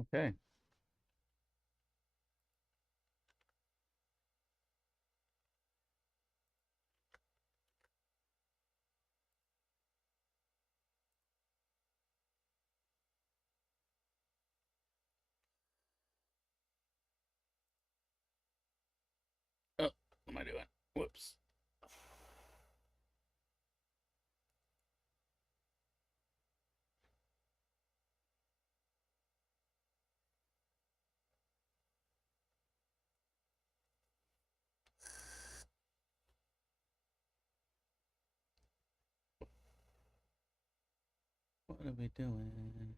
Okay. Oh, what am I doing? Whoops. What are we doing?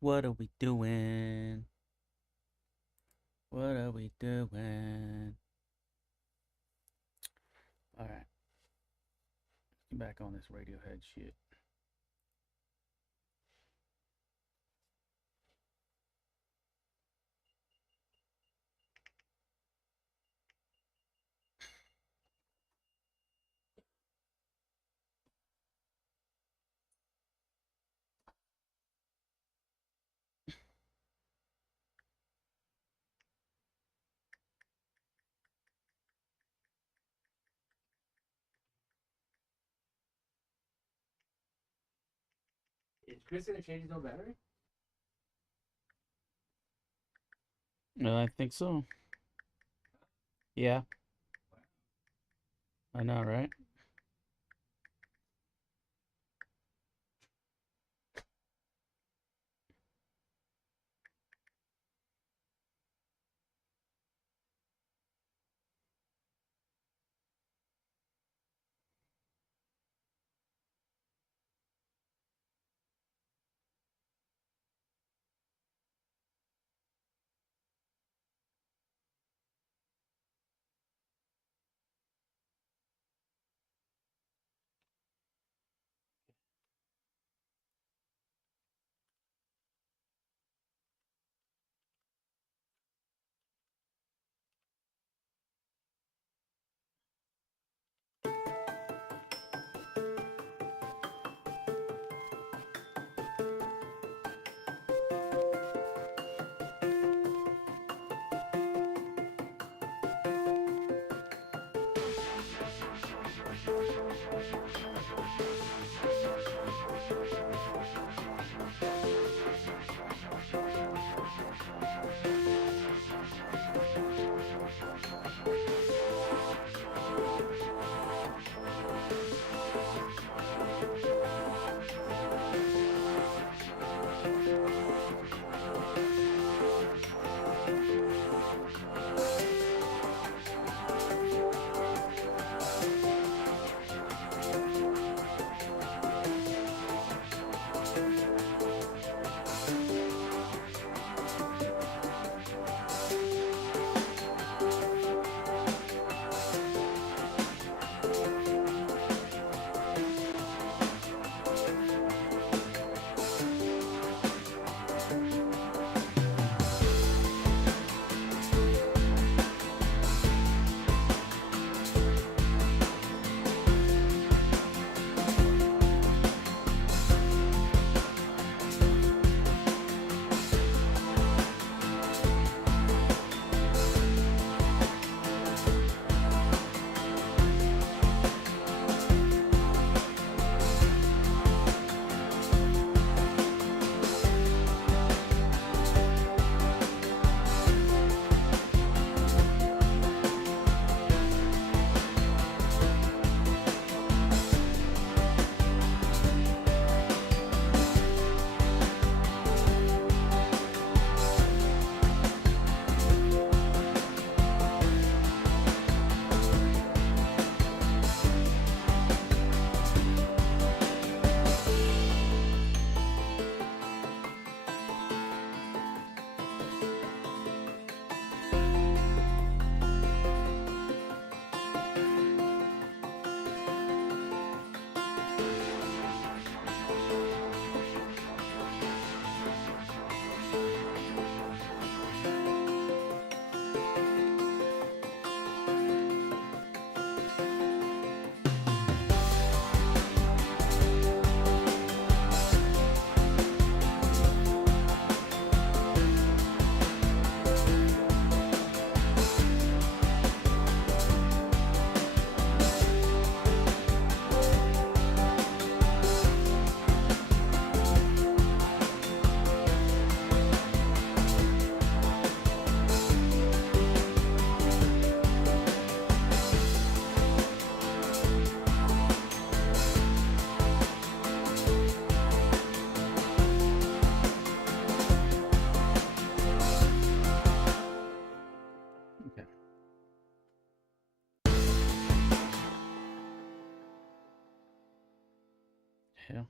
What are we doing? What are we doing? All right. Get back on this Radiohead shit. Is Chris gonna change his own battery? I think so. Yeah, I know, right? hell?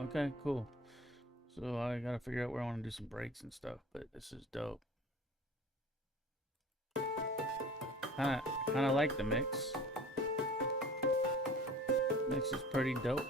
Okay, cool. So I gotta figure out where I want to do some breaks and stuff, but this is dope. Kinda like the mix. Mix is pretty dope.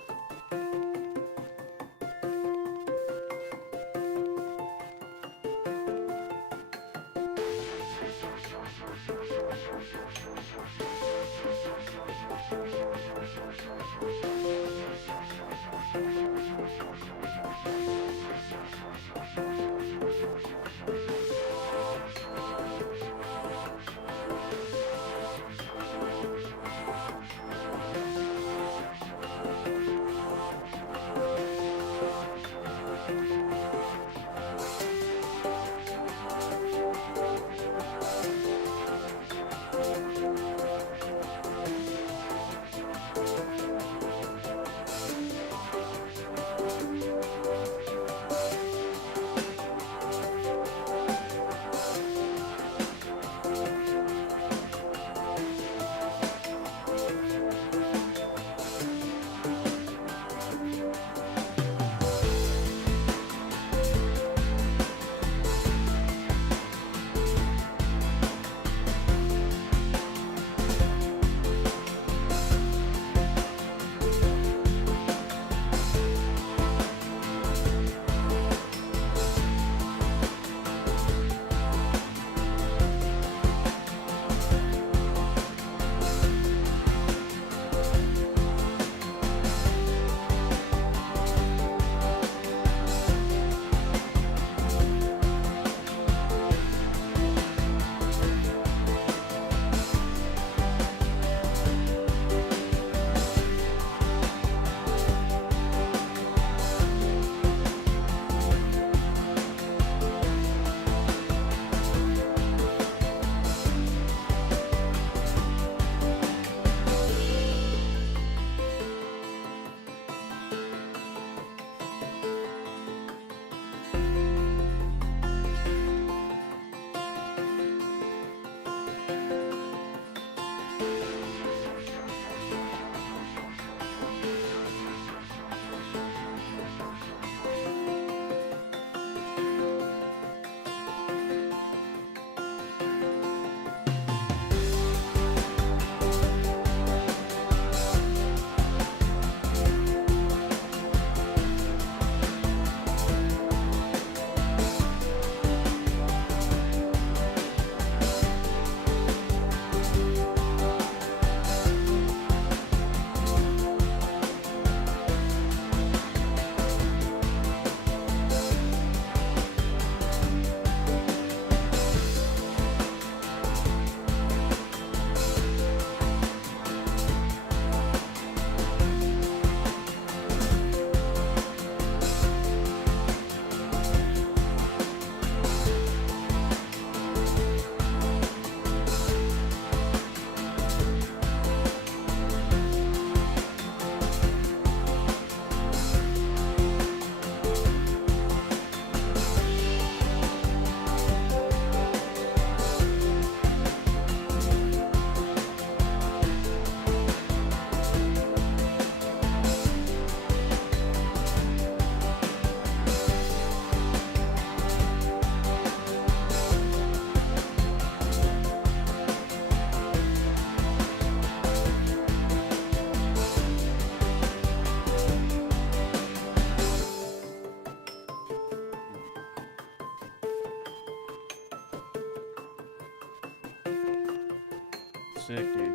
Sick, dude.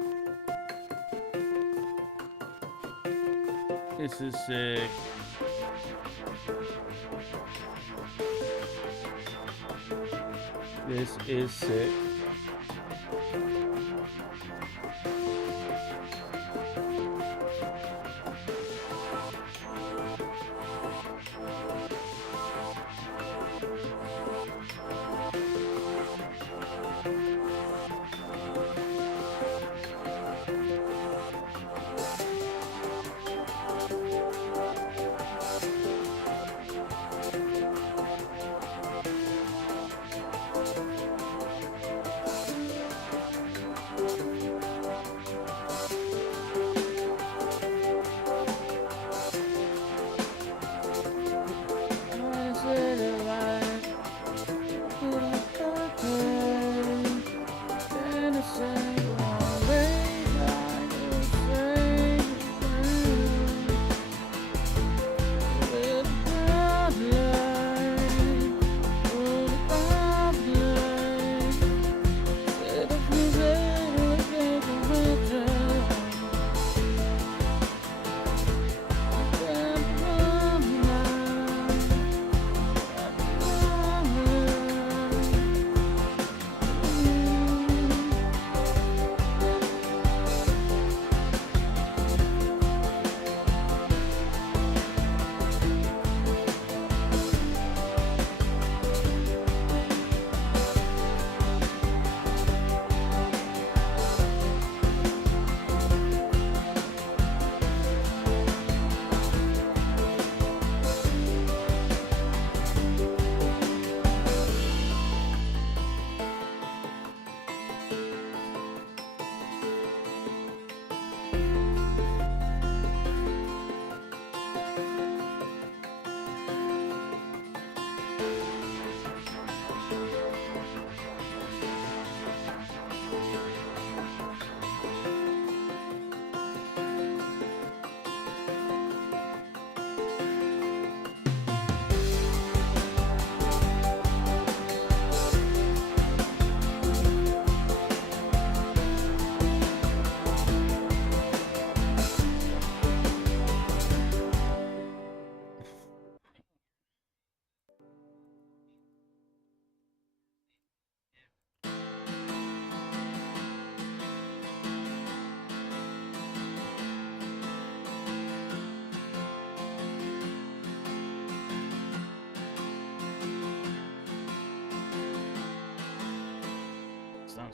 This is sick. This is sick.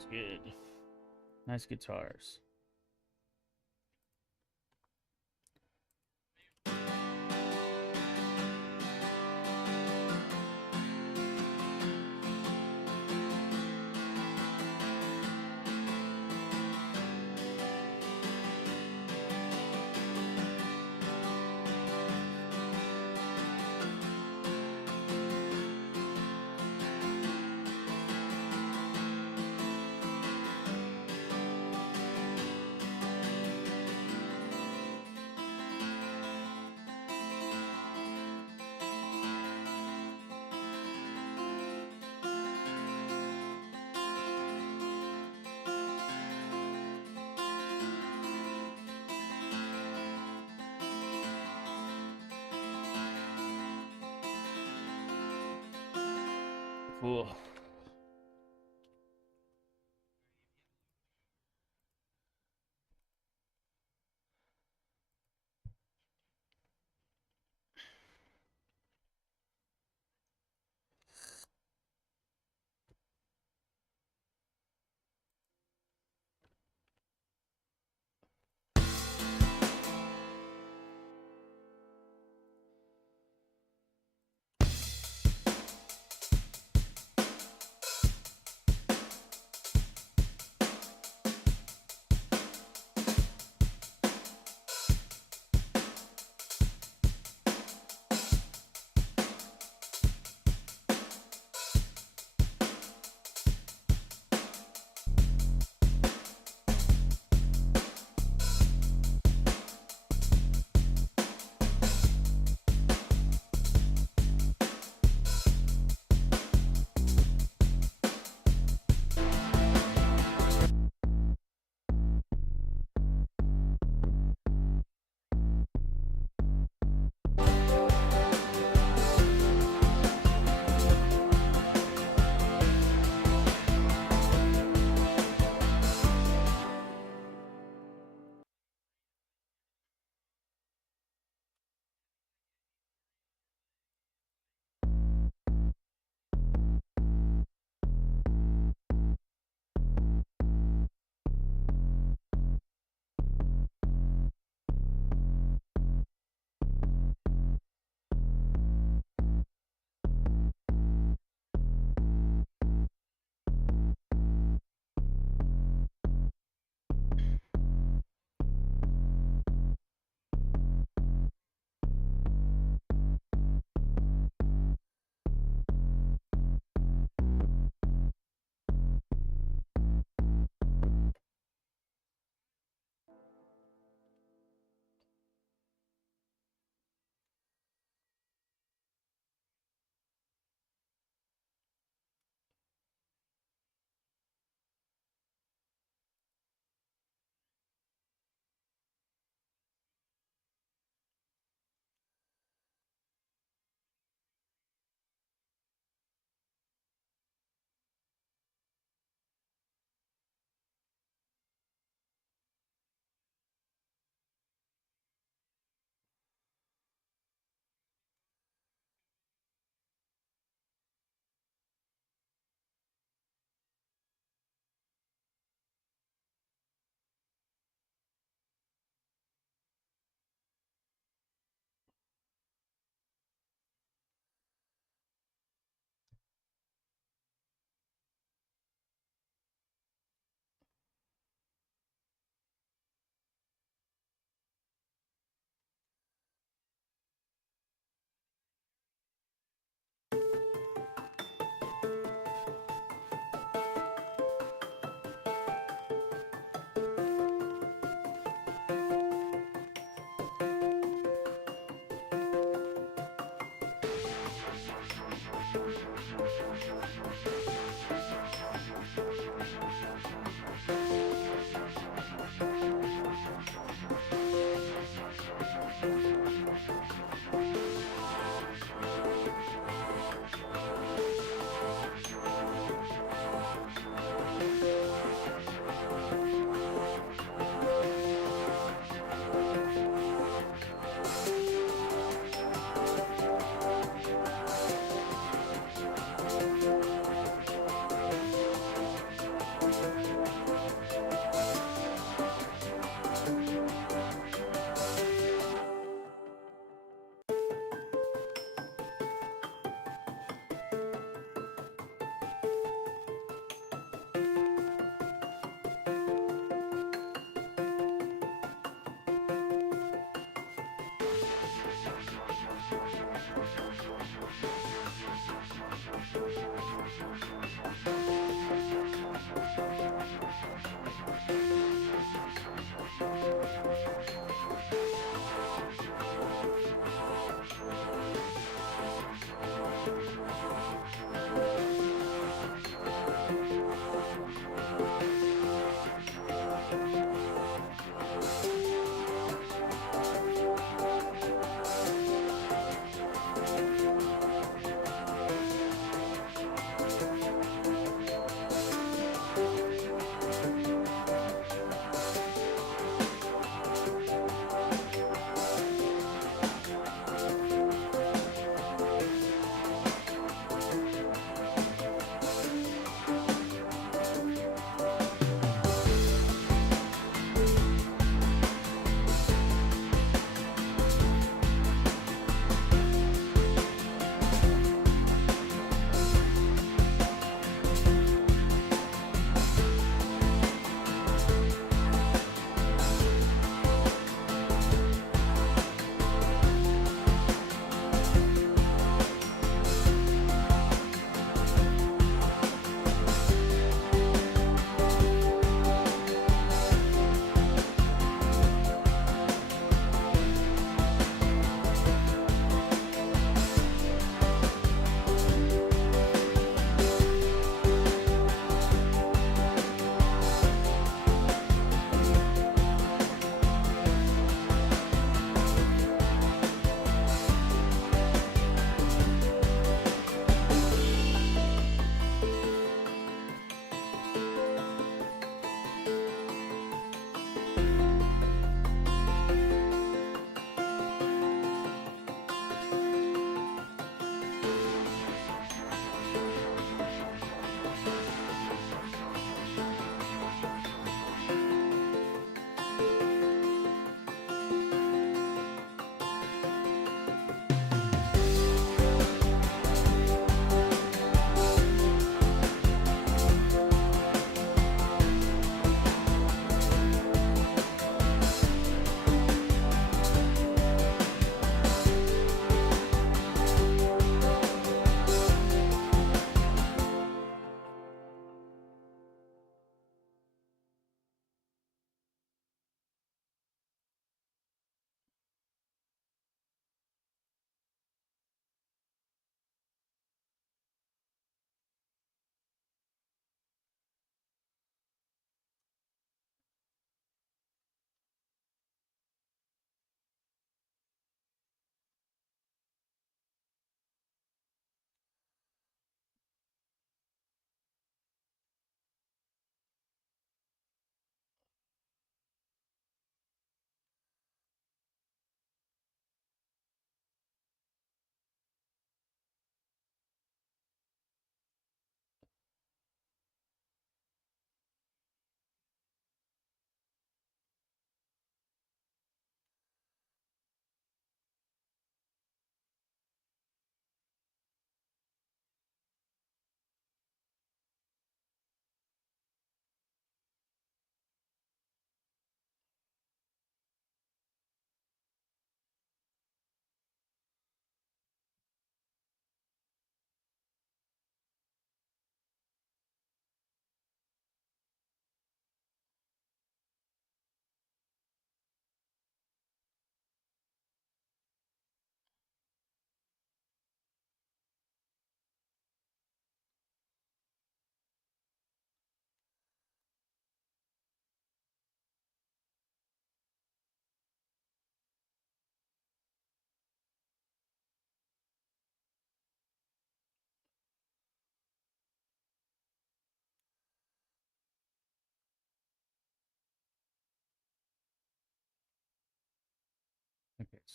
Sounds good. Nice guitars. Cool.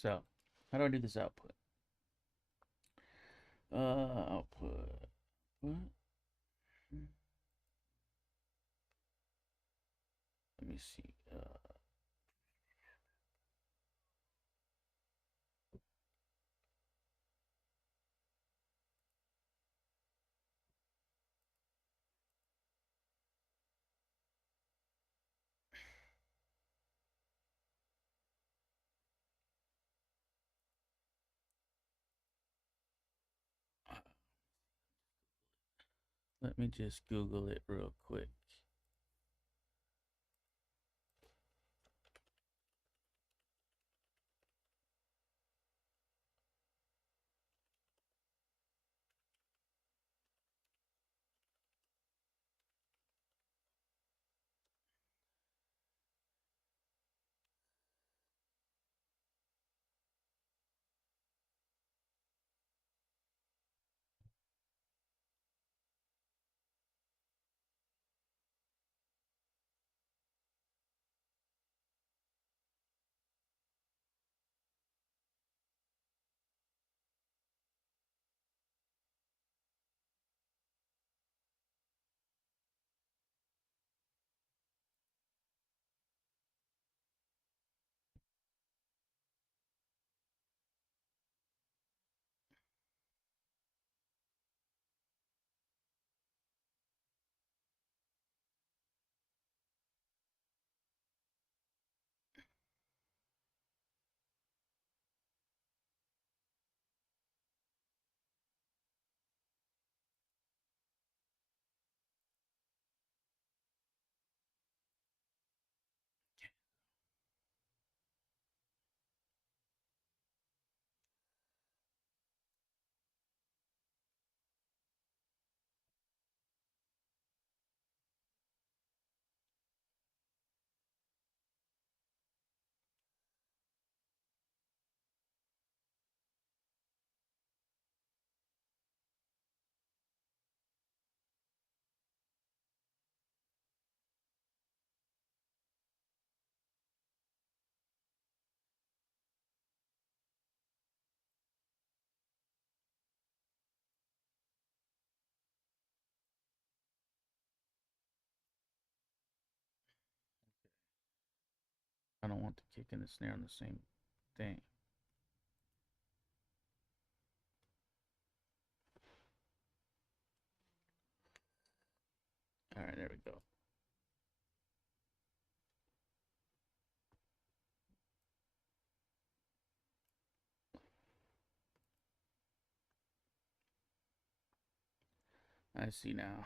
So, how do I do this output? Output. What? Let me see. Let me just Google it real quick. I don't want the kick and the snare on the same thing. All right, there we go. I see now.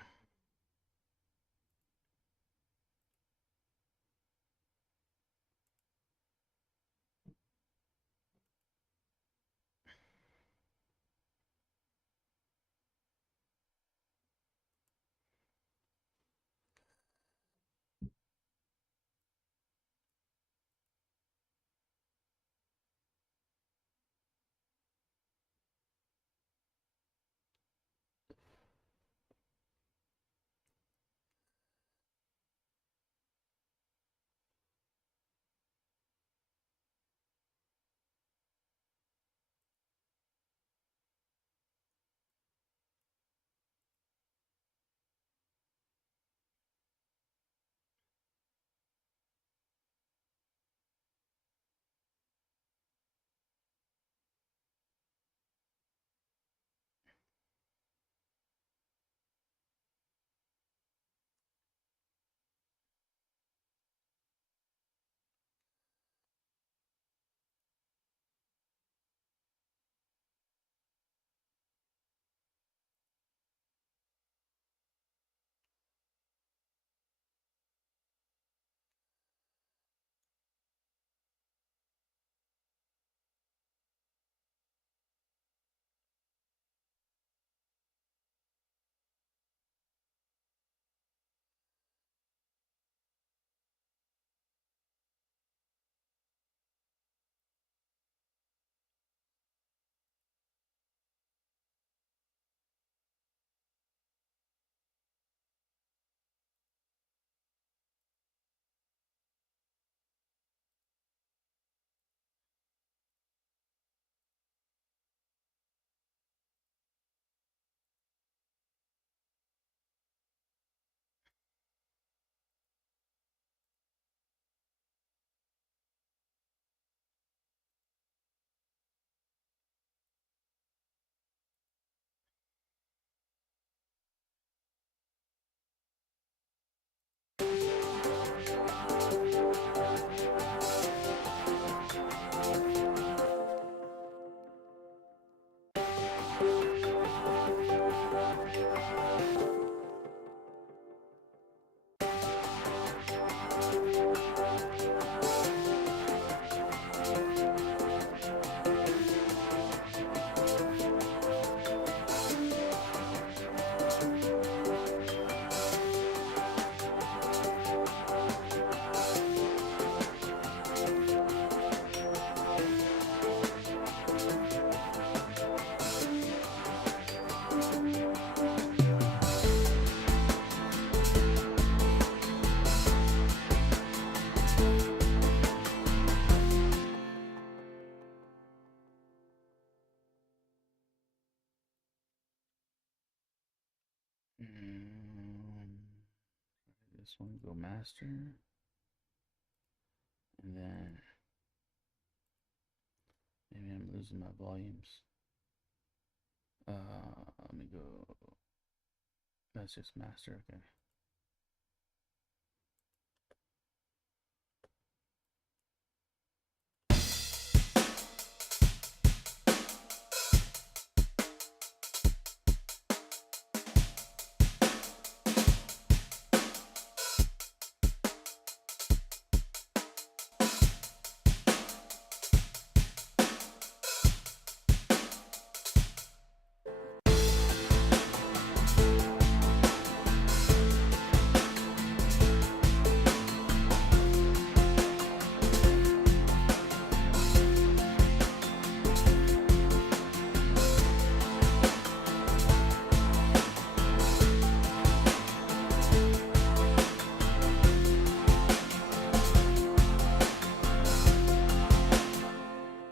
this one, go master. And then maybe I'm losing my volumes. Let me go. That's just master, okay.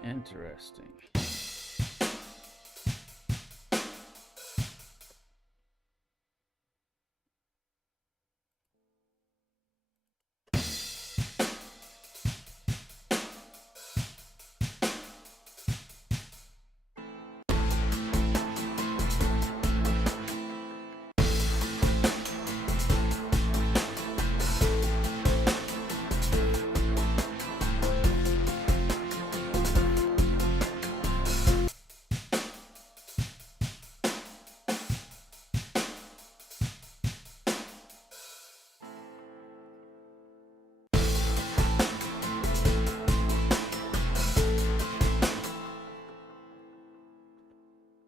Interesting.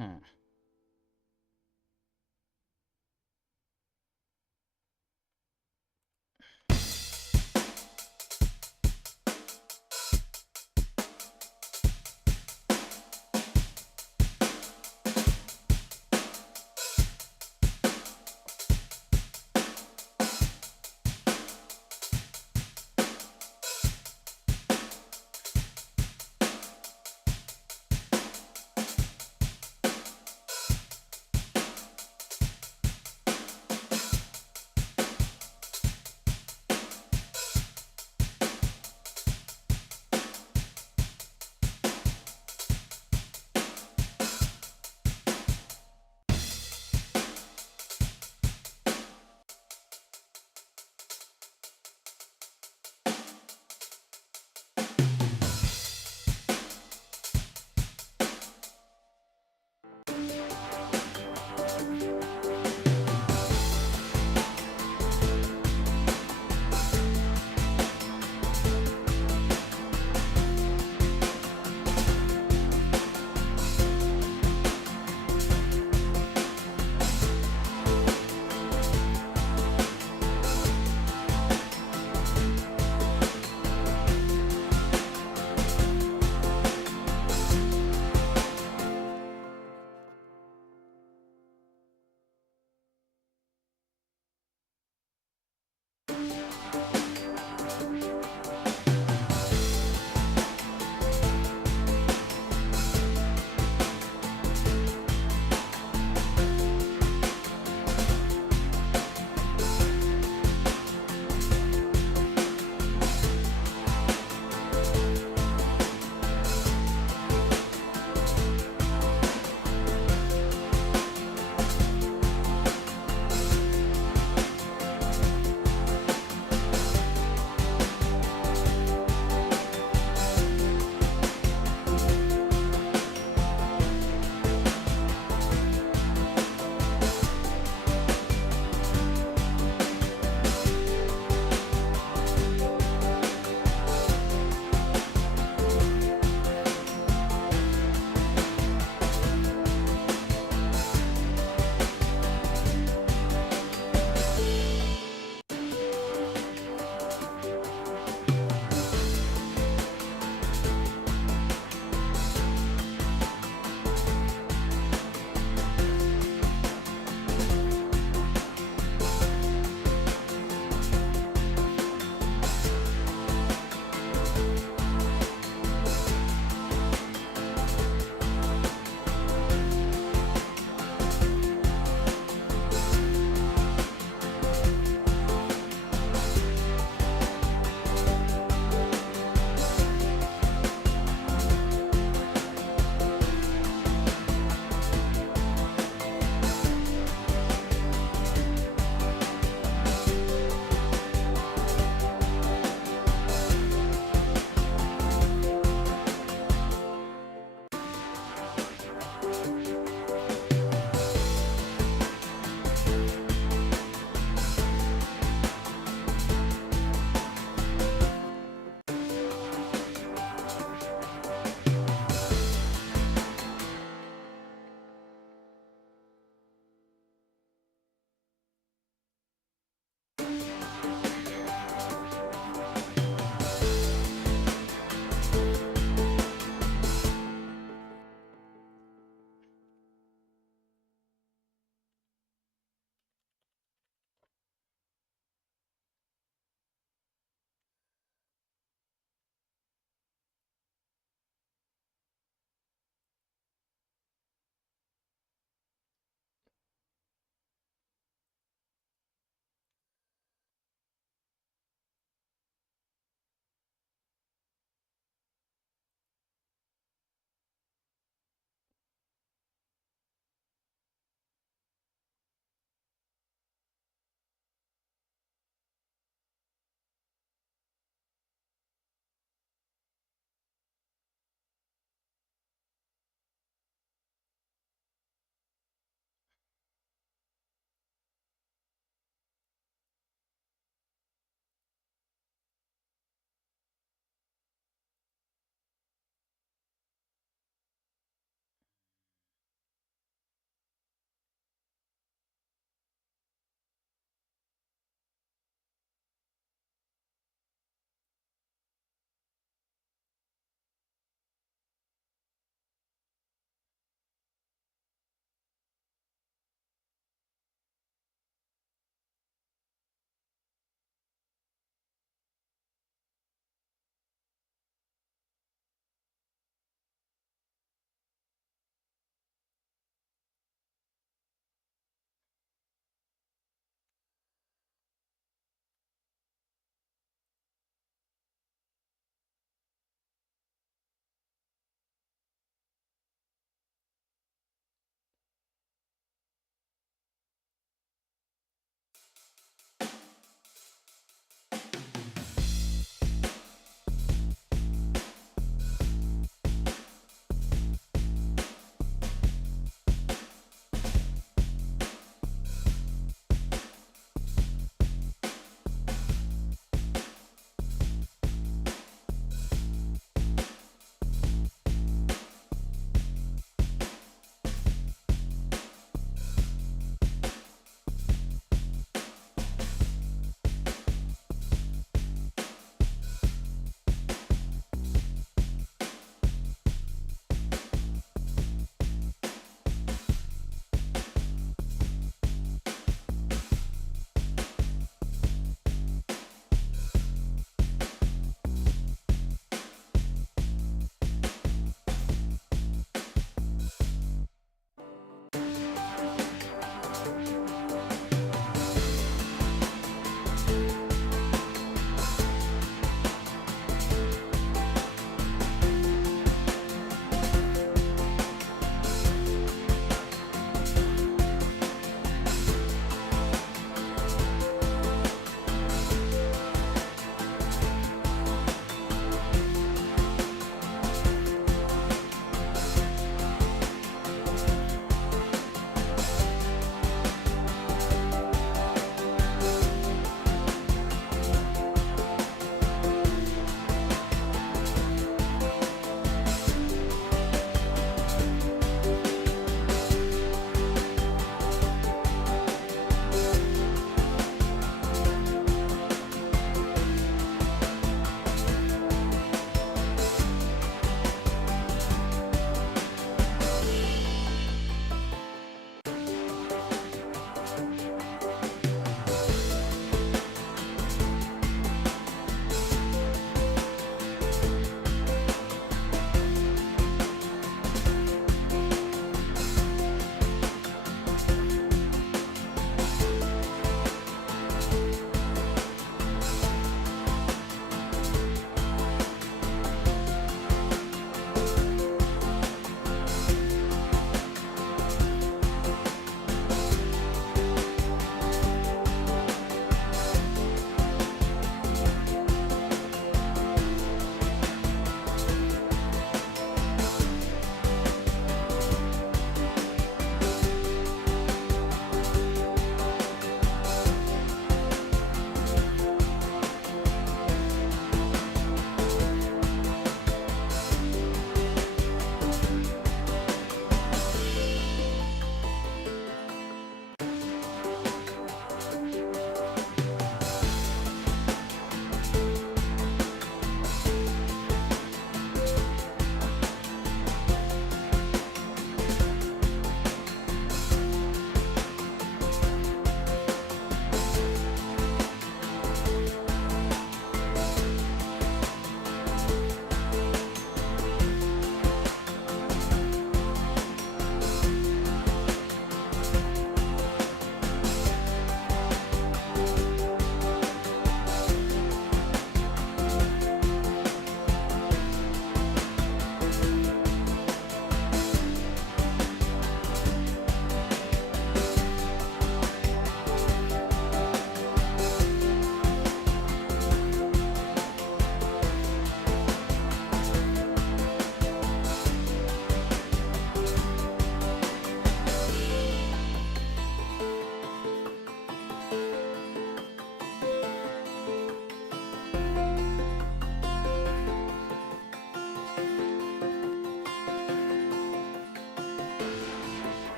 Huh.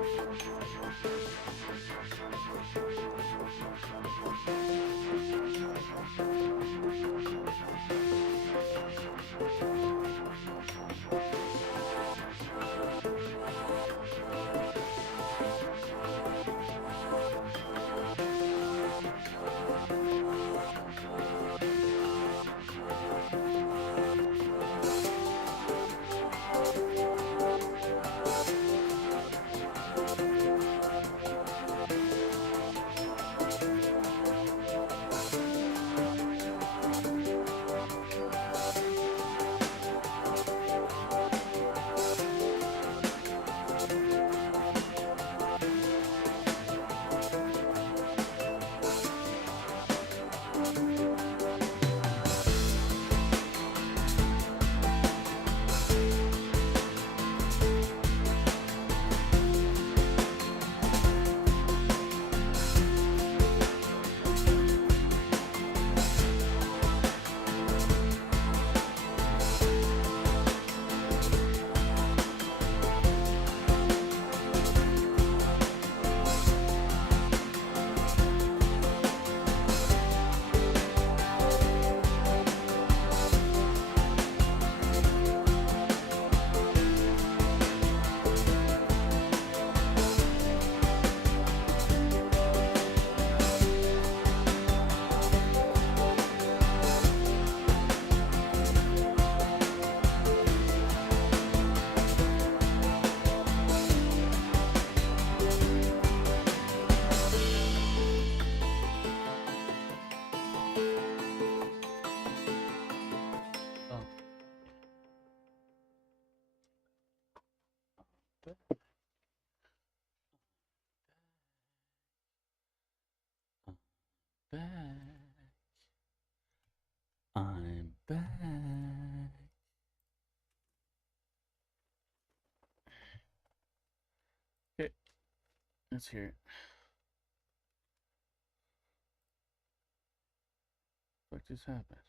Oh. Back. I'm back. Okay, let's hear it. What just happened?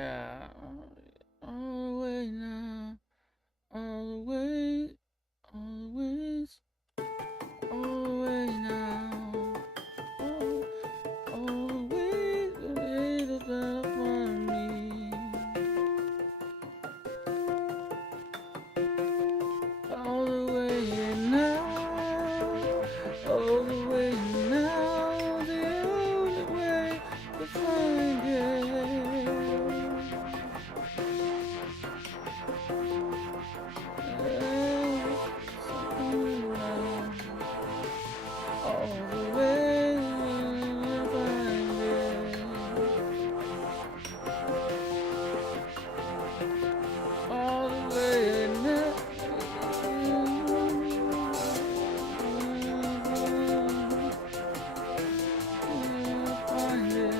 Yeah, all the way now, all the way, always, all the way now, all the way, it's up on me. All the way now, all the way now, the only way to find it. All the way to find it. All the way now. Find it.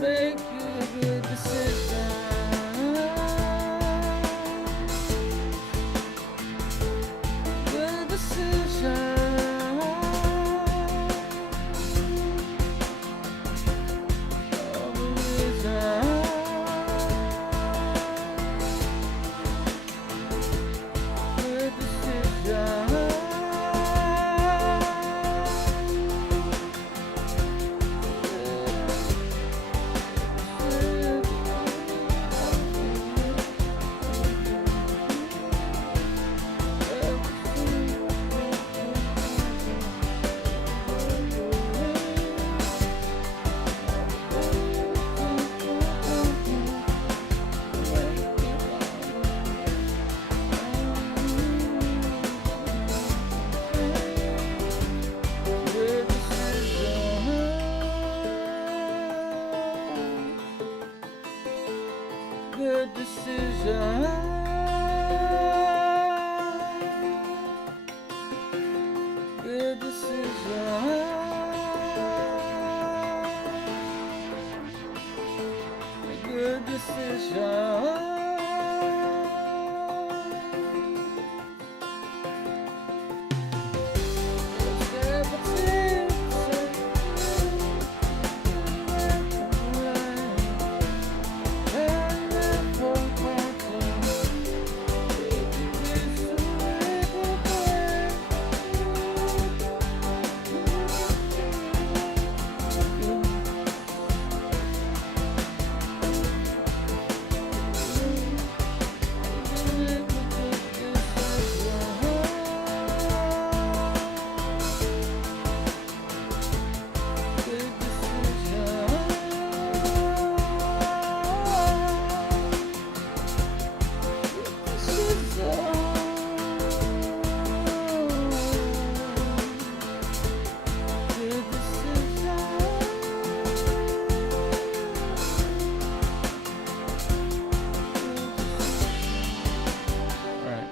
Make a good decision. Good decision. All the reason. Good decision. Good decision. Good decision. Good decision.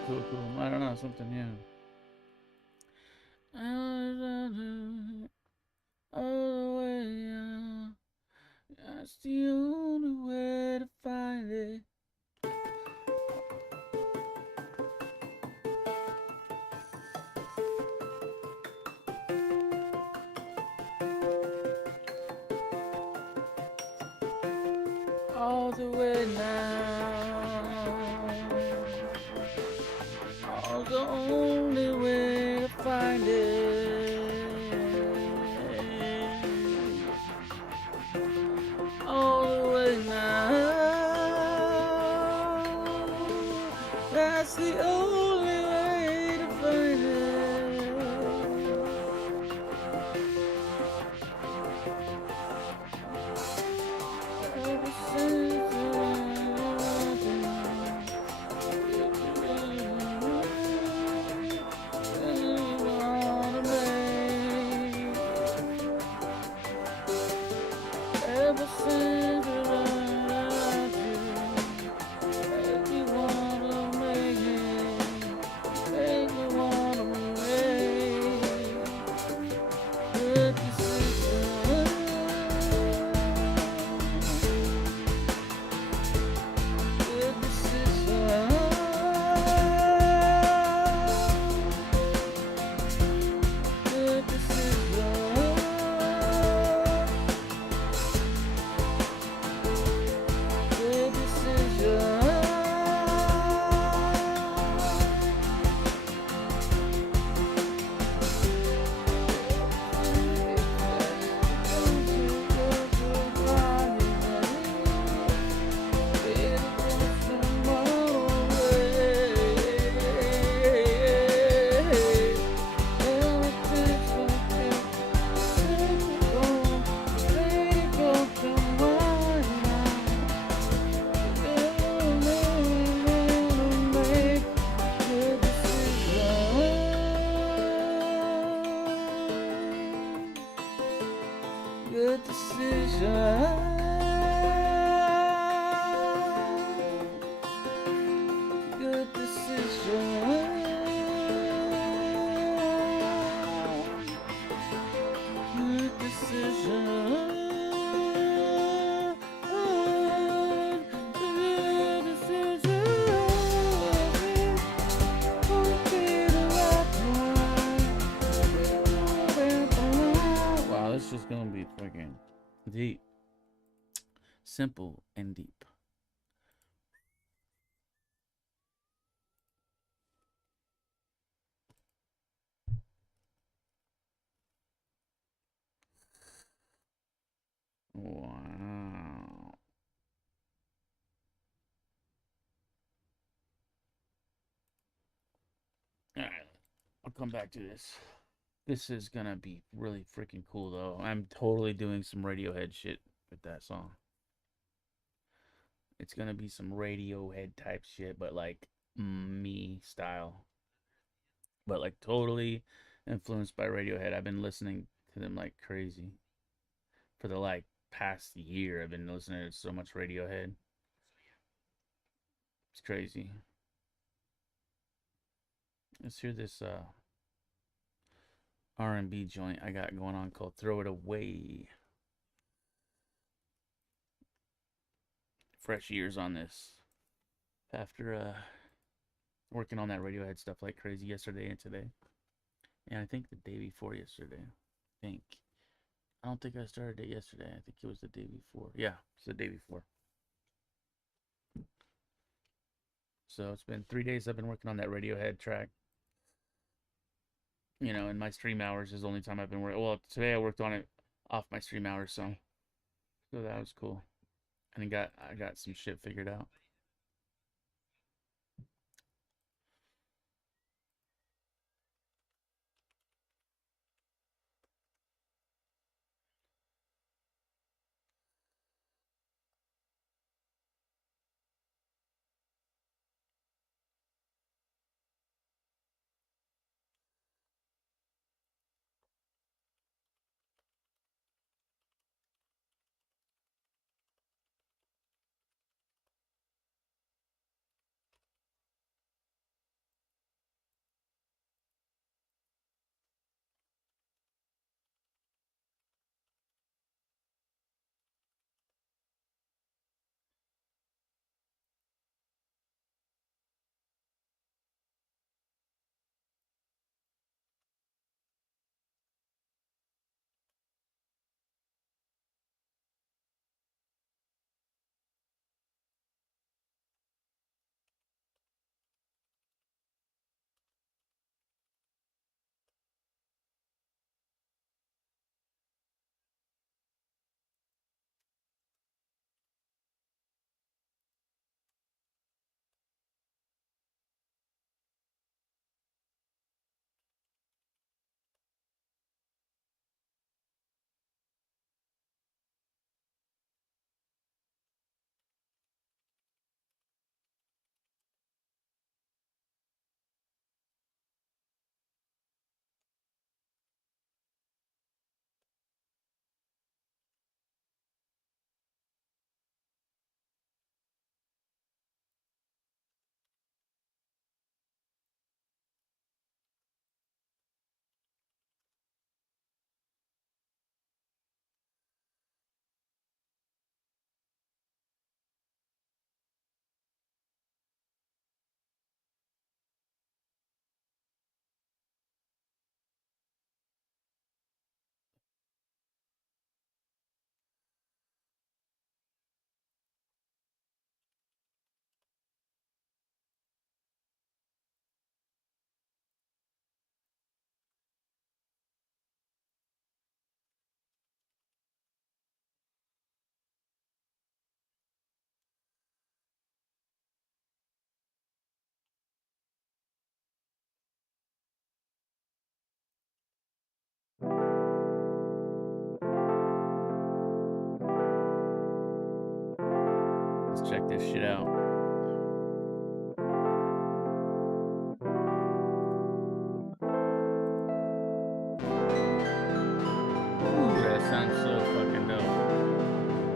Cool. I don't know, something new. All the way out. That's the only way to find it. All the way now. All the only way to find it. All the way now. That's the only way to find it. Ever since ever since I loved you, make me wanna make it, make me wanna make good decisions. Good decision. Good decision. Good decision. Wow, this is gonna be freaking deep. Simple and deep. Wow. Alright, I'll come back to this. This is gonna be really freaking cool though. I'm totally doing some Radiohead shit with that song. It's gonna be some Radiohead type shit, but like me style. But like totally influenced by Radiohead. I've been listening to them like crazy. For the like past year, I've been listening to so much Radiohead. It's crazy. Let's hear this R&B joint I got going on called Throw It Away. Fresh ears on this. After working on that Radiohead stuff like crazy yesterday and today. And I think the day before yesterday. I don't think I started it yesterday. I think it was the day before. Yeah, it's the day before. So it's been 3 days I've been working on that Radiohead track. You know, and my stream hours is the only time I've been working. Well, today I worked on it off my stream hours, so that was cool. And I got some shit figured out. Let's check this shit out. Ooh, that sounds so fucking dope.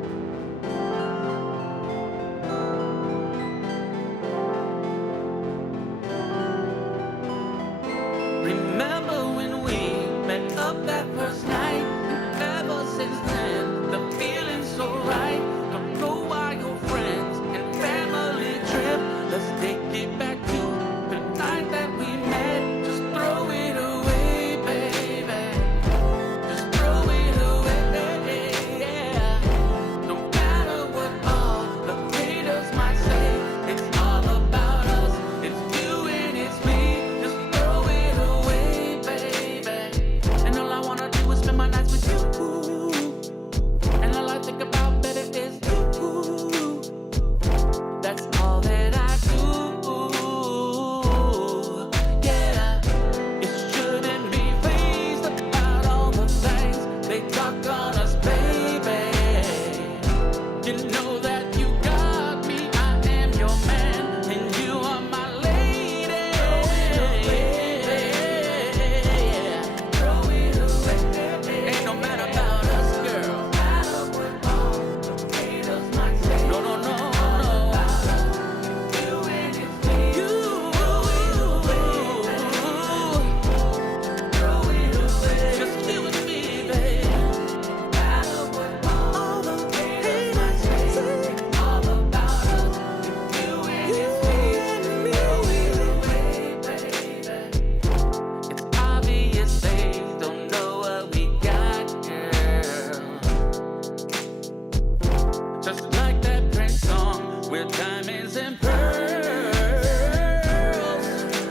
Just like that Prince song with diamonds and pearls.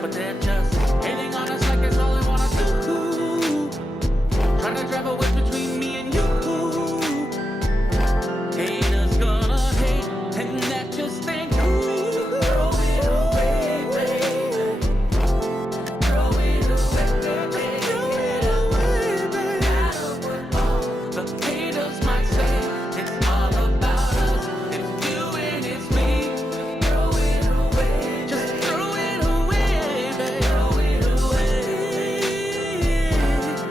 But they're just hating on us like it's all they wanna do. Trying to drive a wedge between me and you. Haters gonna hate, and that just ain't cool. Throw it away, baby. Throw it away, baby. Throw it away, baby. Matter what all the haters might say, it's all about us. It's you and it's me. Throw it away, just throw it away, baby. Throw it away.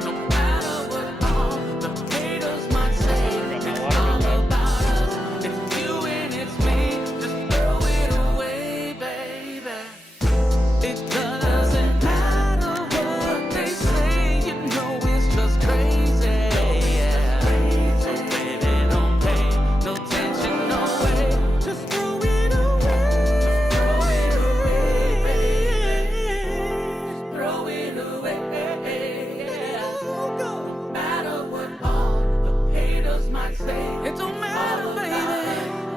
No matter what all the haters might say, it's all about us. It's you and it's me. Just throw it away, baby. It doesn't matter what they say, you know it's just crazy. So baby, don't pay no attention, no way. Just throw it away. Throw it away, baby. Throw it away. No matter what all the haters might say, it don't matter, baby.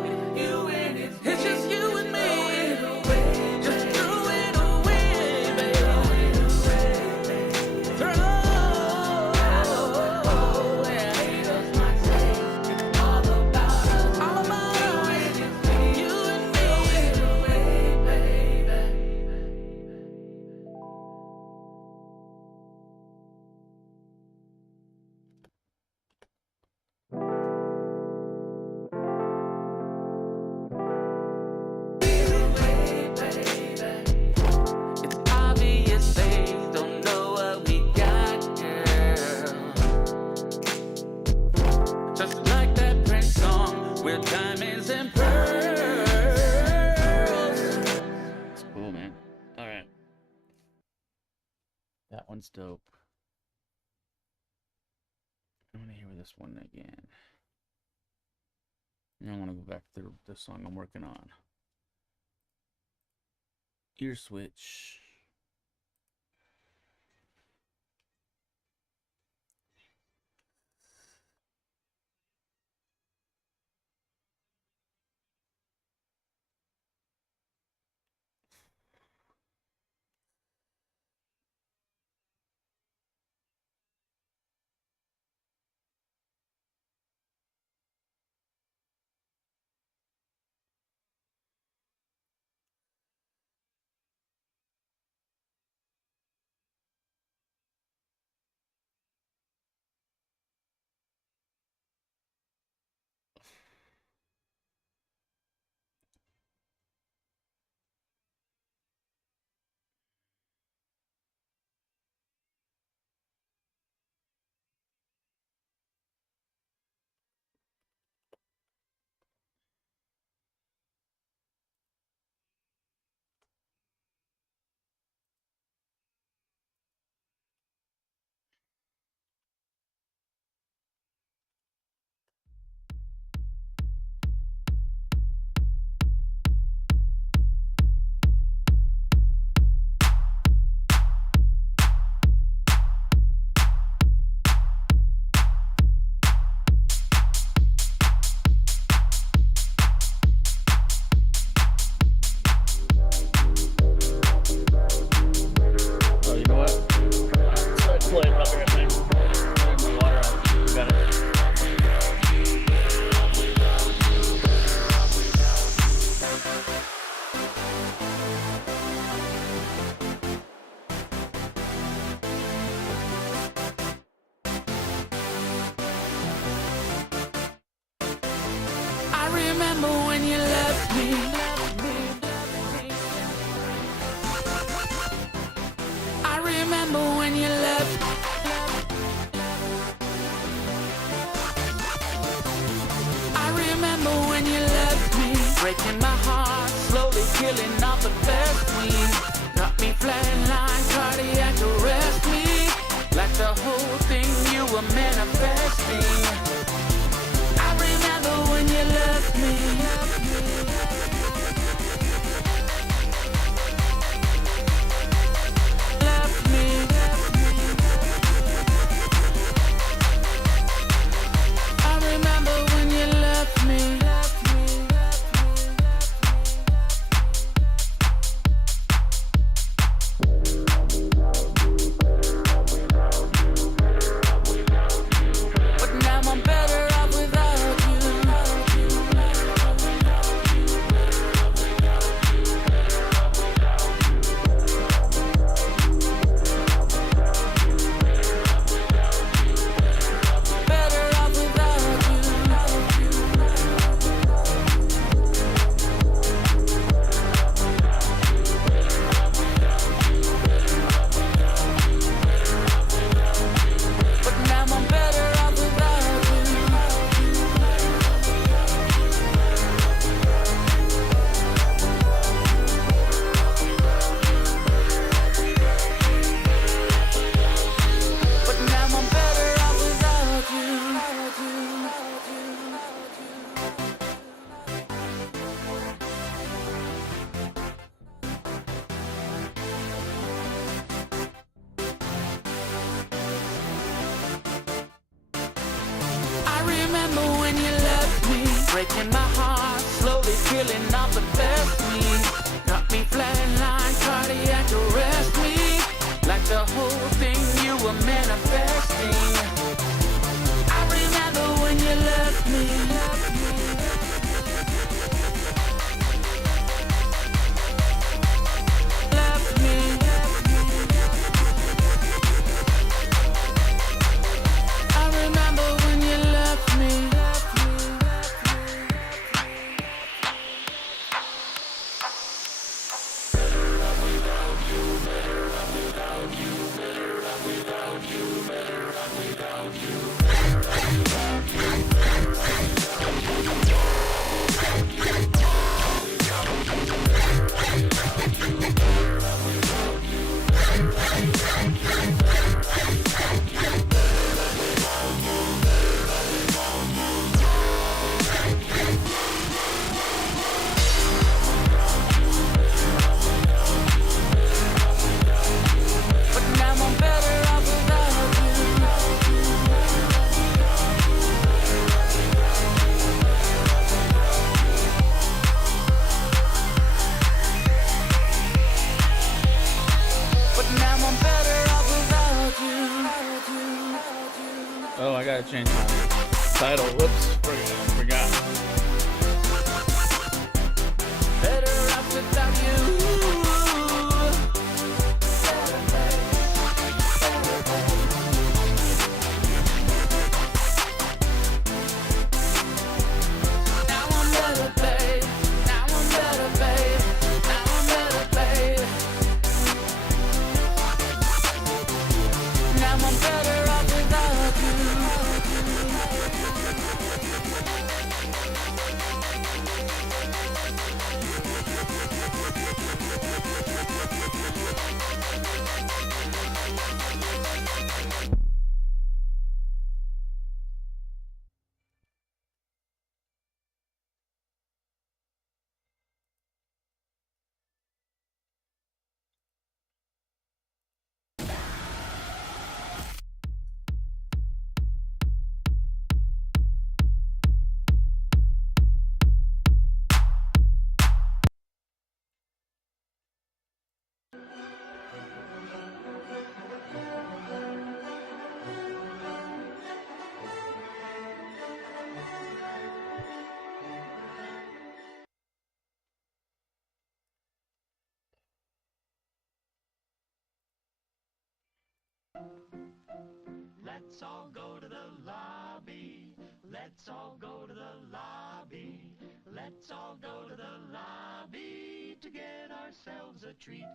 It's you and it's just you and me. Just throw it away, baby. Throw it all about us. All about us. You and me. It's obvious they don't know what we got, girl. Just like that Prince song with diamonds and pearls. It's cool, man. All right. That one's dope. I want to hear this one again. And I want to go back to the song I'm working on. Ear switch. Oh, you know what? Play it up here, man. Turn the water off. We got it. I remember when you left me. I remember when you left. I remember when you left me, breaking my heart, slowly killing off the best queen. Knocked me flatline, cardiac arrest me, like the whole thing you were manifesting. I remember when you left me. Left me. I remember when you left me. breaking my heart, slowly killing off the best me. Knock me flatline, cardiac arrest me. Like the whole thing you were manifesting. I remember when you left me. Left me. I remember when you left me. But now I'm better off without you. But now I'm better off without you. Oh, I gotta change my title. Whoops, forgot. Better off without you. Now I'm better, babe. Now I'm better, babe. Now I'm better, babe. Now I'm better off without Let's all go to the lobby. Let's all go to the lobby. Let's all go to the lobby to get ourselves a treat.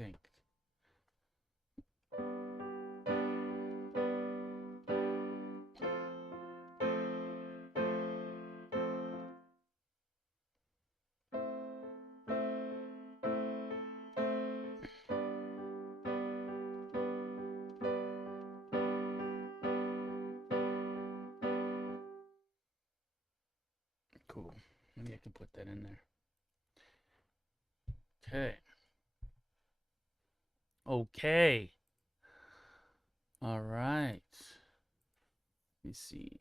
think. Cool. Maybe I can put that in there. Okay. Okay. All right. Let me see.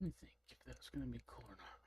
Let me think if that's going to be cool or not.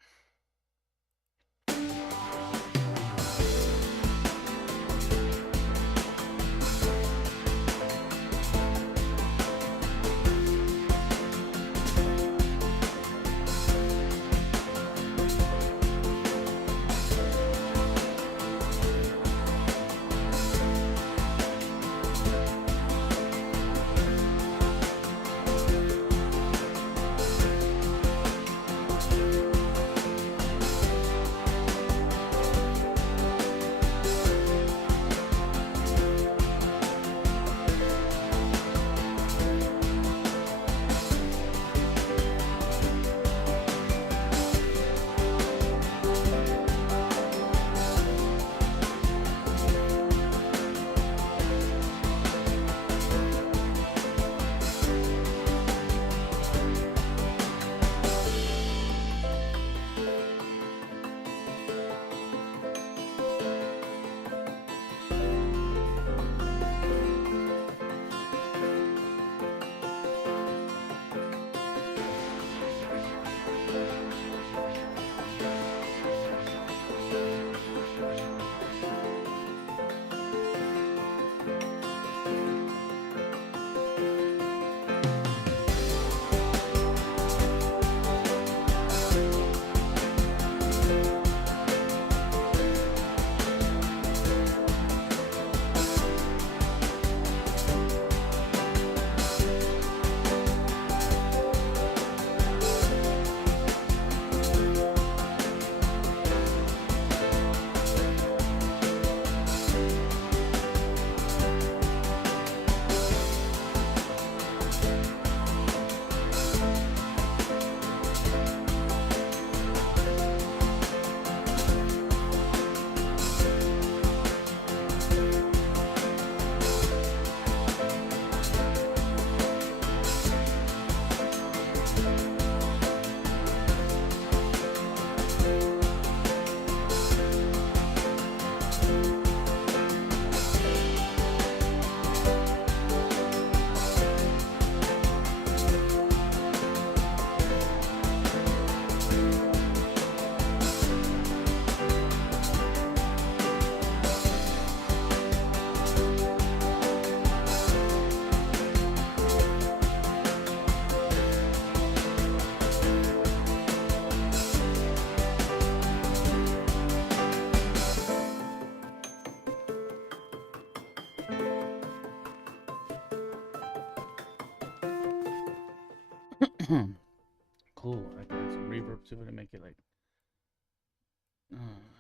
Cool. I can add some reverb to it and make it like.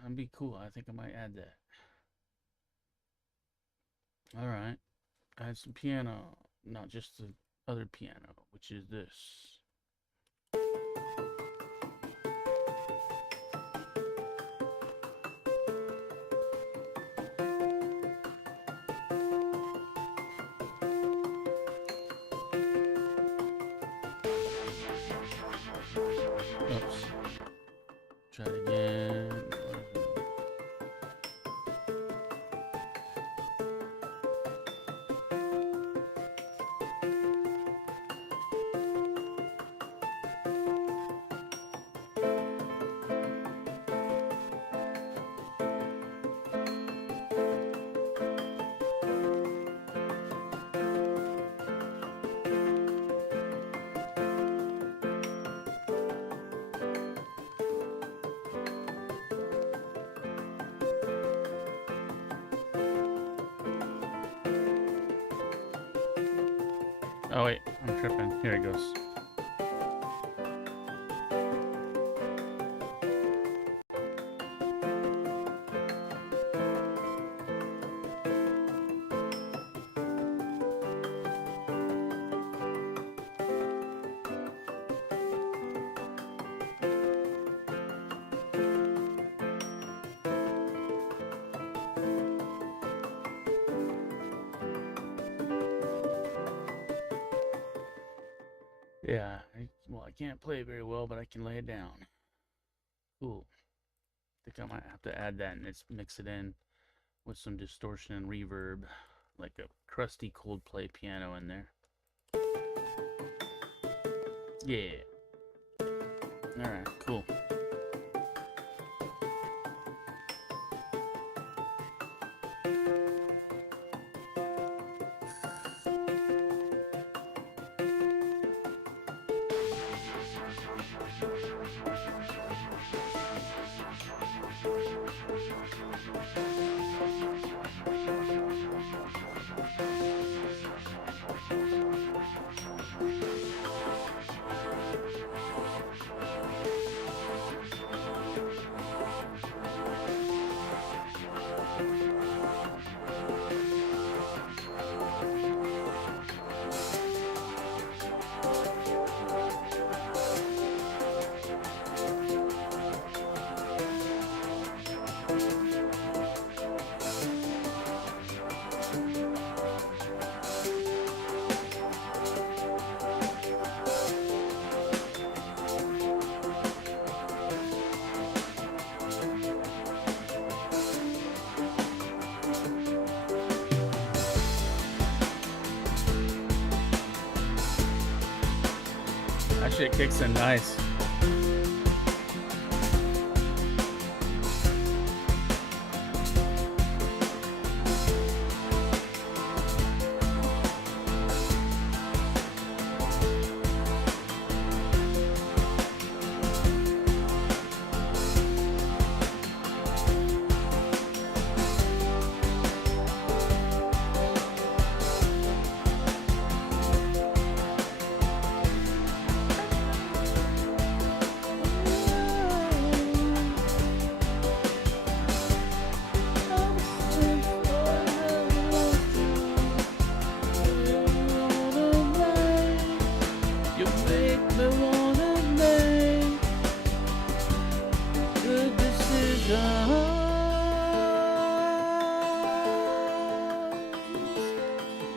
That'd be cool. I think I might add that. All right. I have some piano, not just the other piano, which is this. Oops. Try it again. Oh wait, I'm tripping. Here it goes. Yeah, well, I can't play it very well, but I can lay it down. Cool. I think I might have to add that and mix it in with some distortion and reverb, like a crusty Coldplay piano in there. Yeah. Alright, cool. That shit kicks in nice.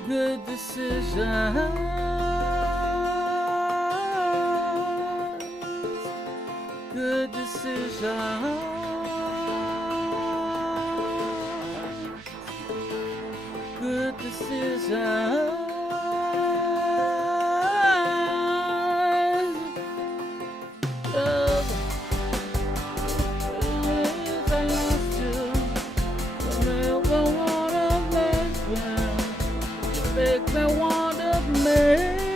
Good decisions, good decisions, good decisions. Make me want to make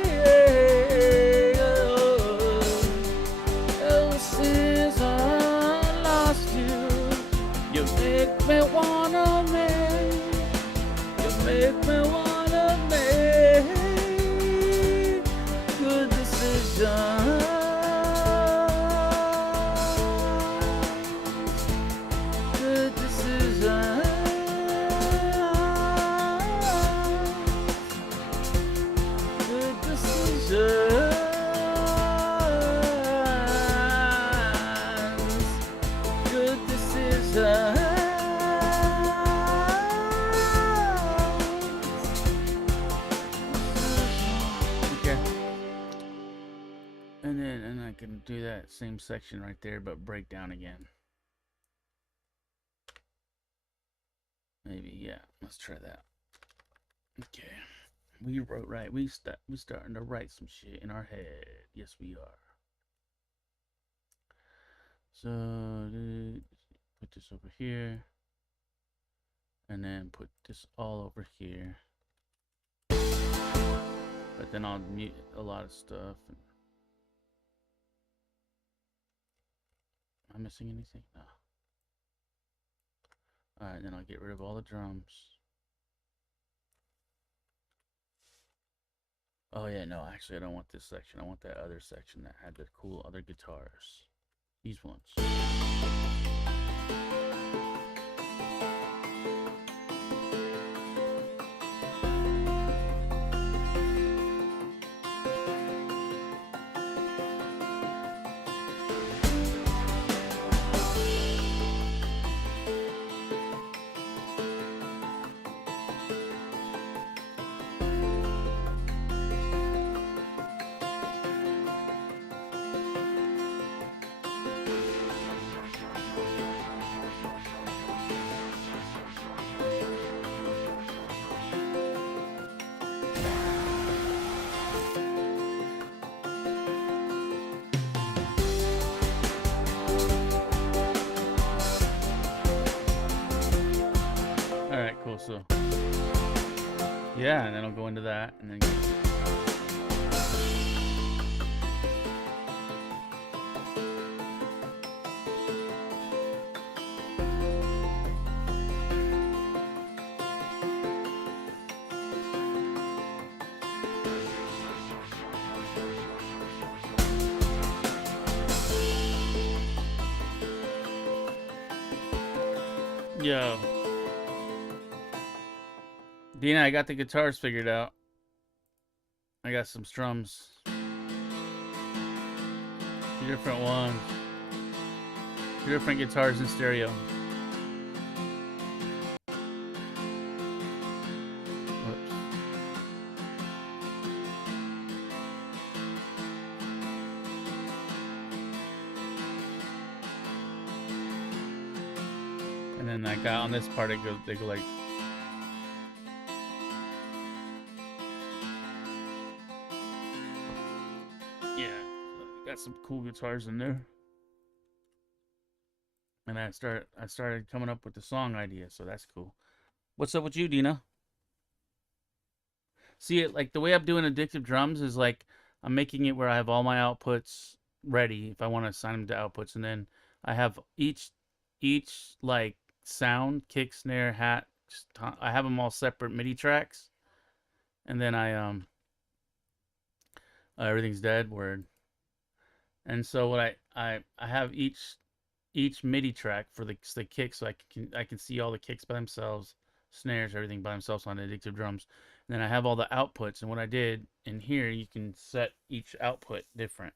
since I lost you. You make me wanna make. You make me wanna make good decisions. do that same section right there, but break down again. Maybe, yeah. Let's try that. Okay. We wrote right. We starting to write some shit in our head. Yes, we are. So put this over here, and then put this all over here. But then I'll mute a lot of stuff. Am I missing anything? No. Alright, then I'll get rid of all the drums. Oh yeah, no, actually I don't want this section. I want that other section that had the cool other guitars. These ones. Cool, so yeah, and then I'll go into that and then yo. Dina, I got the guitars figured out. I got some strums. 2 different ones. 2 different guitars in stereo. Whoops. And then I got on this part, they go like. Some cool guitars in there, and I started coming up with the song idea, so that's cool. What's up with you, Dina? See it like the way I'm doing Addictive Drums is like I'm making it where I have all my outputs ready if I want to assign them to outputs, and then I have each like sound, kick, snare, hat. I have them all separate MIDI tracks, and then I everything's dead word. And so what I have each MIDI track for the kicks, so I can see all the kicks by themselves, snares, everything by themselves on the Addictive Drums. And then I have all the outputs, and what I did in here, you can set each output different.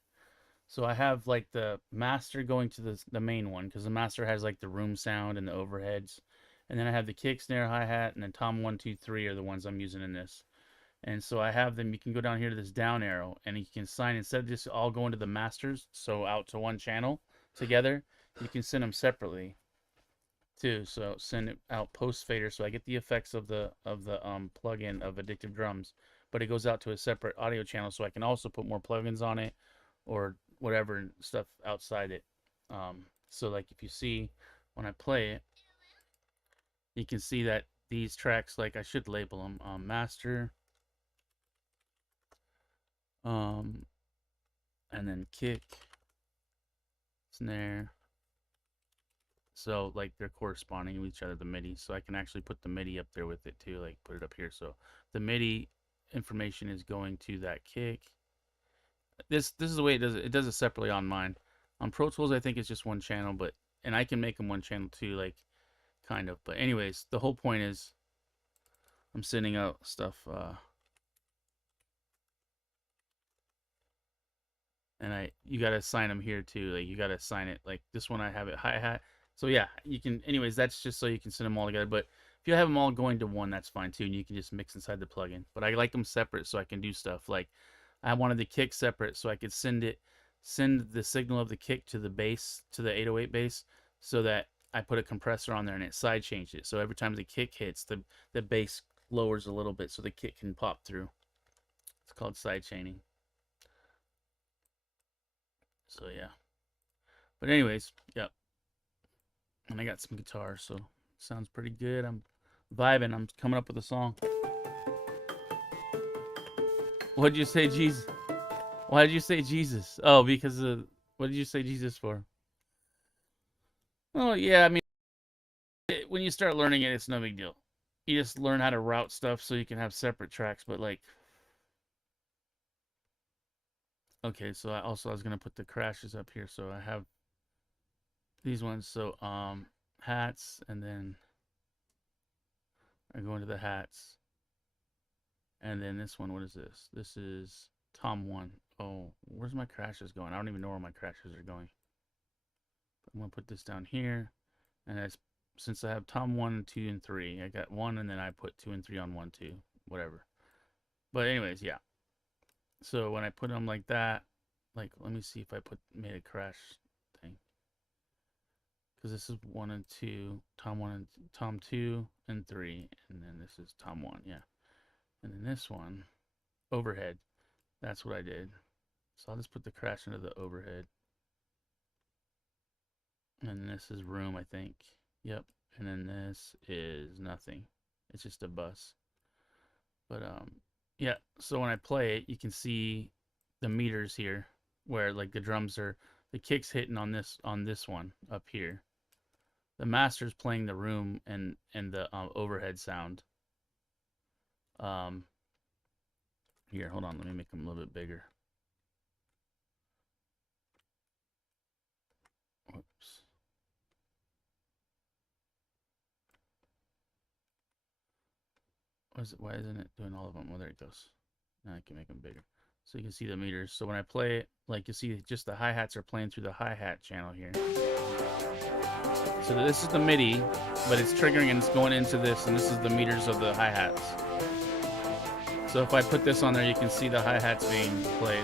So I have like the master going to the main one, because the master has like the room sound and the overheads. And then I have the kick, snare, hi-hat, and then tom 1, 2, 3 are the ones I'm using in this. And so I have them, you can go down here to this down arrow, and you can assign, instead of just all going to the masters, so out to one channel together, you can send them separately too. So send it out post fader, so I get the effects of the plugin of Addictive Drums, but it goes out to a separate audio channel, so I can also put more plugins on it or whatever stuff outside it. So like if you see when I play it, you can see that these tracks, like I should label them master, and then kick, snare. So like they're corresponding to each other, the MIDI. So I can actually put the MIDI up there with it too, like put it up here. So the MIDI information is going to that kick. This is the way it does it. It does it separately on mine. On Pro Tools, I think it's just one channel, and I can make them one channel too, like kind of. But anyways, the whole point is I'm sending out stuff. And you gotta assign them here too. Like you gotta assign it. Like this one, I have it hi-hat. So yeah, you can. Anyways, that's just so you can send them all together. But if you have them all going to one, that's fine too, and you can just mix inside the plugin. But I like them separate so I can do stuff like I wanted the kick separate so I could send it send the signal of the kick to the bass, to the 808 bass, so that I put a compressor on there and it side changed it. So every time the kick hits, the bass lowers a little bit so the kick can pop through. It's called side chaining. So yeah. But anyways, yep. And I got some guitar, so sounds pretty good. I'm vibing. I'm coming up with a song. What'd you say, Jesus? Why did you say Jesus? Oh, because of, what did you say Jesus for? Oh, yeah, I mean, when you start learning it, it's no big deal. You just learn how to route stuff so you can have separate tracks, but like, okay, so I was gonna put the crashes up here, so I have these ones. So hats, and then I go into the hats, and then this one, what is this? This is Tom 1. Oh, where's my crashes going? I don't even know where my crashes are going. I'm gonna put this down here, and as since I have Tom 1, 2, and 3, I got 1, and then I put 2 and 3 on 1, 2, whatever. But anyways, yeah. So when I put them like that, like, let me see if I made a crash thing, because this is 1 and 2, Tom 1 and Tom 2 and 3, and then this is Tom 1, yeah. And then this one, overhead, that's what I did. So I'll just put the crash into the overhead. And this is room, I think. Yep. And then this is nothing. It's just a bus. But yeah, so when I play it, you can see the meters here where like the drums are, the kick's hitting on this one up here. The master's playing the room and the overhead sound. Here, hold on, let me make them a little bit bigger. Whoops. Why isn't it doing all of them? Well, there it goes. Now I can make them bigger. So you can see the meters. So when I play it, like you see just the hi-hats are playing through the hi-hat channel here. So this is the MIDI, but it's triggering and it's going into this, and this is the meters of the hi-hats. So if I put this on there, you can see the hi-hats being played.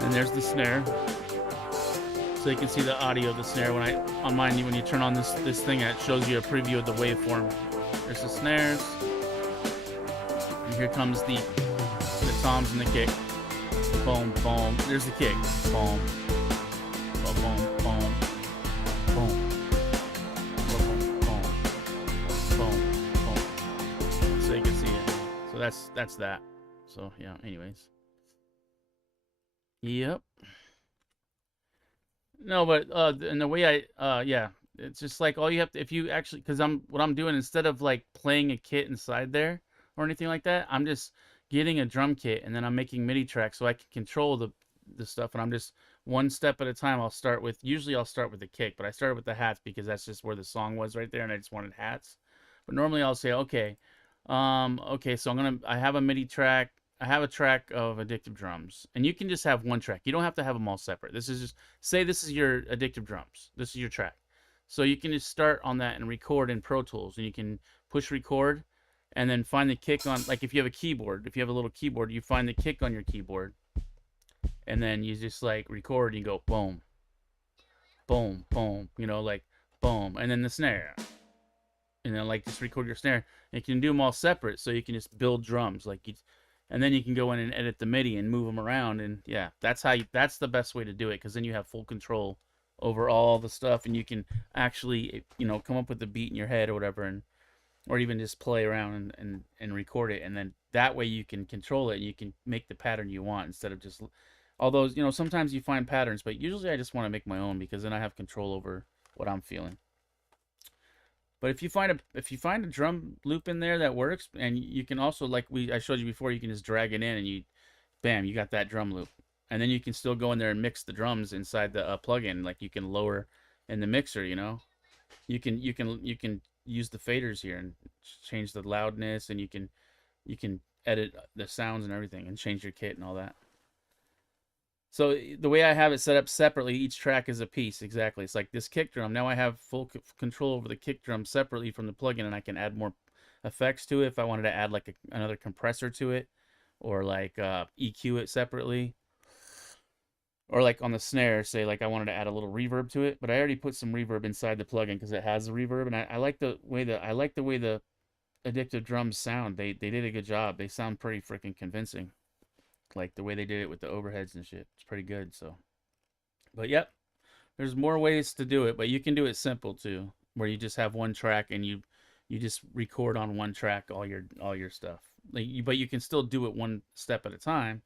And there's the snare. So you can see the audio of the snare. On mine, when you turn on this thing, it shows you a preview of the waveform. There's the snares. And here comes the toms and the kick. Boom, boom. There's the kick. Boom. Boom, boom, boom. Boom. So you can see it. So that's that. So yeah, anyways. Yep. No, but and the way yeah, it's just like all you have to, if you actually, because what I'm doing, instead of like playing a kit inside there or anything like that, I'm just getting a drum kit, and then I'm making MIDI tracks so I can control the stuff, and I'm just one step at a time. Usually I'll start with the kick, but I started with the hats because that's just where the song was right there, and I just wanted hats. But normally I'll say, okay, so I have a MIDI track. I have a track of Addictive Drums, and you can just have one track. You don't have to have them all separate. This is just, say this is your Addictive Drums. This is your track. So you can just start on that and record in Pro Tools, and you can push record and then find the kick on, like if you have a keyboard, if you have a little keyboard, you find the kick on your keyboard, and then you just like record and you go boom, boom, boom, like boom, and then the snare. And then like just record your snare. And you can do them all separate, so you can just build drums and then you can go in and edit the MIDI and move them around, and yeah, that's the best way to do it, because then you have full control over all the stuff, and you can actually come up with the beat in your head or whatever, or even just play around and record it, and then that way you can control it and you can make the pattern you want, instead of just, although sometimes you find patterns, but usually I just want to make my own, because then I have control over what I'm feeling. But if you find a drum loop in there that works, and you can also, like I showed you before, you can just drag it in, and bam, you got that drum loop. And then you can still go in there and mix the drums inside the plugin. Like you can lower in the mixer, you can use the faders here and change the loudness, and you can edit the sounds and everything, and change your kit and all that. So the way I have it set up separately, each track is a piece. Exactly. It's like this kick drum. Now I have full control over the kick drum separately from the plugin, and I can add more effects to it if I wanted to add like another compressor to it, or like EQ it separately. Or like on the snare, say like I wanted to add a little reverb to it, but I already put some reverb inside the plugin because it has the reverb, and I like the way the Addictive Drums sound. They did a good job. They sound pretty freaking convincing. Like the way they did it with the overheads and shit. It's pretty good. So, but yep, there's more ways to do it, but you can do it simple too, where you just have one track and you just record on one track all your stuff. But you can still do it one step at a time.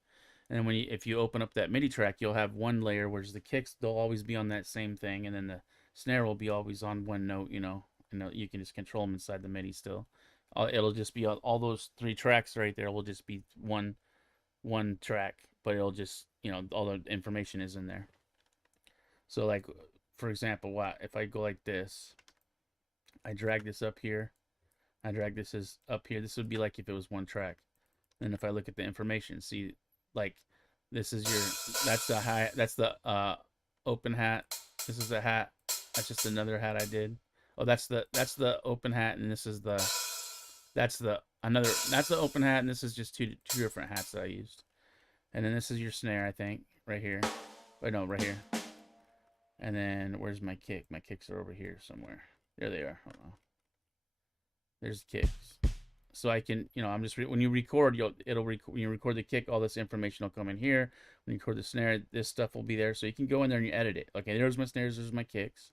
And then if you open up that MIDI track, you'll have one layer, whereas the kicks, they'll always be on that same thing, and then the snare will be always on one note, you know, and you can just control them inside the MIDI still. It'll just be all those 3 tracks right there will just be one track, but it'll just, you know, all the information is in there. So like, for example, if I go like this, I drag this up here, I drag this up here, this would be like if it was one track. Then if I look at the information, see, like this is that's the hi, that's the open hat, this is the hat, that's just another hat I did. Oh, that's the open hat, and this is that's the open hat, and this is just two different hats that I used. And then this is your snare, I think, right here. Wait, no, right here. And then where's my kick? My kicks are over here somewhere. There they are. Hold on. There's the kicks. So I can, you know, I'm just when you record, when you record the kick, all this information will come in here. When you record the snare, this stuff will be there. So you can go in there and you edit it. Okay, there's my snares, there's my kicks,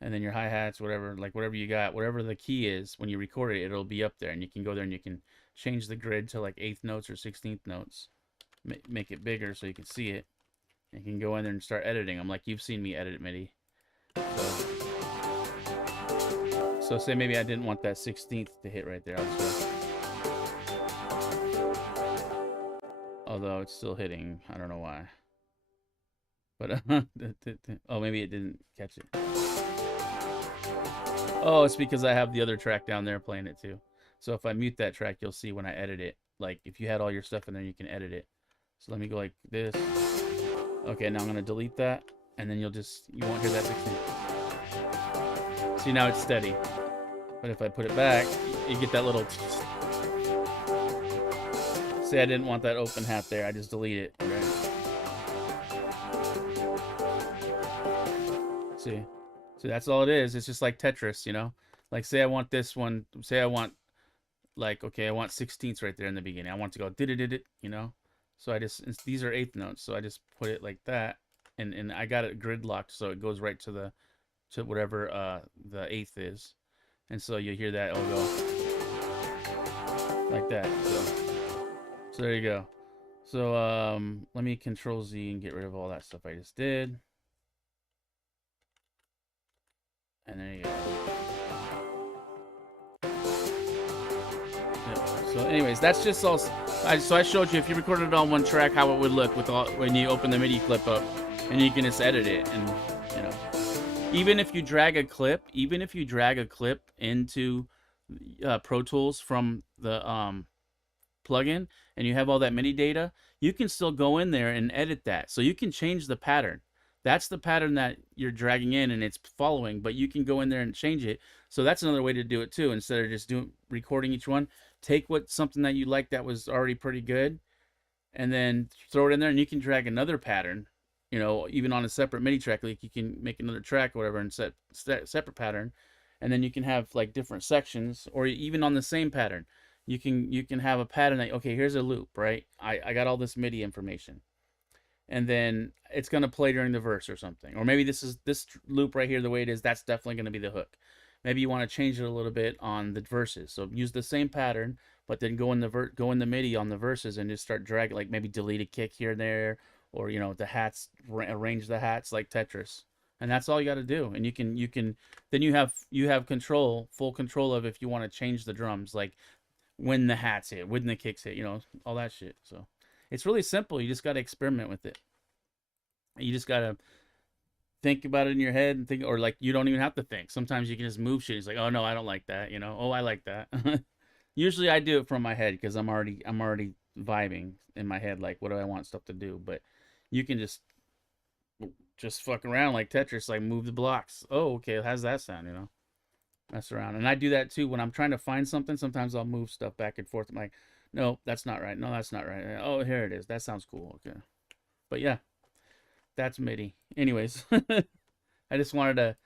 and then your hi-hats, whatever, like whatever you got, whatever the key is, when you record it, it'll be up there, and you can go there and you can change the grid to like 1/8 notes or 16th notes, make it bigger so you can see it. You can go in there and start editing them like you've seen me edit MIDI. So say maybe I didn't want that 16th to hit right there. I'll just although it's still hitting, I don't know why. But oh, maybe it didn't catch it. Oh, it's because I have the other track down there playing it too. So if I mute that track, you'll see when I edit it. Like if you had all your stuff in there, you can edit it. So let me go like this. Okay, now I'm gonna delete that, and then you won't hear that 16th. See, now it's steady. But if I put it back, you get that little. See, I didn't want that open hat there. I just delete it. Right? See, that's all it is. It's just like Tetris, you know. Like say I want this one. Say I want, like, okay, I want 16ths right there in the beginning. I want to go did, you know. So these are 1/8 notes. So I just put it like that, and I got it gridlocked so it goes right to whatever the 1/8 is. And so you hear that, it'll go like that. So there you go. So let me Control Z and get rid of all that stuff I just did. And there you go. Yep. So anyways, that's just all. So I showed you if you recorded it on one track how it would look with when you open the MIDI clip up, and you can just edit it, and you know. Even if you drag a clip into Pro Tools from the plugin, and you have all that MIDI data, you can still go in there and edit that. So you can change the pattern. That's the pattern that you're dragging in and it's following, but you can go in there and change it. So that's another way to do it too. Instead of just recording each one, take something that you like that was already pretty good, and then throw it in there, and you can drag another pattern. You know, even on a separate MIDI track, like you can make another track or whatever and set separate pattern, and then you can have like different sections, or even on the same pattern, you can have a pattern that, okay, here's a loop, right? I got all this MIDI information, and then it's gonna play during the verse or something, or maybe this loop right here, the way it is, that's definitely gonna be the hook. Maybe you want to change it a little bit on the verses, so use the same pattern, but then go in the MIDI on the verses and just start dragging, like maybe delete a kick here and there. Or, you know, the hats, arrange the hats like Tetris, and that's all you got to do. And you can then you have full control of if you want to change the drums, like when the hats hit, when the kicks hit, you know, all that shit. So it's really simple. You just got to experiment with it. You just got to think about it in your head and think, or like you don't even have to think. Sometimes you can just move shit. It's like, oh no, I don't like that. You know, oh, I like that. Usually I do it from my head because I'm already vibing in my head, like what do I want stuff to do. But you can just fuck around like Tetris, like move the blocks. Oh, okay, how's that sound, you know? Mess around. And I do that too when I'm trying to find something. Sometimes I'll move stuff back and forth. I'm like, No, that's not right. No, that's not right. Oh, here it is. That sounds cool. Okay. But yeah, that's MIDI. Anyways, I just wanted to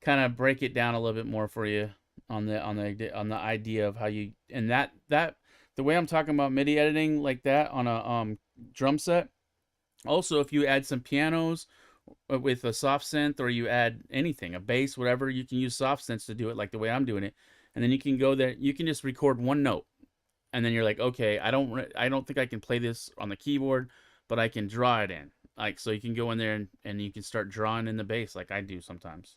kind of break it down a little bit more for you on the idea of how you, and that the way I'm talking about MIDI editing like that on a drum set. Also, if you add some pianos with a soft synth, or you add anything, a bass, whatever, you can use soft synths to do it like the way I'm doing it. And then you can go there, you can just record one note. And then you're like, okay, I don't think I can play this on the keyboard, but I can draw it in. Like, so you can go in there and you can start drawing in the bass like I do sometimes.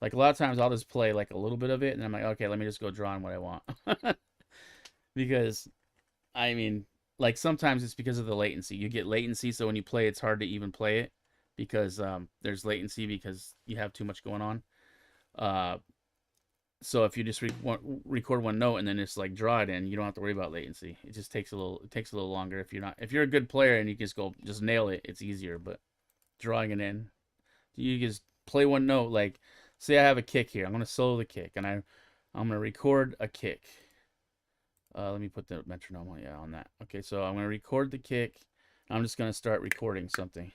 Like a lot of times I'll just play like a little bit of it and I'm like, okay, let me just go draw in what I want. Because, I mean, like sometimes it's because of the latency. You get latency, so when you play, it's hard to even play it because there's latency because you have too much going on. So if you just record one note and then just like draw it in, you don't have to worry about latency. It just takes a little longer. If you're a good player and you just nail it, it's easier. But drawing it in, you just play one note. Like, say I have a kick here, I'm gonna solo the kick, and I'm gonna record a kick. Let me put the metronome on that. Okay, so I'm gonna record the kick. I'm just gonna start recording something.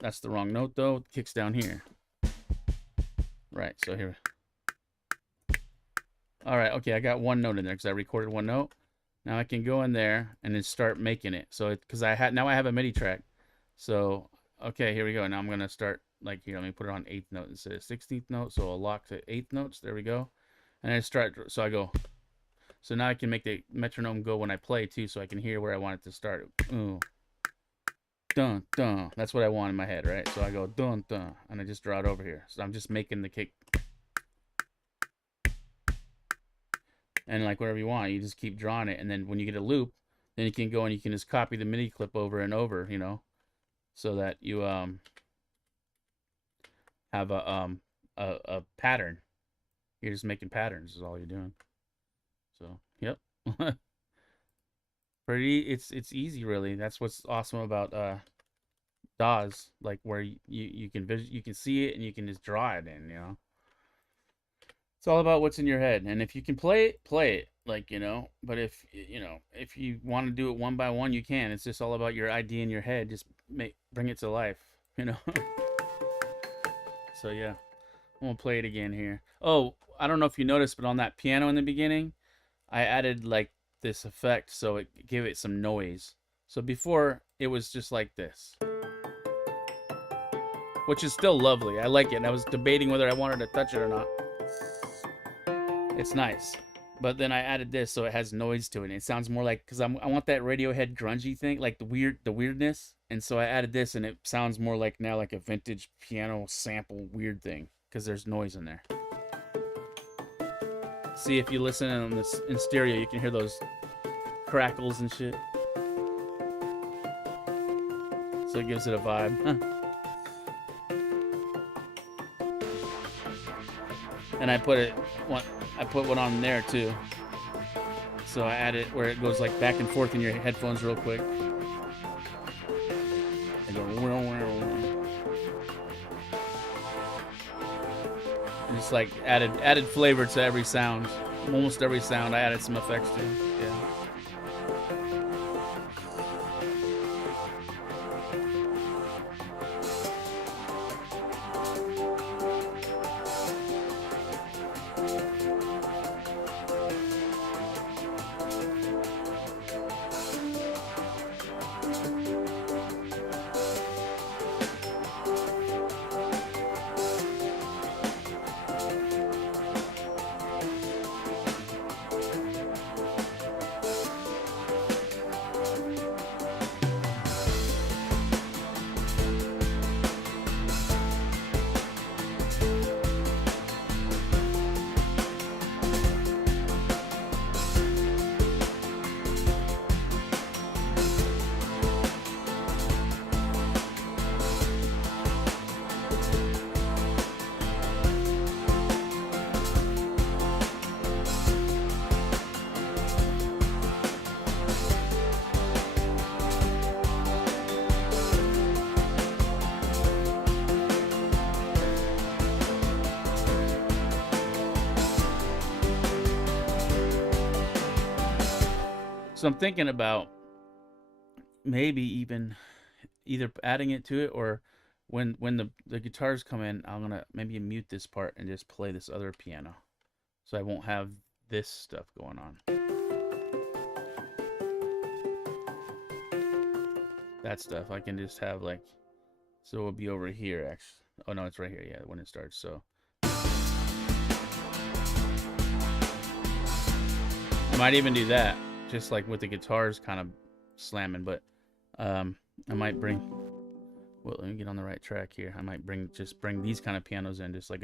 That's the wrong note though. The kick's down here. Right, so here. All right, okay, I got one note in there because I recorded one note. Now I can go in there and then start making it. So because now I have a MIDI track. So okay, here we go. Now I'm gonna start like here. Let me put it on 8th note instead of 16th note. So I'll lock to 8th notes. There we go. And I start. So I go. So now I can make the metronome go when I play too, so I can hear where I want it to start. Ooh. Dun, dun. That's what I want in my head, right? So I go dun, dun, and I just draw it over here. So I'm just making the kick. And like whatever you want, you just keep drawing it. And then when you get a loop, then you can go and you can just copy the MIDI clip over and over, you know, so that you have a pattern. You're just making patterns is all you're doing. So, yep. It's easy really. That's what's awesome about DAWs, like where you can see it and you can just draw it in, you know. It's all about what's in your head, and if you can play it, like, you know. But if you want to do it one by one, you can. It's just all about your idea in your head. Just bring it to life, you know. So yeah, I'm gonna play it again here. Oh, I don't know if you noticed, but on that piano in the beginning, I added like this effect so it gave it some noise. So before it was just like this, which is still lovely. I like it, and I was debating whether I wanted to touch it or not. It's nice, but then I added this so it has noise to it. And it sounds more like, because I want that Radiohead grungy thing, like the weirdness, and so I added this, and it sounds more like now like a vintage piano sample weird thing because there's noise in there. See, if you listen on this in stereo, you can hear those crackles and shit. So it gives it a vibe. And I put one on there too. So I add it where it goes like back and forth in your headphones real quick. I go, and just like added flavor to every sound. Almost every sound I added some effects to. Yeah. So I'm thinking about maybe even either adding it to it, or when the guitars come in, I'm gonna maybe mute this part and just play this other piano, so I won't have this stuff going on. That stuff I can just have like, so it'll be over here actually. Oh no, it's right here. Yeah, when it starts. So I might even do that, just like with the guitars kind of slamming. But I might bring. Well, let me get on the right track here. I might bring these kind of pianos in, just like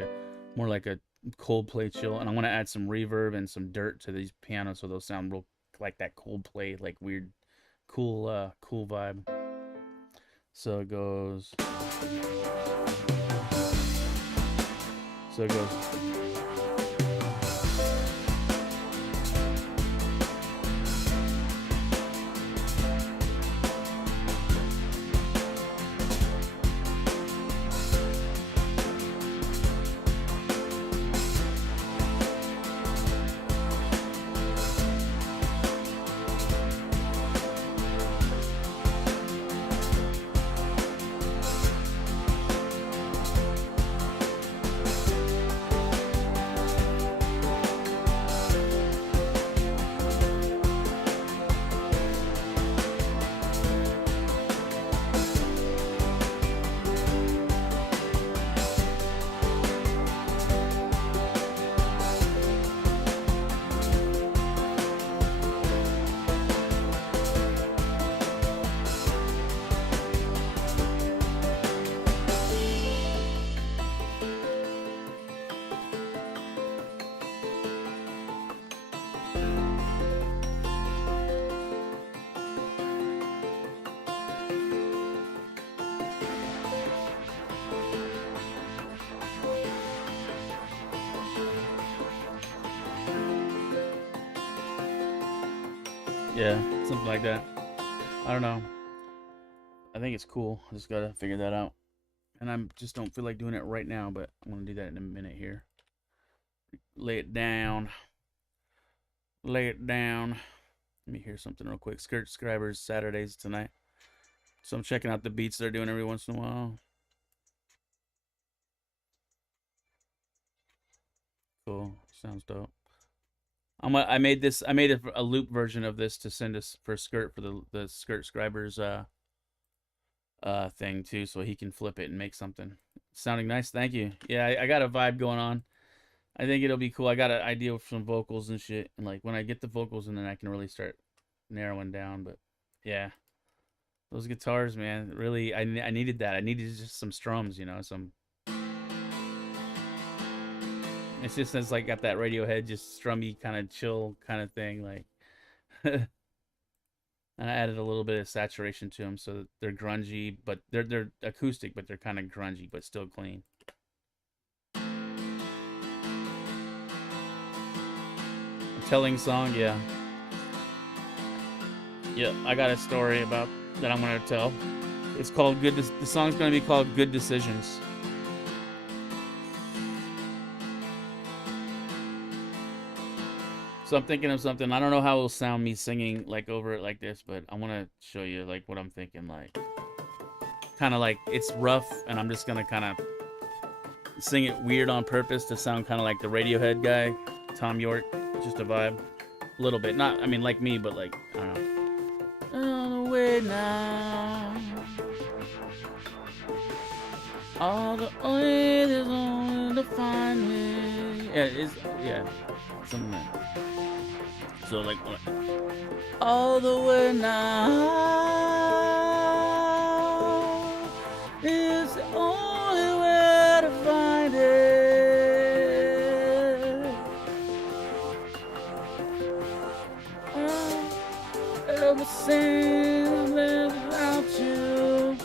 more like a Coldplay chill, and I want to add some reverb and some dirt to these pianos so they'll sound real like that Coldplay, like weird, cool vibe. So it goes. So it goes. Yeah, something like that. I don't know. I think it's cool. I just gotta figure that out. And I just don't feel like doing it right now, but I'm gonna do that in a minute here. Lay it down. Lay it down. Let me hear something real quick. Skirt Scribers Saturdays tonight. So I'm checking out the beats they're doing every once in a while. Cool. Sounds dope. I made a loop version of this to send us for Skirt for the Skirt Scribers thing too, so he can flip it and make something. Sounding nice, thank you. Yeah, I got a vibe going on. I think it'll be cool. I got an idea for some vocals and shit, and like when I get the vocals, and then I can really start narrowing down. But yeah, those guitars, man, really, I needed that. I needed just some strums, you know, some. It's just it's like got that Radiohead, just strummy kind of chill kind of thing, like. And I added a little bit of saturation to them, so they're grungy, but they're acoustic, but they're kind of grungy, but still clean. A telling song, yeah. Yeah, I got a story about that I'm gonna tell. It's called Good. The song's gonna be called Good Decisions. So I'm thinking of something. I don't know how it'll sound me singing like over it like this, but I want to show you like what I'm thinking. Like, kind of like it's rough, and I'm just gonna kind of sing it weird on purpose to sound kind of like the Radiohead guy, Tom York. Just a vibe, a little bit. Not, I mean, like me, but like I don't know. On the way now, all the way there's only to find me. Yeah, it's something like that. So like all the way now is the only way to find it. Ever since without you,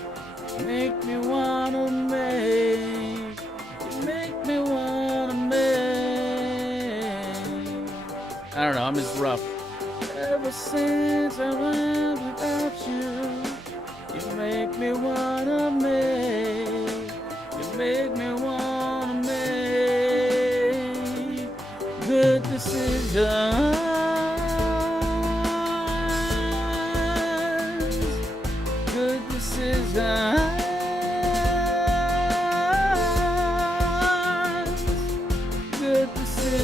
make me wanna make, you make me wanna make. I don't know, I'm just rough. Ever since I went without you, you make me wanna make, you make me wanna make good decisions. Good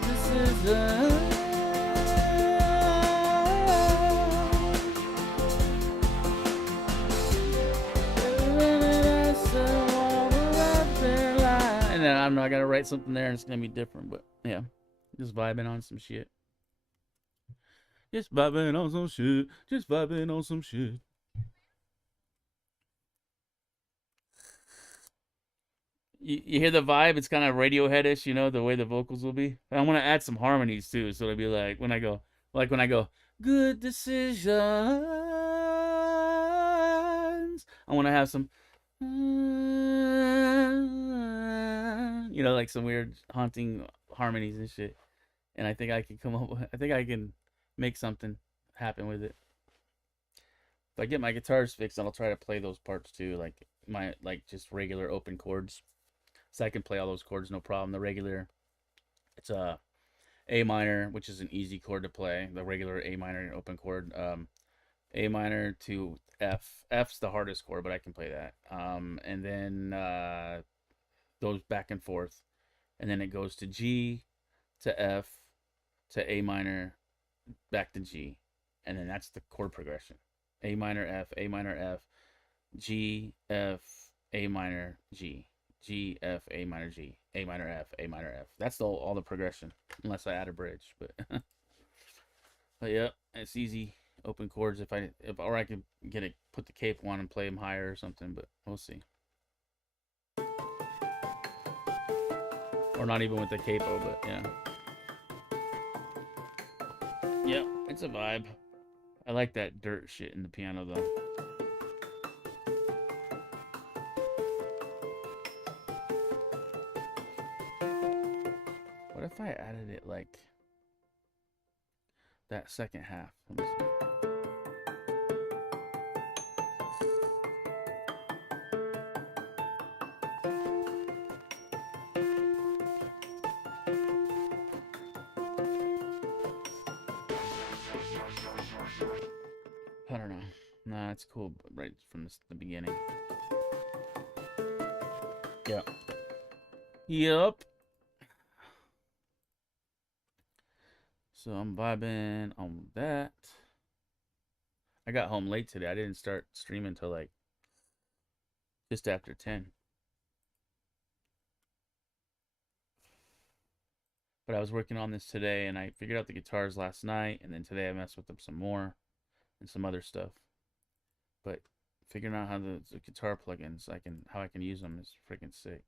decisions. And then I don't know, I gotta write something there and it's gonna be different, but yeah. Just vibing on some shit. Just vibing on some shit. Just vibing on some shit. You hear the vibe? It's kind of Radiohead-ish, you know, the way the vocals will be. I want to add some harmonies too, so it'll be like when I go, good decisions. I want to have some, you know, like some weird haunting harmonies and shit. And I think I can come up with, I think I can make something happen with it. If I get my guitars fixed, then I'll try to play those parts too, like just regular open chords. So I can play all those chords, no problem. The regular, it's a A minor, which is an easy chord to play. The regular A minor open chord, A minor to F. F's the hardest chord, but I can play that. And then goes back and forth, and then it goes to G, to F, to A minor, back to G, and then that's the chord progression. A minor F, A minor F, G, F, A minor, G. G, F, A minor, G, A minor, F, A minor, F. That's all the progression, unless I add a bridge. But yeah, it's easy open chords or I could put the capo on and play them higher or something. But we'll see. Or not even with the capo, but yeah. Yep, it's a vibe. I like that dirt shit in the piano though. What if I added it like that second half? Let me see. I don't know. Nah, it's cool right from the beginning. Yep. Yep. So I'm vibing on that. I got home late today. I didn't start streaming until like just after 10. But I was working on this today and I figured out the guitars last night, and then today I messed with them some more and some other stuff. But figuring out how the guitar plugins how I can use them is freaking sick.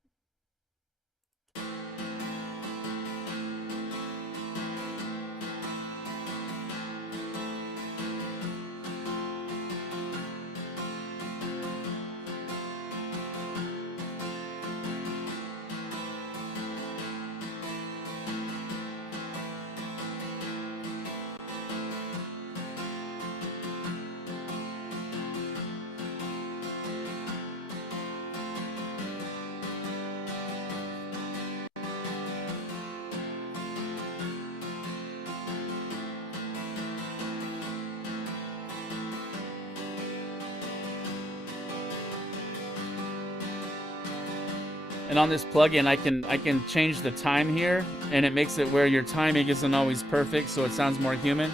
And on this plugin, I can change the time here, and it makes it where your timing isn't always perfect, so it sounds more human.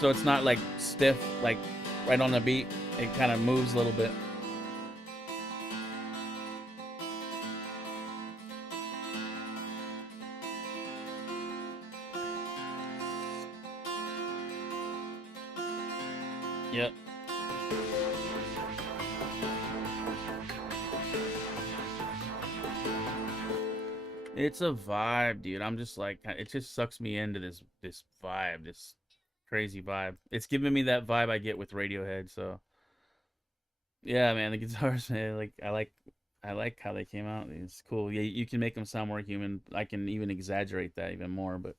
So it's not like stiff, like right on the beat. It kind of moves a little bit. Yep. It's a vibe, dude. I'm just like, it just sucks me into this vibe, this crazy vibe. It's giving me that vibe I get with Radiohead. So yeah, man, the guitars, man, like I like how they came out. It's cool. Yeah, you can make them sound more human. I can even exaggerate that even more, but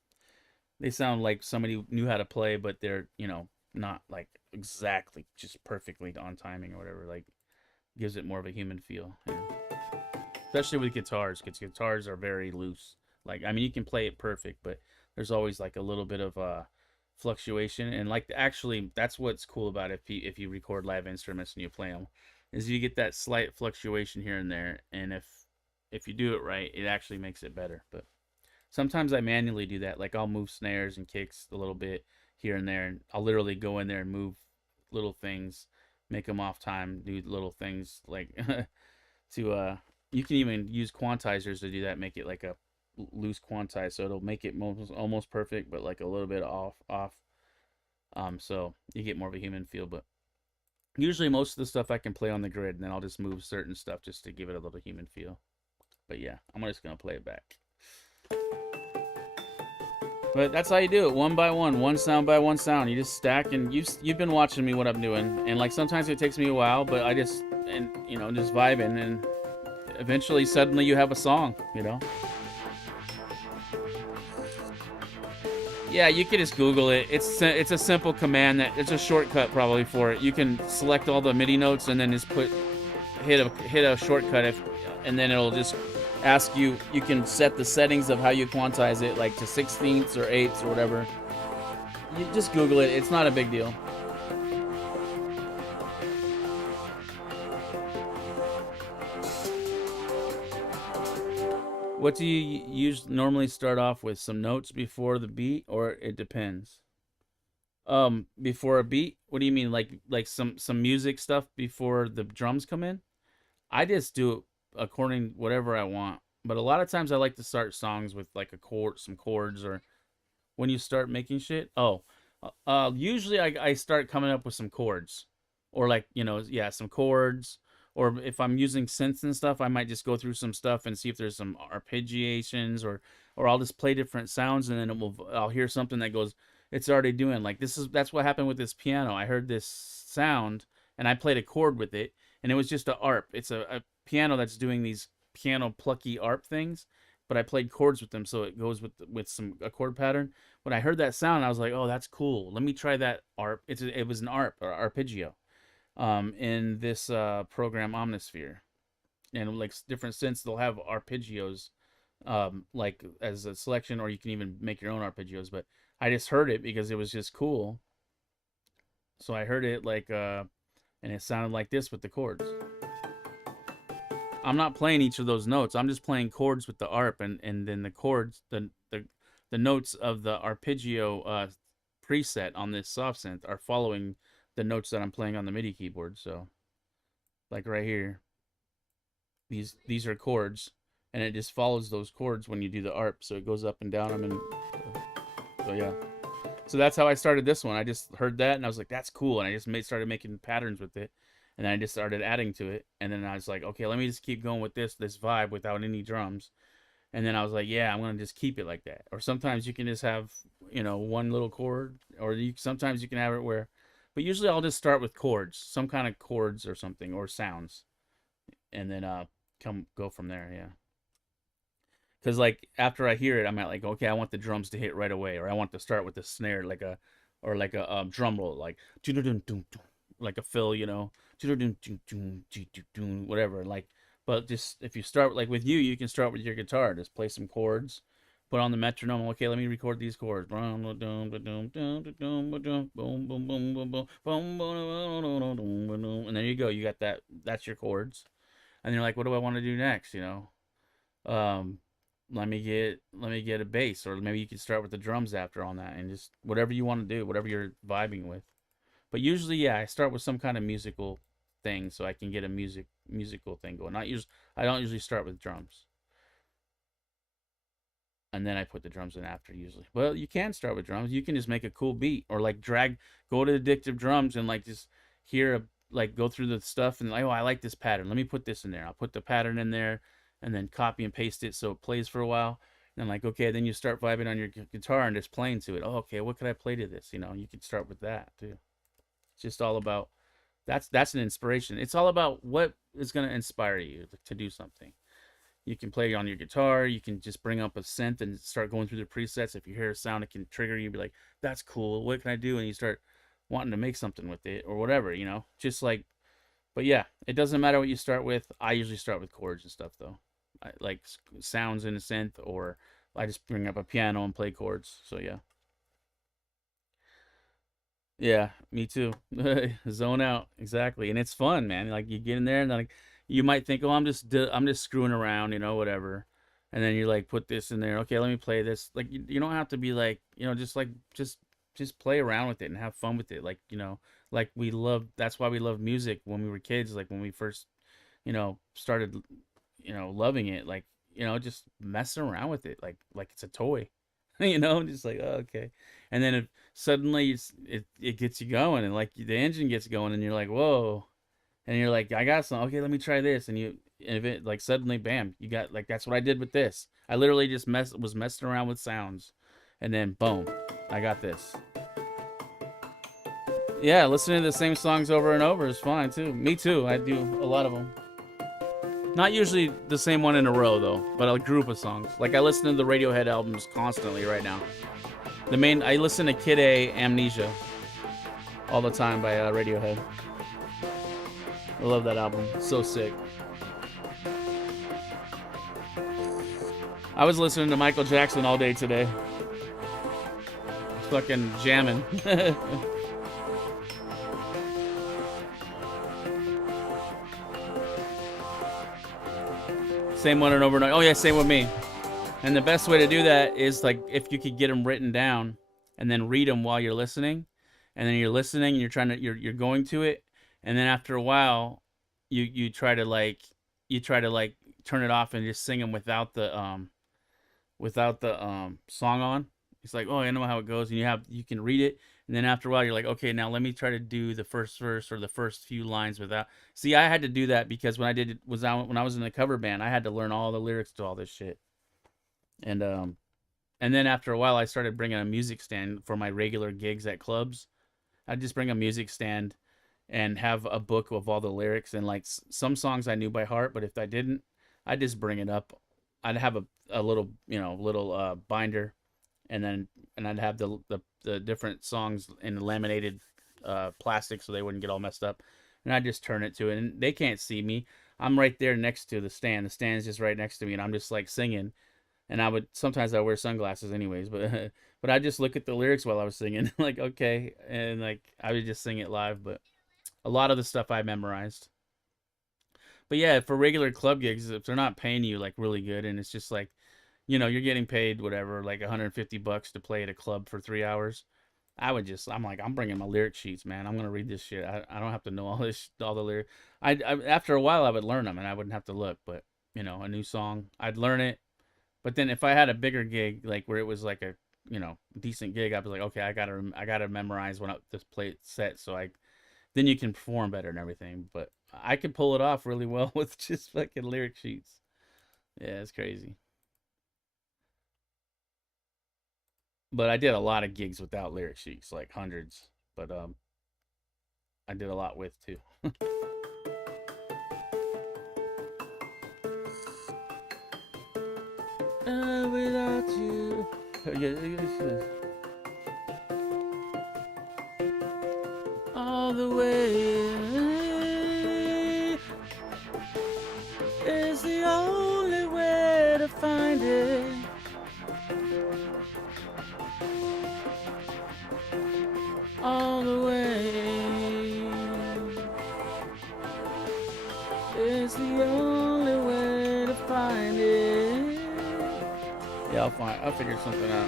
they sound like somebody knew how to play, but they're, you know, not like exactly just perfectly on timing or whatever. Like gives it more of a human feel. Yeah. Especially with guitars, because guitars are very loose. Like, I mean, you can play it perfect, but there's always like a little bit of fluctuation. And like, actually, that's what's cool about it. If you record live instruments and you play them, is you get that slight fluctuation here and there, and if you do it right, it actually makes it better. But sometimes I manually do that. Like I'll move snares and kicks a little bit here and there, and I'll literally go in there and move little things, make them off time, do little things like to you can even use quantizers to do that, make it like a loose quantize, so it'll make it almost perfect, but like a little bit off. So you get more of a human feel. But usually most of the stuff I can play on the grid, and then I'll just move certain stuff just to give it a little human feel. But yeah, I'm just gonna play it back. But that's how you do it, one by one sound by one sound. You just stack, and you've been watching me what I'm doing, and like sometimes it takes me a while, but I just just vibing, and eventually suddenly you have a song, Yeah, you can just Google it. It's a simple command it's a shortcut probably for it. You can select all the MIDI notes and then just hit a shortcut and then it'll just ask you. You can set the settings of how you quantize it, like to 16ths or 8ths or whatever. You just Google it. It's not a big deal. What do you normally start off with? Some notes before the beat, or it depends? Before a beat? What do you mean? Like some music stuff before the drums come in? I just do it according whatever I want. But a lot of times I like to start songs with like some chords, or when you start making shit. Usually I start coming up with some chords, or like some chords. Or if I'm using synths and stuff, I might just go through some stuff and see if there's some arpeggiations, or I'll just play different sounds, and then I'll hear something that goes, it's already doing like that's what happened with this piano. I heard this sound and I played a chord with it, and it was just a arp. It's a piano that's doing these piano plucky arp things, but I played chords with them, so it goes with a chord pattern. When I heard that sound, I was like, oh, that's cool. Let me try that arp. It was an arp or arpeggio. In this program Omnisphere, and like different synths, they'll have arpeggios like as a selection, or you can even make your own arpeggios. But I just heard it because it was just cool, so I heard it like and it sounded like this with the chords. I'm not playing each of those notes. I'm just playing chords with the arp, and then the chords, the notes of the arpeggio preset on this soft synth are following the notes that I'm playing on the MIDI keyboard. So like right here, these are chords, and it just follows those chords when you do the arp, so it goes up and down them. And so yeah, so that's how I started this one. I just heard that and I was like, that's cool, and I just started making patterns with it, and then I just started adding to it, and then I was like, okay, let me just keep going with this vibe without any drums. And then I was like, yeah, I'm gonna just keep it like that. Or sometimes you can just have one little chord, or sometimes you can have it where. But usually I'll just start with chords, some kind of chords or something, or sounds, and then go from there. Yeah, because like after I hear it, I'm like, okay, I want the drums to hit right away, or I want to start with the snare like a drum roll, like a fill, whatever. Like, but just if you start like with you can start with your guitar, just play some chords. Put on the metronome. Okay, let me record these chords. And there you go. You got that. That's your chords. And you're like, what do I want to do next? Let me get a bass, or maybe you can start with the drums after on that, and just whatever you want to do, whatever you're vibing with. But usually, yeah, I start with some kind of musical thing, so I can get a musical thing going. I don't usually start with drums. And then I put the drums in after usually. Well, you can start with drums. You can just make a cool beat, or like go to Addictive Drums and like just go through the stuff and like, oh, I like this pattern. Let me put this in there. I'll put the pattern in there and then copy and paste it so it plays for a while. And then like, okay, then you start vibing on your guitar and just playing to it. Oh, okay, what could I play to this? You could start with that too. It's just all about, that's an inspiration. It's all about what is going to inspire you to do something. You can play on your guitar. You can just bring up a synth and start going through the presets. If you hear a sound, it can trigger you. Be like, that's cool. What can I do? And you start wanting to make something with it or whatever, just like, but yeah, it doesn't matter what you start with. I usually start with chords and stuff though. I like sounds in a synth, or I just bring up a piano and play chords. So yeah. Yeah, me too. Zone out, exactly, and it's fun, man. Like you get in there and like you might think, oh, I'm just screwing around, whatever, and then you like put this in there. Okay, let me play this. Like you don't have to be like, just like just play around with it and have fun with it. Like like we love. That's why we love music when we were kids. Like when we first, started, loving it. Like just messing around with it, like it's a toy. Just like, oh, okay. And then if suddenly it gets you going and like the engine gets going and you're like, whoa. And you're like, I got some. Okay, let me try this. And if it like suddenly, bam, you got like, that's what I did with this. I literally just was messing around with sounds and then boom, I got this. Yeah, listening to the same songs over and over is fine too. Me too. I do a lot of them. Not usually the same one in a row though, but a group of songs. Like I listen to the Radiohead albums constantly right now. I listen to Kid A, Amnesia, all the time by Radiohead. I love that album. So sick. I was listening to Michael Jackson all day today. Fucking jamming. Same one and over and over. Oh yeah, same with me. And the best way to do that is like if you could get them written down and then read them while you're listening, and then you're listening and you're going to it, and then after a while, you try to like turn it off and just sing them without the song on. It's like, oh, I know how it goes, and you can read it, and then after a while you're like, okay, now let me try to do the first verse or the first few lines without. See, I had to do that because when I was in the cover band, I had to learn all the lyrics to all this shit. And then after a while, I started bringing a music stand for my regular gigs at clubs. I'd just bring a music stand and have a book of all the lyrics, and like some songs I knew by heart, but if I didn't, I'd just bring it up. I'd have a little binder, and I'd have the different songs in laminated plastic so they wouldn't get all messed up, and I'd just turn it to it, and they can't see me. I'm right there next to the stand. The stand's just right next to me, and I'm just like singing. And sometimes I wear sunglasses anyways, but I just look at the lyrics while I was singing, like, okay. And like, I would just sing it live, but a lot of the stuff I memorized. But yeah, for regular club gigs, if they're not paying you like really good, and it's just like, you're getting paid whatever, like $150 to play at a club for 3 hours, I'm like, I'm bringing my lyric sheets, man. I'm going to read this shit. I don't have to know all the lyrics. After a while I would learn them and I wouldn't have to look, but a new song, I'd learn it. But then if I had a bigger gig, like where it was like a, decent gig, I'd be like, okay, I gotta memorize when this play set, so then you can perform better and everything. But I could pull it off really well with just fucking lyric sheets. Yeah, it's crazy. But I did a lot of gigs without lyric sheets, like hundreds. But I did a lot with too. Without you. All the way is the only way to find it. All the way is the only way to find it. Yeah, I'll figure something out.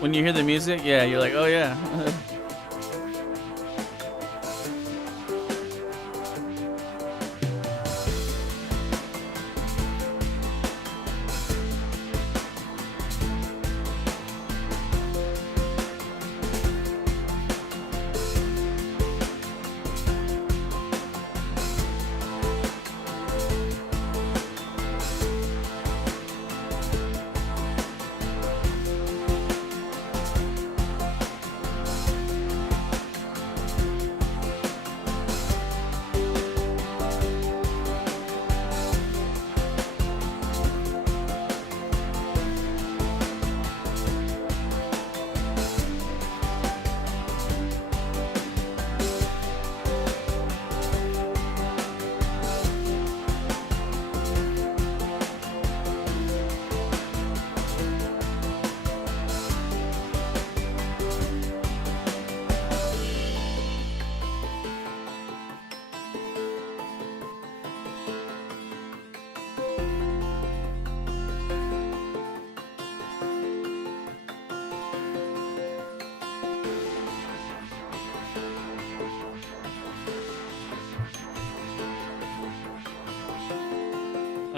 When you hear the music, yeah, you're like, oh yeah.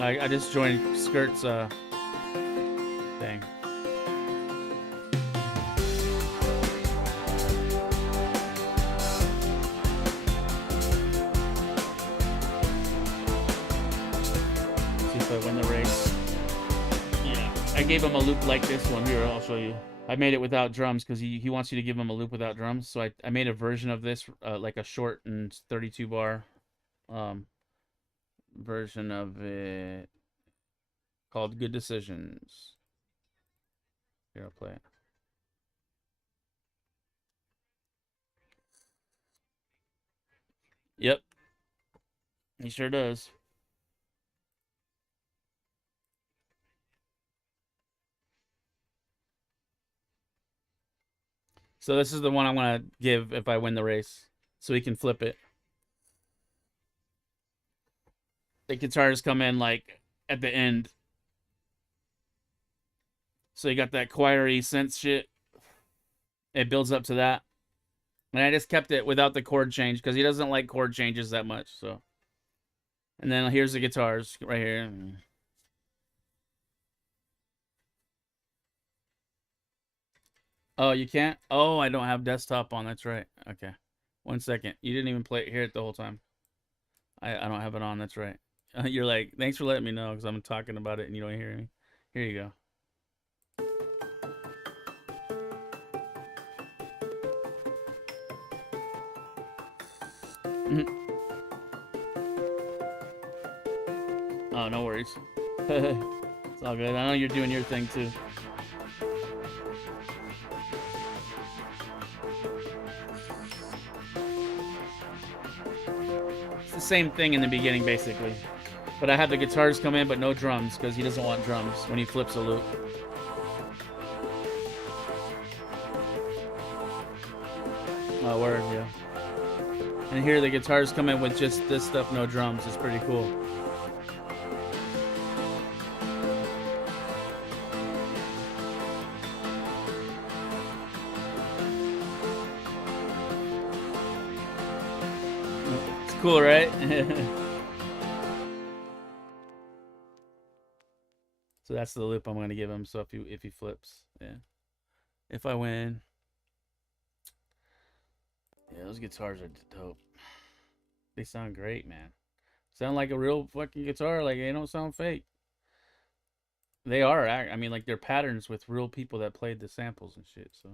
I just joined Skirt's thing. See if I win the race. Yeah, I gave him a loop like this one. Here, I'll show you. I made it without drums because he wants you to give him a loop without drums. So I made a version of this, like a short and 32 bar version of it called Good Decisions. Here, I'll play it. Yep. He sure does. So this is the one I'm going to give if I win the race. So he can flip it. The guitars come in like at the end. So you got that choiry synth shit. It builds up to that. And I just kept it without the chord change because he doesn't like chord changes that much. So, and then here's the guitars right here. Oh, you can't? Oh, I don't have desktop on. That's right. Okay. 1 second. You didn't even hear it the whole time. I don't have it on. That's right. You're like, thanks for letting me know because I'm talking about it and you don't hear me. Here you go. Oh, no worries. It's all good. I know you're doing your thing too. It's the same thing in the beginning, basically. But I have the guitars come in, but no drums, because he doesn't want drums when he flips a loop. Oh, word, yeah. And here the guitars come in with just this stuff, no drums. It's pretty cool. It's cool, right? So that's the loop I'm going to give him. So if he flips, yeah. If I win. Yeah, those guitars are dope. They sound great, man. Sound like a real fucking guitar. Like, they don't sound fake. They are. I mean, like, they're patterns with real people that played the samples and shit, so.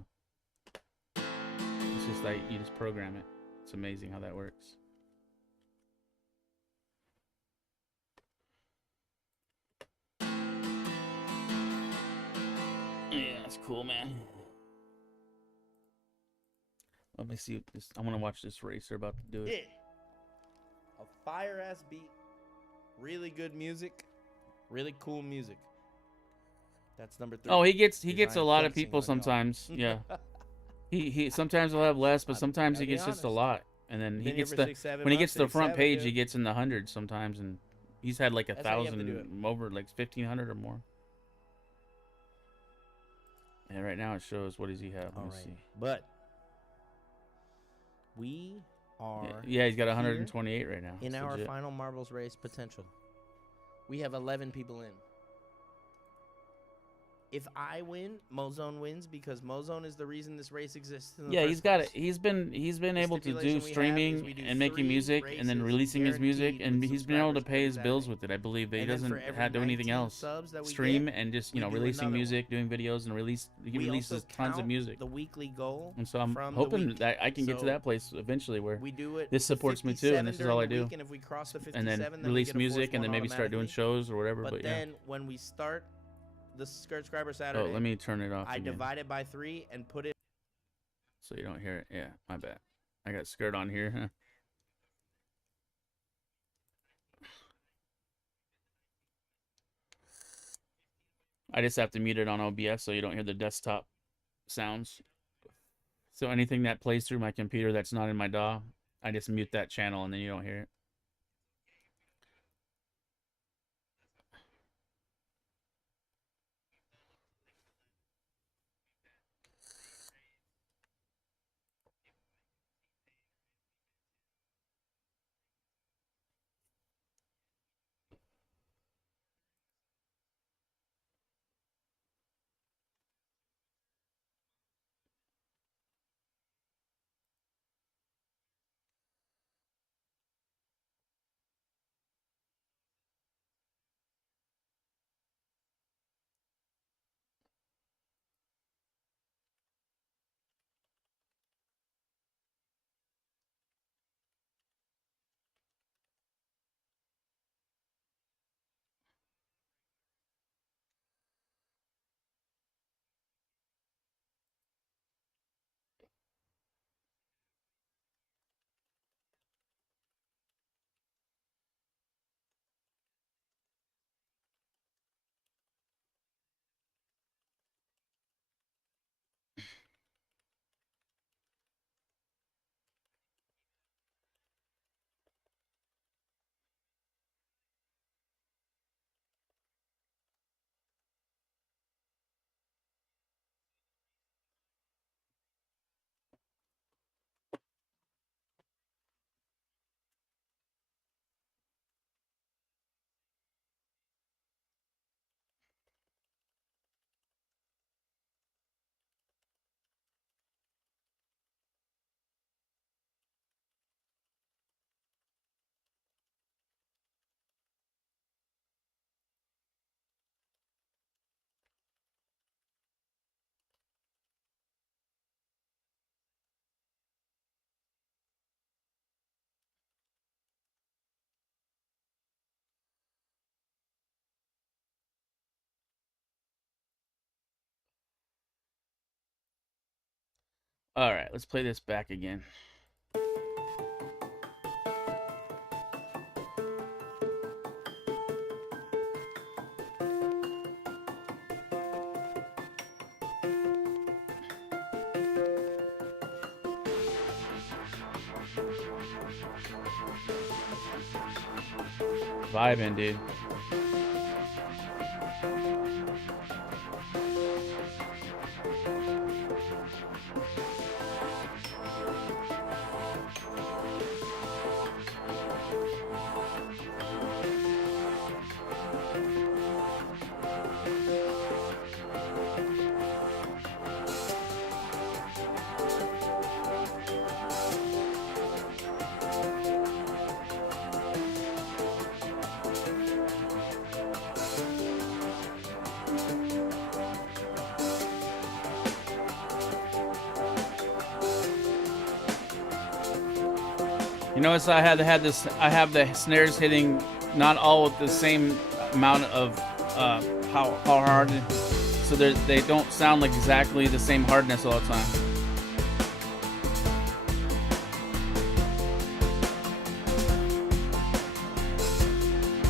It's just like, you just program it. It's amazing how that works. Yeah, that's cool, man. Let me see if this. I want to watch this race. They're about to do it. Yeah. A fire ass beat. Really good music. Really cool music. That's number 3. Oh, he gets a Design lot of flexing people on y'all. sometimes. Yeah. He sometimes will have less, but I sometimes he gotta be gets just a honest. lot. And then he Been here gets for the 6, 7 when he months, gets to the 6, front 7, page, dude. he gets in the hundreds sometimes, and he's had like That's how you have to do 1,000 over like 1,500 or more. And right now it shows what does he have? Let All me right. see. But we are Yeah, he's got here 128 right now. in It's our legit. final marbles race potential. We have 11 people in. If I win, Mozone wins because Mozone is the reason this race exists. In the Yeah, first he's got place. it. He's been The able to do stipulation we have is streaming we do and making 3 music and then races releasing his music, guaranteed and with he's been able to subscribers pay per his bills Saturday. with it. I believe that he And then for doesn't every have to do anything 19 else. subs that we Stream get, and just we do releasing another music, doing videos, and he We releases also tons of count music. the weekly goal And so I'm from the hoping week. that I can get to So that place eventually where we do it this supports me too, and this is all I during the do. week, and if we cross the 57, And then then we release get a music, fourth and then one maybe start doing automatically. shows or whatever. But But yeah. then when we start the Subscriber Oh, Saturday, let me turn it off I again, divide it by 3 and put it. so you don't hear it. Yeah, my bad. I got Skirt on here. Huh? I just have to mute it on OBS so you don't hear the desktop sounds. So anything that plays through my computer that's not in my DAW, I just mute that channel and then you don't hear it. All right, let's play this back again. Vibing, dude. You notice I have the snares hitting not all with the same amount of how hard, so they don't sound like exactly the same hardness all the time.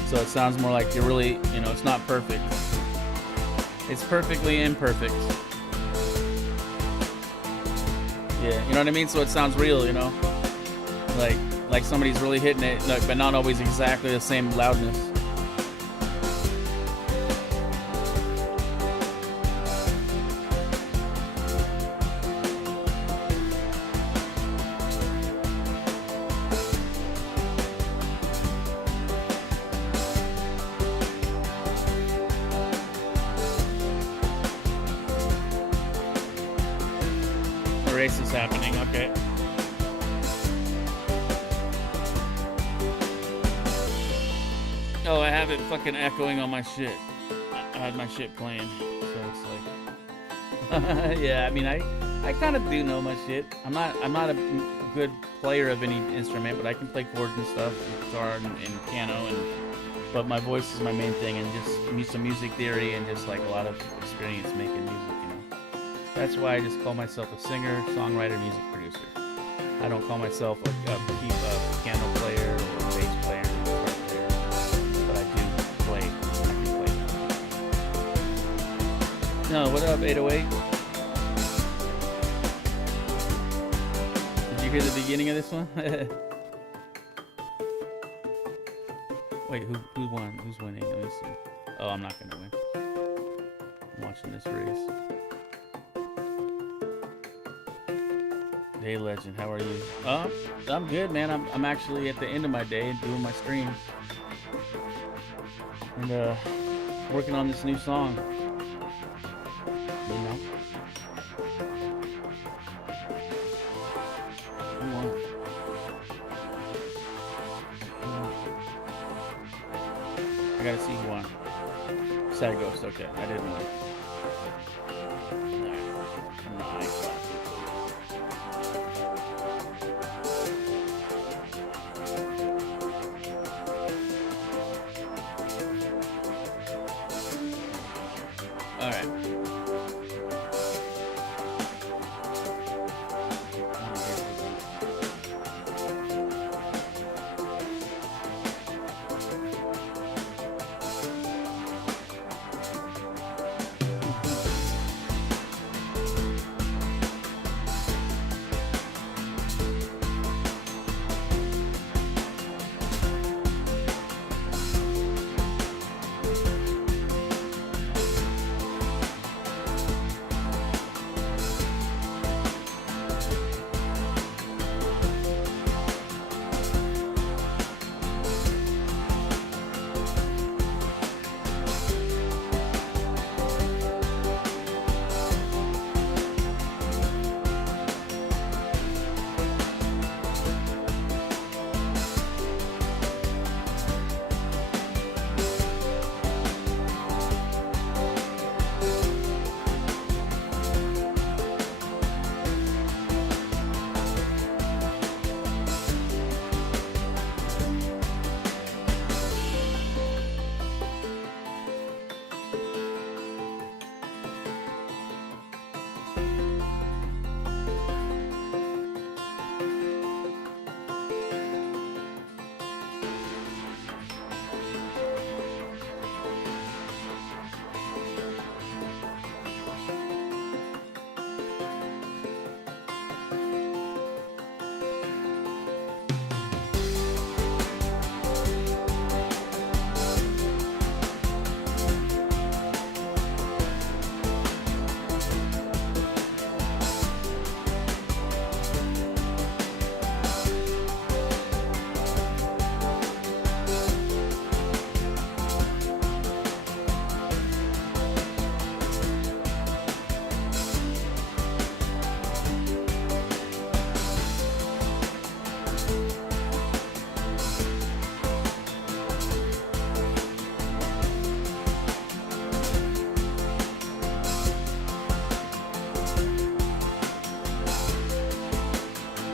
So it sounds more like you're really, you know, it's not perfect. It's perfectly imperfect. Yeah, you know what I mean? So it sounds real, you know? Like somebody's really hitting it, but not always exactly the same loudness. The race is happening, okay. Oh, I have it fucking echoing on my shit. I had my shit playing, so it's like, yeah. I mean, I kind of do know my shit. I'm not a good player of any instrument, but I can play chords and stuff, and guitar and piano, but my voice is my main thing, and just some music theory and just like a lot of experience making music. You know, that's why I just call myself a singer, songwriter, music producer. I don't call myself a piano player or bass player. No, what up, 808? Did you hear the beginning of this one? Wait, who won? Who's winning? Let me see. Oh, I'm not gonna win. I'm watching this race. Day Legend, how are you? Oh, I'm good, man. I'm actually at the end of my day doing my stream. And working on this new song. You know? Who won? I gotta see who won. Sad Ghost, okay. I didn't win. Nice. Alright.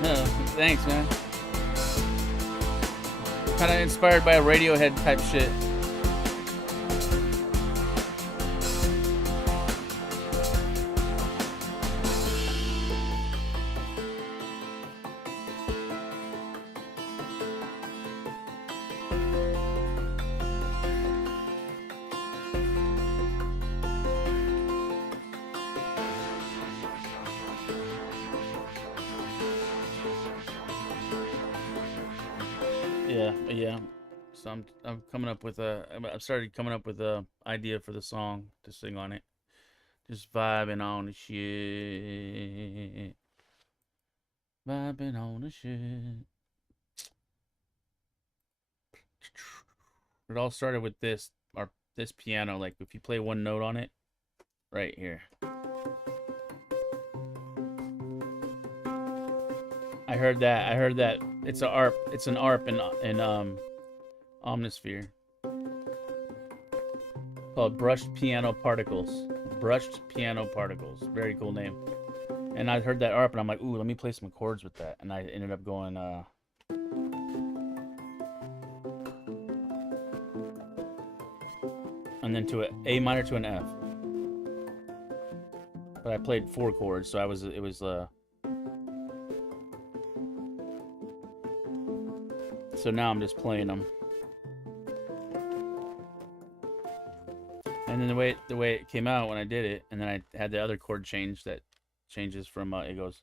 Thanks, man. Kind of inspired by a Radiohead type shit. Yeah. So I'm coming up with I've started coming up with a idea for the song to sing on it. Just vibing on the shit. Vibing on the shit. It all started with this piano. Like if you play one note on it, right here. I heard that. It's an ARP. It's an ARP in Omnisphere. Called Brushed Piano Particles. Brushed Piano Particles. Very cool name. And I heard that ARP and I'm like, ooh, let me play some chords with that. And I ended up going and then to an A minor to an F. But I played 4 chords, so it was so now I'm just playing them. And then the way it came out when I did it, and then I had the other chord change that changes from it goes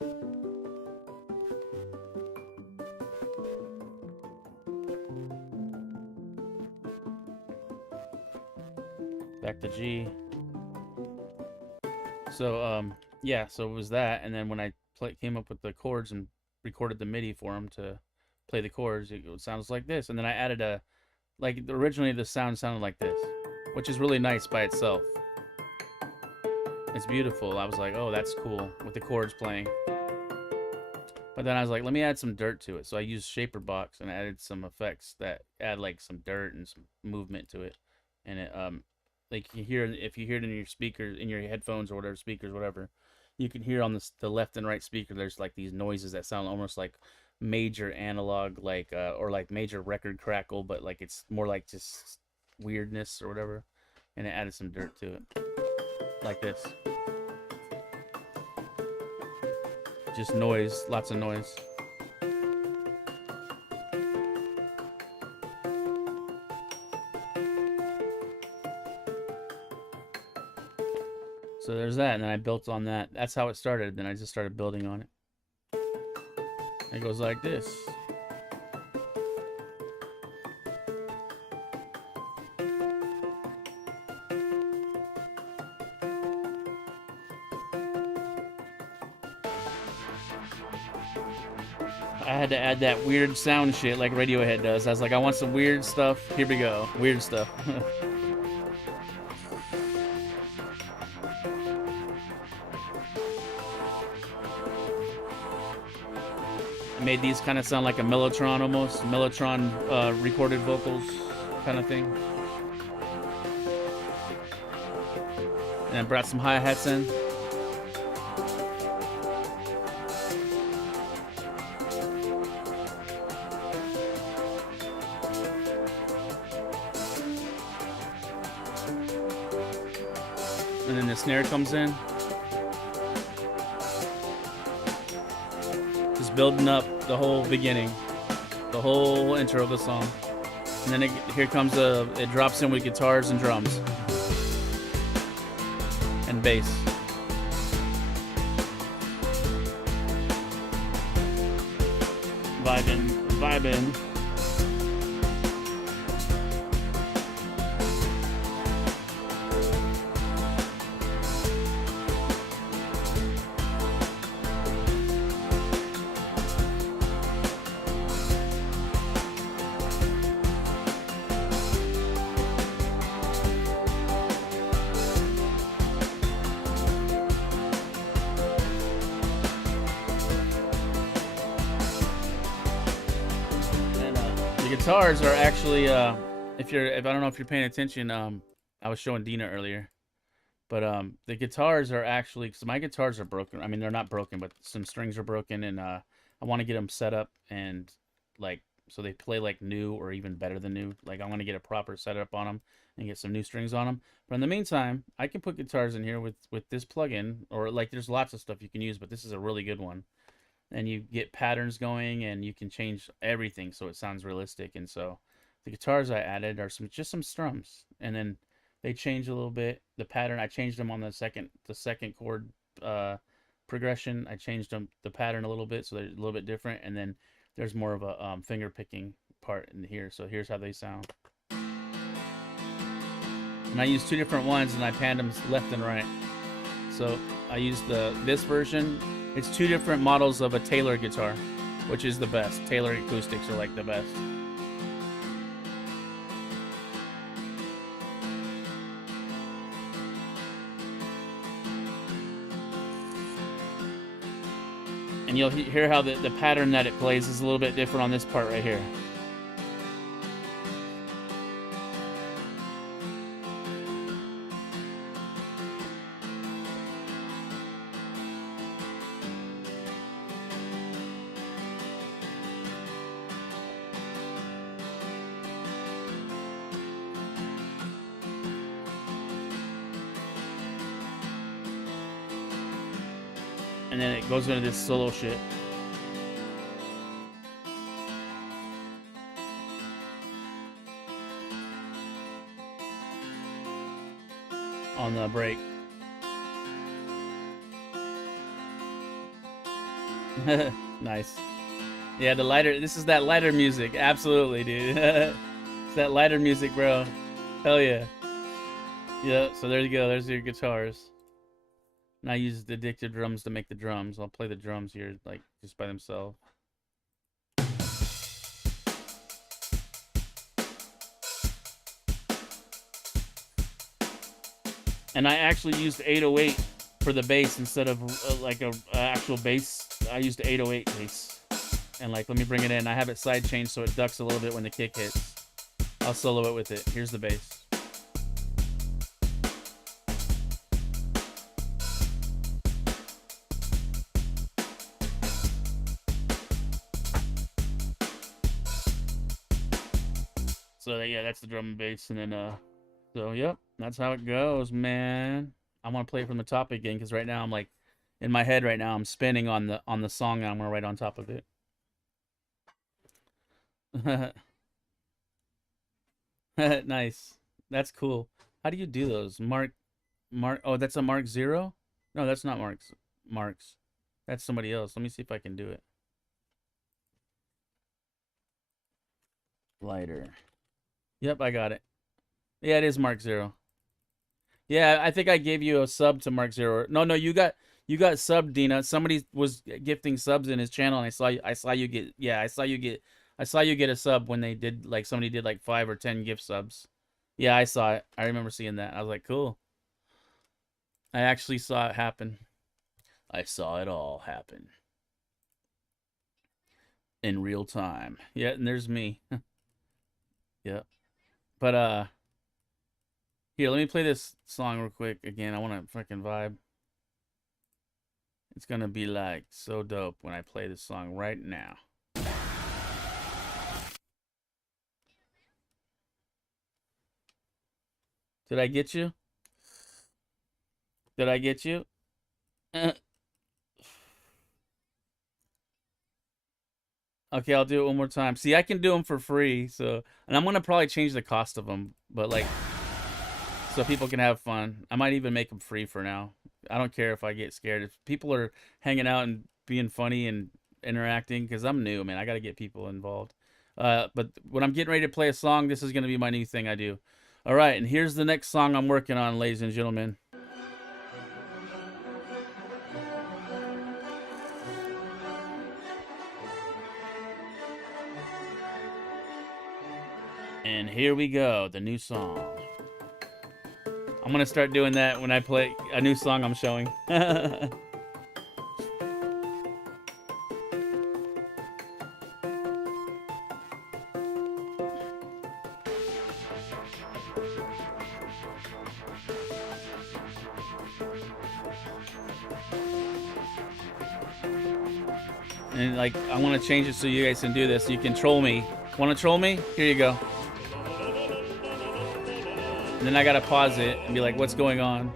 back to G. So yeah, so it was that, and then when I came up with the chords and recorded the MIDI for them to play the chords, it sounds like this, and then I added originally the sound sounded like this, which is really nice by itself. It's beautiful. I was like, oh, that's cool with the chords playing. But then I was like, let me add some dirt to it. So I used Shaper Box and added some effects that add like some dirt and some movement to it. And it like you hear, if you hear it in your speakers, in your headphones or whatever, speakers, whatever, you can hear on the left and right speaker, there's like these noises that sound almost like major analog, like or like major record crackle, but like it's more like just weirdness or whatever. And it added some dirt to it, like this. Just noise, lots of noise. So there's that, and then I built on that. That's how it started. Then I just started building on it. It goes like this. I had to add that weird sound shit like Radiohead does. I was like, I want some weird stuff. Here we go. Weird stuff. I made these kind of sound like a Mellotron almost. Mellotron recorded vocals kind of thing. And I brought some hi-hats in. And then the snare comes in. Just building up the whole beginning, the whole intro of the song. And then here comes it drops in with guitars and drums. And bass. Vibing. Guitars are actually if I don't know if you're paying attention, I was showing Dina earlier, but the guitars are actually, because my guitars are broken. I mean, they're not broken, but some strings are broken, and I want to get them set up and like so they play like new or even better than new. Like I want to get a proper setup on them and get some new strings on them. But in the meantime, I can put guitars in here with this plugin, or like there's lots of stuff you can use, but this is a really good one. And you get patterns going, and you can change everything so it sounds realistic. And so the guitars I added are just some strums, and then they change a little bit. The pattern I changed them on the second chord progression. I changed the pattern a little bit so they're a little bit different, and then there's more of a finger picking part in here. So here's how they sound. And I used two different ones, and I panned them left and right. So I used this version. It's two different models of a Taylor guitar, which is the best. Taylor acoustics are like the best. And you'll hear how the pattern that it plays is a little bit different on this part right here. And then it goes into this solo shit. On the break. Nice. Yeah, the lighter, this is that lighter music. Absolutely, dude. It's that lighter music, bro. Hell yeah. Yeah, so there you go. There's your guitars. And I use the addictive drums to make the drums. I'll play the drums here, like, just by themselves. And I actually used 808 for the bass instead of like a actual bass. I used 808 bass. And like, let me bring it in. I have it side changed so it ducks a little bit when the kick hits. I'll solo it with it. Here's the bass. So yeah, that's the drum and bass, and then so yep, that's how it goes, man. I want to play it from the top again because right now I'm like in my head right now I'm spinning on the song and I'm gonna write on top of it. Nice, that's cool. How do you do those? Mark. Oh, that's a Mark 0. No, that's not Mark's. That's somebody else. Let me see if I can do it. Lighter. Yep, I got it. Yeah, it is Mark 0. Yeah, I think I gave you a sub to Mark 0. No, you got subbed, Dina. Somebody was gifting subs in his channel, and I saw you get a sub when they did like somebody did like 5 or 10 gift subs. Yeah, I saw it. I remember seeing that. I was like, cool. I actually saw it happen. I saw it all happen in real time. Yeah, and there's me. Yep. But here, let me play this song real quick again. I want to fucking vibe. It's gonna be like so dope when I play this song right now. Did I get you? Did I get you? Okay, I'll do it one more time. See, I can do them for free, so, and I'm gonna probably change the cost of them, but like, so people can have fun. I might even make them free for now. I don't care if I get scared. If people are hanging out and being funny and interacting, because I'm new, man. I got to get people involved. But when I'm getting ready to play a song, this is gonna be my new thing I do. All right, and here's the next song I'm working on, ladies and gentlemen. And here we go, the new song. I'm gonna start doing that when I play a new song I'm showing. And like, I want to change it so you guys can do this. So you can troll me. Want to troll me? Here you go. And then I gotta pause it and be like, what's going on?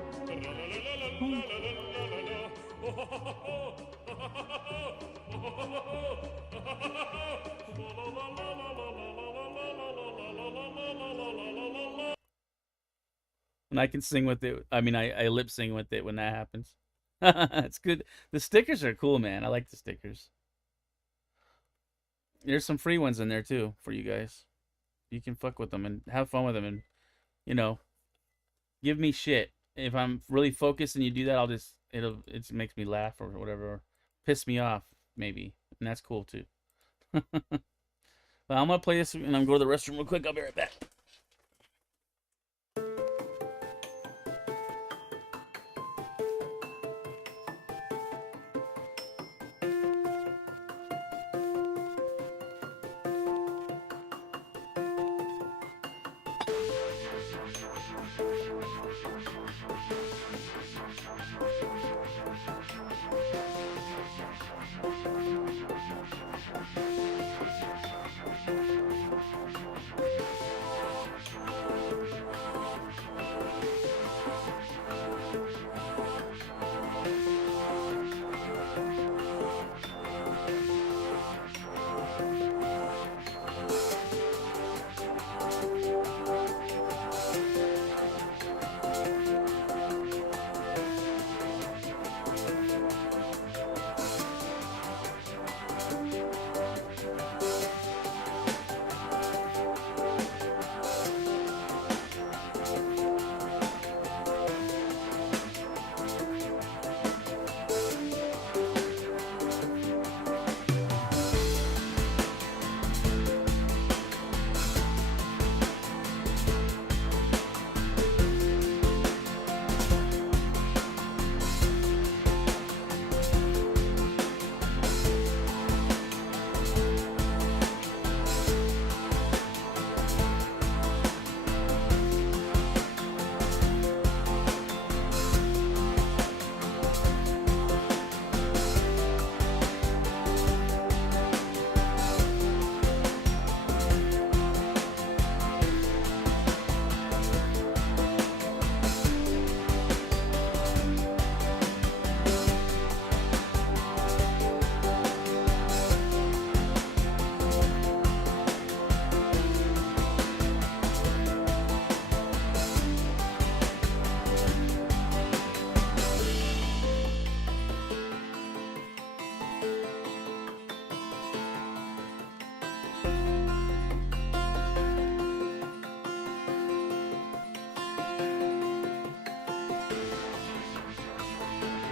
And I can sing with it. I mean, I lip sing with it when that happens. It's good. The stickers are cool, man. I like the stickers. There's some free ones in there too for you guys. You can fuck with them and have fun with them, and you know, give me shit. If I'm really focused and you do that, I'll just it makes me laugh or whatever, or piss me off maybe, and that's cool too. But I'm gonna play this and I'm going to the restroom real quick. I'll be right back.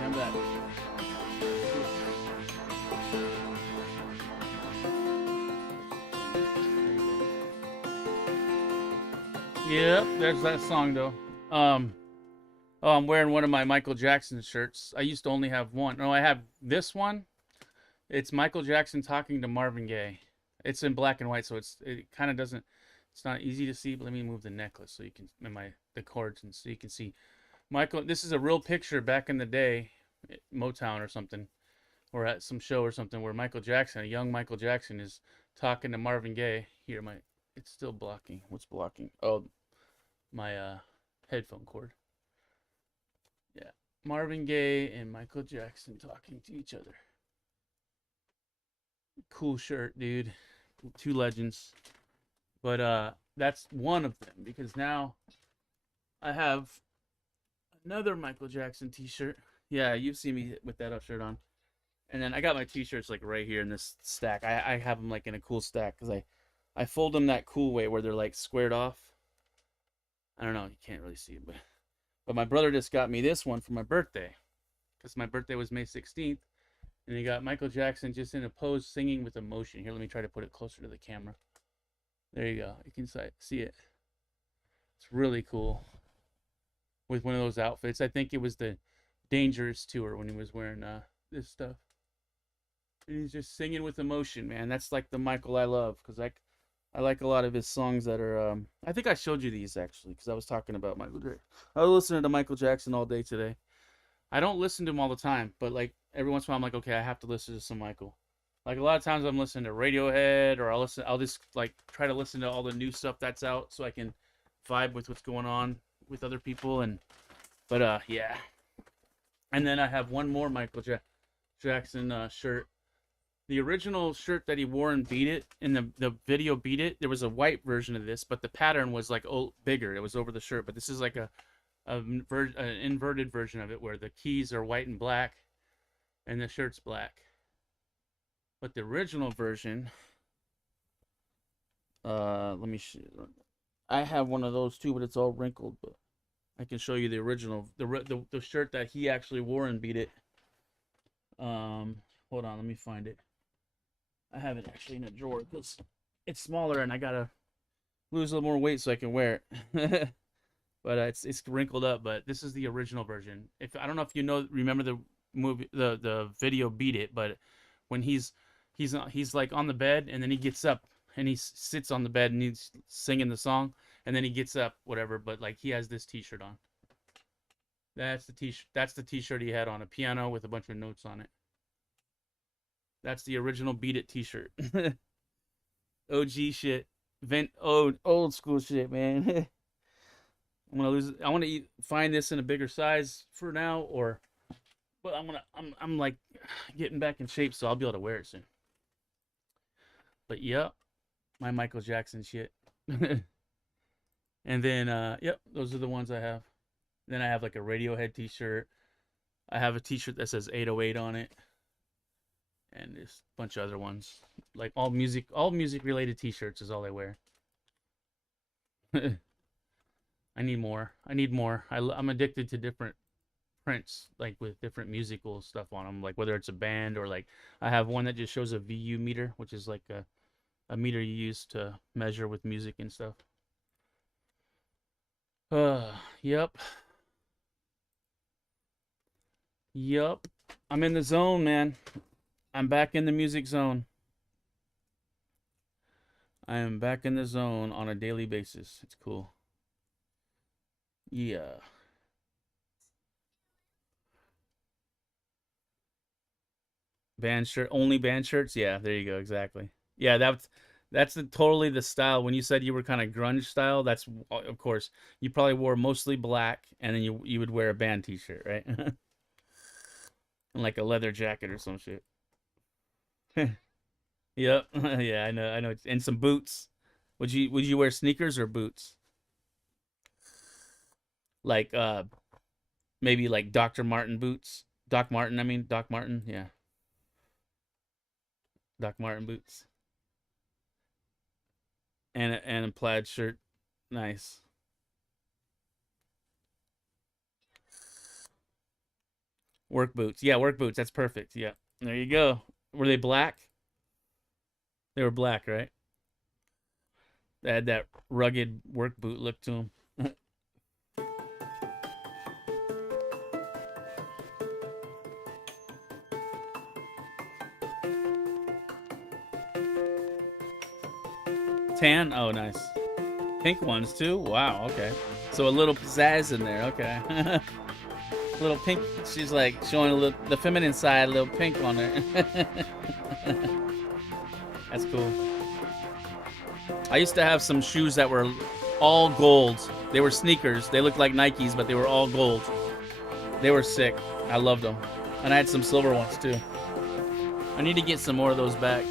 I'm back. Yep, there's that song though. Oh, I'm wearing one of my Michael Jackson shirts. I used to only have one. No, I have this one. It's Michael Jackson talking to Marvin Gaye. It's in black and white, so it kind of doesn't. It's not easy to see. But let me move the necklace so you can the cords, and so you can see Michael. This is a real picture back in the day, at Motown or something, or at some show or something, where Michael Jackson, a young Michael Jackson, is talking to Marvin Gaye. Here, it's still blocking. What's blocking? Oh, my headphone cord. Yeah, Marvin Gaye and Michael Jackson talking to each other. Cool shirt, dude. Two legends. But that's one of them, because now I have another Michael Jackson t-shirt. Yeah, you've seen me with that shirt on. And then I got my t-shirts like right here in this stack. I have them like in a cool stack because I fold them that cool way where they're like squared off. I don't know, you can't really see it, but my brother just got me this one for my birthday, because my birthday was May 16th, and he got Michael Jackson just in a pose singing with emotion. Here, let me try to put it closer to the camera. There you go. You can see it. It's really cool. With one of those outfits. I think it was the Dangerous tour when he was wearing this stuff. And he's just singing with emotion, man. That's like the Michael I love, because I like a lot of his songs that are, I think I showed you these actually, because I was talking about Michael Jackson. I was listening to Michael Jackson all day today. I don't listen to him all the time, but like every once in a while I'm like, okay, I have to listen to some Michael. Like a lot of times I'm listening to Radiohead, or I'll just like try to listen to all the new stuff that's out so I can vibe with what's going on with other people. But yeah. And then I have one more Michael Jackson shirt. The original shirt that he wore in Beat It, in the video Beat It, there was a white version of this, but the pattern was like bigger. It was over the shirt, but this is like an inverted version of it where the keys are white and black and the shirt's black. But the original version, let me I have one of those too, but it's all wrinkled, but I can show you the original, the shirt that he actually wore in Beat It. Hold on, let me find it. I have it actually in a drawer because it's smaller and I gotta lose a little more weight so I can wear it. But it's wrinkled up. But this is the original version. If I don't know if you remember the movie, the video Beat It, but when he's like on the bed and then he gets up and he sits on the bed and he's singing the song and then he gets up, whatever. But like he has this T-shirt on. That's the T-shirt he had on, a piano with a bunch of notes on it. That's the original Beat It T-shirt. OG shit. Old school shit, man. I want to find this in a bigger size for now, but I'm like getting back in shape, so I'll be able to wear it soon. But yeah, my Michael Jackson shit. And then yep, those are the ones I have. Then I have like a Radiohead T-shirt. I have a T-shirt that says 808 on it. And there's a bunch of other ones. Like all music related T-shirts is all I wear. I need more. I'm addicted to different prints, like with different musical stuff on them, like whether it's a band or like I have one that just shows a VU meter, which is like a meter you use to measure with music and stuff. Yep. I'm in the zone, man. I'm back in the music zone. I am back in the zone on a daily basis. It's cool. Yeah. Only band shirts? Yeah, there you go, exactly. Yeah, that's totally the style. When you said you were kind of grunge style, that's, of course, you probably wore mostly black, and then you would wear a band T-shirt, right? And like a leather jacket or some shit. Yep. Yeah, I know. And some boots. Would you wear sneakers or boots? Like maybe like Dr. Martin boots. Doc Martin, yeah. Doc Martin boots. And a plaid shirt. Nice. Work boots. Yeah, work boots. That's perfect. Yeah. There you go. Were they black? They were black, right? They had that rugged work boot look to them. Tan? Oh, nice. Pink ones, too? Wow, okay. So a little pizzazz in there, okay. Little pink, she's like showing the feminine side, a little pink on her. That's cool. I used to have some shoes that were all gold. They were sneakers. They looked like Nikes, but they were all gold. They were sick. I loved them. And I had some silver ones, too. I need to get some more of those back.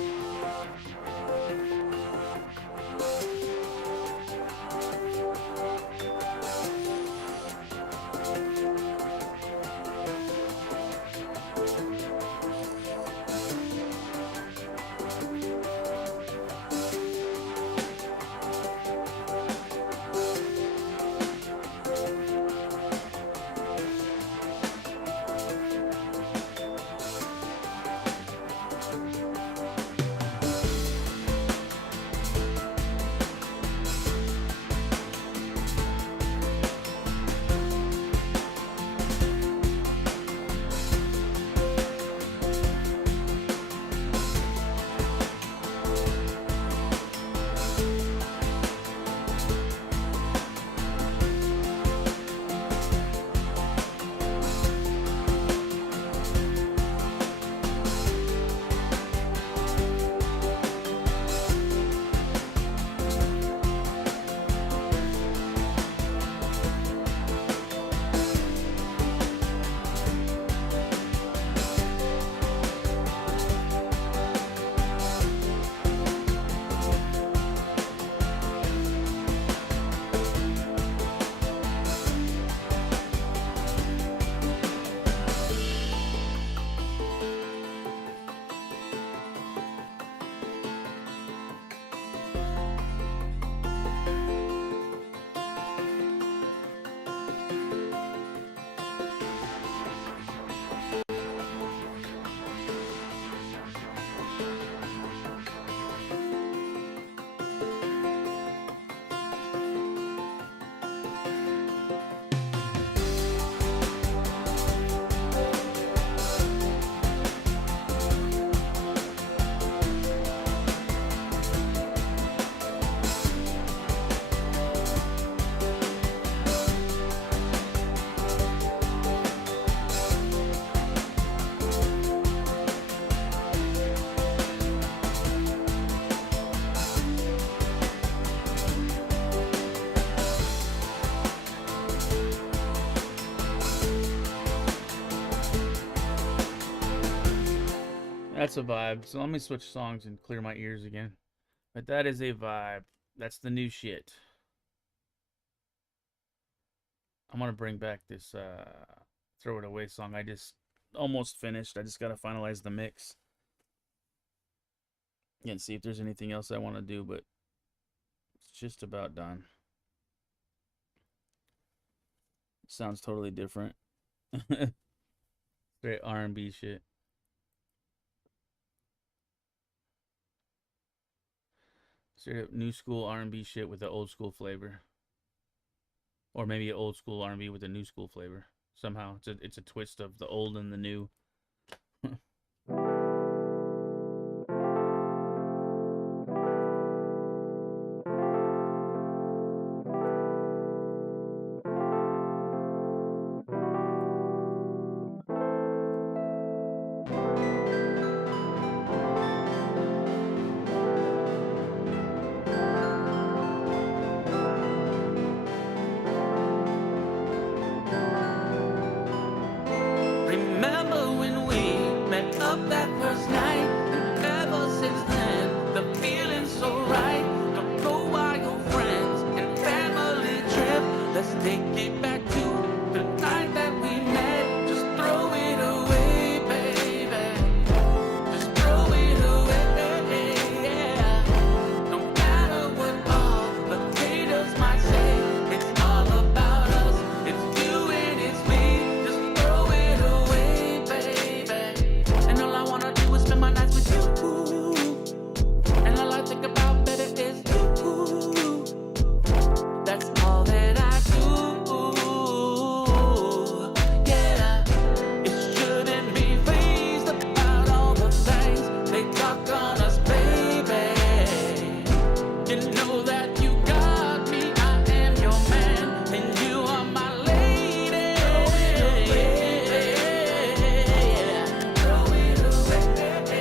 That's a vibe. So let me switch songs and clear my ears again. But that is a vibe. That's the new shit. I'm gonna bring back this Throw It Away song. I just almost finished. I just gotta finalize the mix. And see if there's anything else I want to do, but it's just about done. Sounds totally different. Straight R&B shit. Straight up new school R&B shit with the old school flavor. Or maybe an old school R&B with a new school flavor. Somehow it's a twist of the old and the new. Remember when we met up that first night? And ever since then, the feeling's so right. Don't know why your friends and family trip. Let's take it back to the night that we met. Just throw it away, baby. Just throw it away, yeah. No matter what all the haters might say, it's all about us. It's you and it's me. Just throw it away, baby. And all I wanna do is spend my nights with you. And all I think about better is you. That's all that I do. Yeah. It shouldn't be phased about all the things they talk on us, baby. You know that you got me, I am your man, and you are my lady.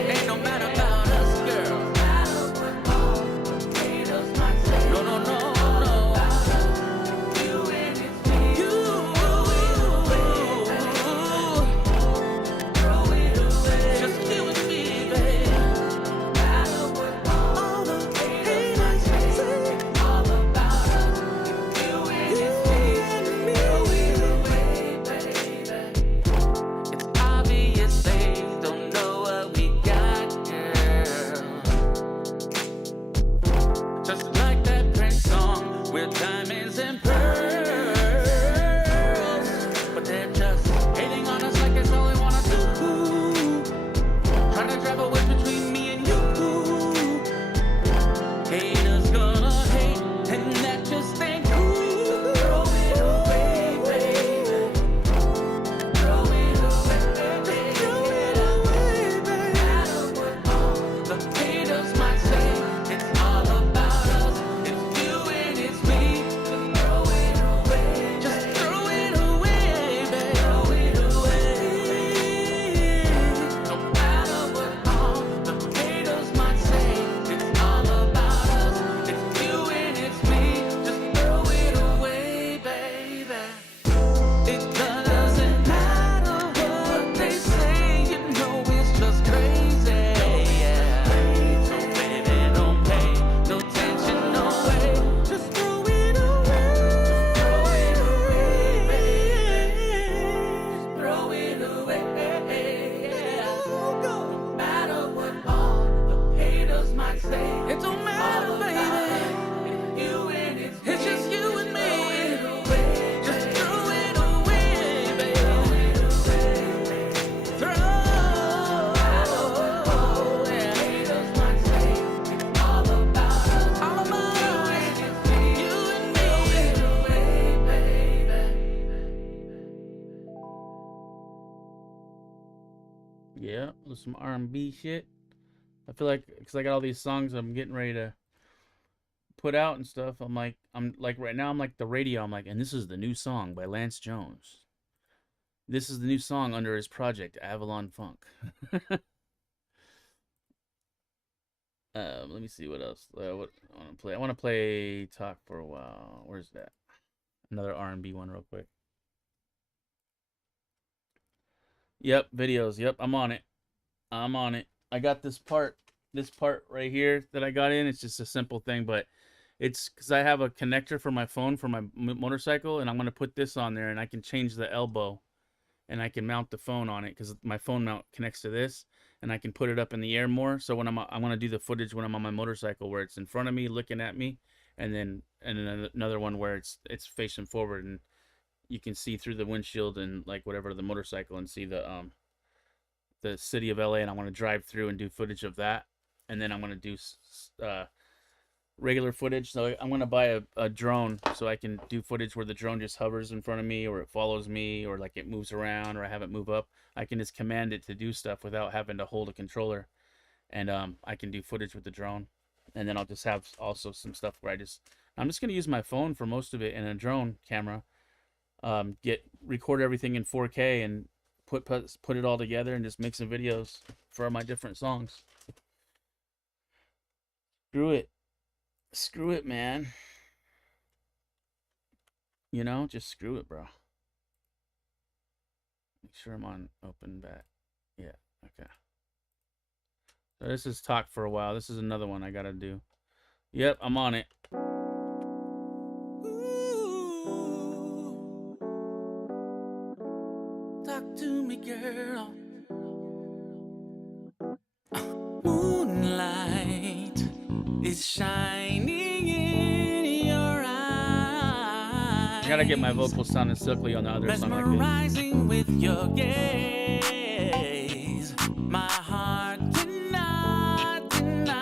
Ain't no matter about us, girl. No, no, no, no. You and it's me. You. Just you and me, baby. All the haters say all about us. You and it's me. It's obvious they don't know what we got, girl. Just like that Prince song with diamonds and pearls. But they're just hating on us like it's all they wanna do. Trying to drive a wedge between me and you. Haters gonna hate, and that just ain't cool. Throw it away, baby. Throw it away, baby. Throw it away, baby. No matter what all the haters might say, it's all about us. It's you and it's me. Just throw it away. Just throw it away, baby. Throw it away. No matter what all the haters might say, it's all about us. It's you and it's me. Just throw it away, baby. It doesn't matter what they say, you know it's just crazy. Yeah. So baby, don't pay no attention, no way. Just throw it away. Throw it away, baby. Throw it away. Yeah. No matter what all the haters might say, it don't matter, baby. It's just you and me. Just throw it away, baby. Throw it all about us. All about us. You and me. Yeah, with some R&B shit. I feel like because I got all these songs I'm getting ready to put out and stuff. I'm like right now I'm like the radio. I'm like, and this is the new song by Lance Jones. This is the new song under his project Avalon Funk. Let me see what else. What I want to play. I want to play Talk for a While. Where's that? Another R&B one, real quick. Yep, videos. Yep, I'm on it. I'm on it. I got this part right here that I got in. It's just a simple thing, but it's because I have a connector for my phone for my motorcycle, and I'm gonna put this on there, and I can change the elbow, and I can mount the phone on it because my phone mount connects to this, and I can put it up in the air more. So when I'm gonna do the footage when I'm on my motorcycle where it's in front of me looking at me, and then another one where it's facing forward, and you can see through the windshield and like whatever the motorcycle and see the city of LA, and I want to drive through and do footage of that, and then I'm gonna do regular footage. So I'm gonna buy a drone so I can do footage where the drone just hovers in front of me, or it follows me, or like it moves around, or I have it move up. I can just command it to do stuff without having to hold a controller, and I can do footage with the drone. And then I'll just have also some stuff where I'm just gonna use my phone for most of it and a drone camera, record everything in 4K and put it all together and just make some videos for my different songs. Screw it, man. You know, just screw it, bro. Make sure I'm on open back. Yeah, okay. So this is talk for a while. This is another one I gotta do. Yep, I'm on it. Talk to me, girl. Moonlight is shining in your eyes. I gotta get my vocals sounding silky on the other song like this. Mesmerizing with your gaze, my heart cannot deny.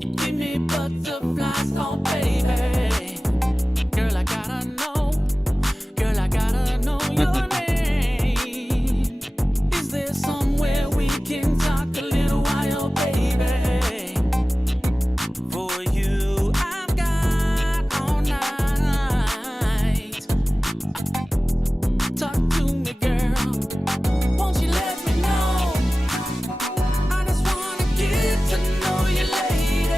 You give me butterflies, oh baby. Girl, I gotta know. Girl, I gotta know your name. Is there somewhere we can talk a little while, baby? For you, I've got all night. Talk to me, girl. Won't you let me know? I just wanna get to know you, lady.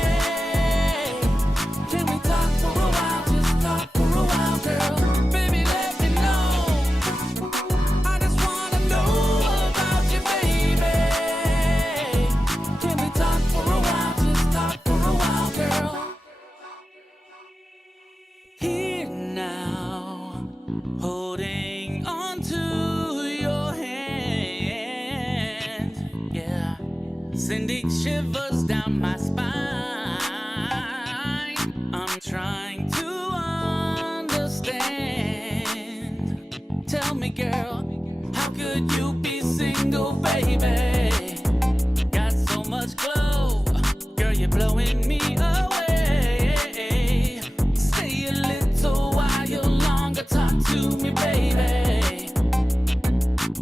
Can we talk for a while? Just talk for a while, girl. Baby, let me know. I just wanna know about you, baby. Can we talk for a while? Just talk for a while, girl. Here now, holding on to your hand, yeah, sending shivers down my spine. I'm trying to understand. Tell me, girl, how could you be single, baby? Got so much glow, girl, you're blowing me away. Stay a little while longer, talk to me, baby.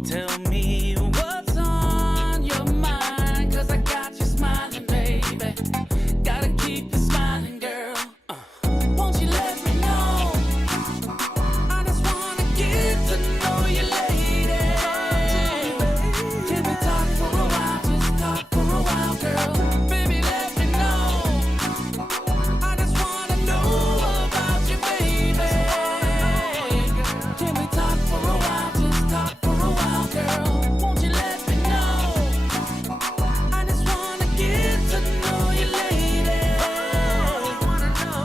Tell me what's on your mind, 'cause I got you smiling, baby. Gotta keep you smiling, girl. Won't you let me know? I just wanna get to know you, lady. Can we talk for a while? Just talk for a while, girl. Baby, let me know. I just wanna know about you, baby. Can we talk for a while? Just talk for a while, girl. Won't you let me know? I just wanna get to know you, lady.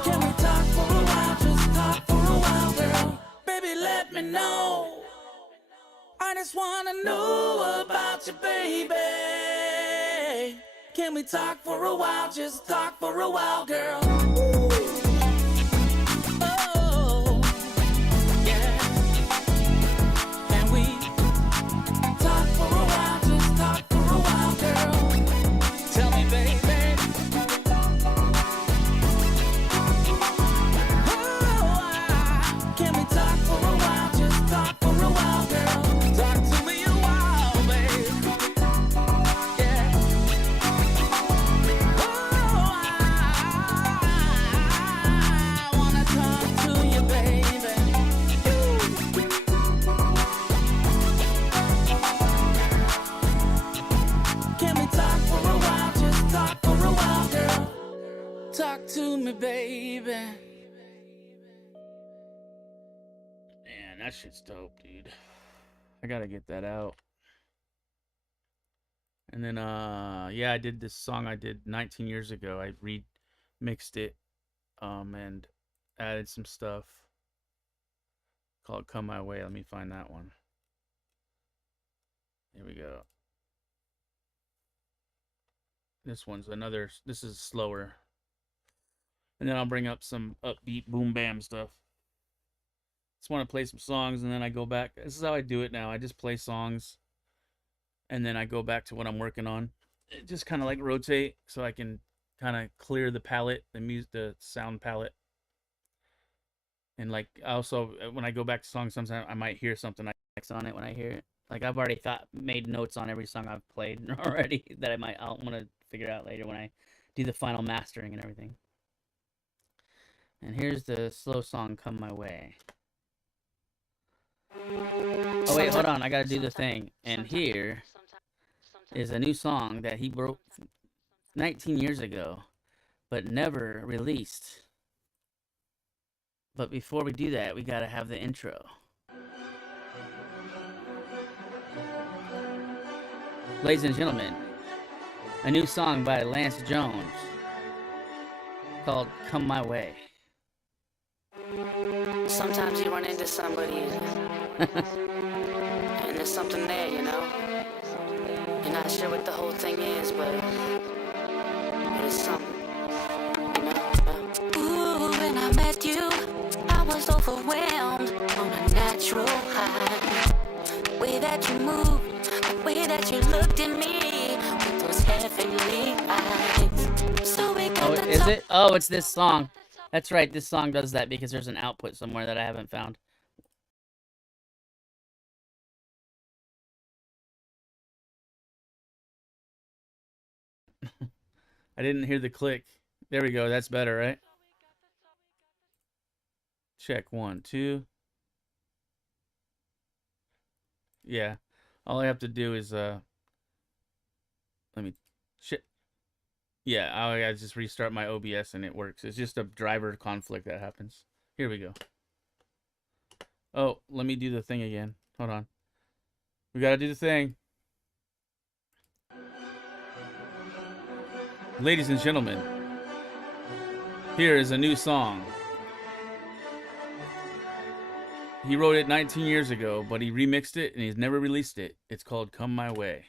Can we talk for a while? Just talk for a while, girl. Baby, let me know. I just wanna know about you, baby. Can we talk for a while? Just talk for a while, girl. Oh, yeah. Can we talk for a while? Just talk for a while, girl. Tell me, baby. Can we talk for a while? Just talk for a while, girl. Talk to me a while, babe. Yeah. I wanna talk to you, baby. Can we talk for a while? Just talk for a while, girl. Talk to me, baby. Man, that shit's dope, dude. I gotta get that out. And then yeah, I did this song I did 19 years ago. I remixed it and added some stuff called Come My Way. Let me find that one. Here we go. This is slower. And then I'll bring up some upbeat boom bam stuff. Just want to play some songs and then I go back. This is how I do it now. I just play songs and then I go back to what I'm working on. It just kind of like rotate so I can kind of clear the palette, the sound palette. And like also when I go back to songs, sometimes I might hear something On it when I hear it. Like I've already made notes on every song I've played already that I'll want to figure out later when I do the final mastering and everything. And here's the slow song Come My Way. Oh wait, hold on, I gotta do the thing. And here is a new song that he wrote 19 years ago, but never released. But before we do that, we gotta have the intro. Ladies and gentlemen, a new song by Lance Jones called Come My Way. Sometimes you run into somebody and there's something there, you know? You're not sure what the whole thing is, but it's something, you know? Ooh, when I met you, I was overwhelmed on a natural high. The way that you moved, the way that you looked at me with those heavenly eyes. So we got Oh, to is talk- it? Oh, it's this song. That's right, this song does that because there's an output somewhere that I haven't found. I didn't hear the click. There we go. That's better, right? Check 1, 2. Yeah. All I have to do is let me shit. Yeah, I gotta just restart my OBS and it works. It's just a driver conflict that happens. Here we go. Oh, let me do the thing again. Hold on. We gotta do the thing. Ladies and gentlemen, here is a new song. He wrote it 19 years ago, but he remixed it and he's never released it. It's called Come My Way.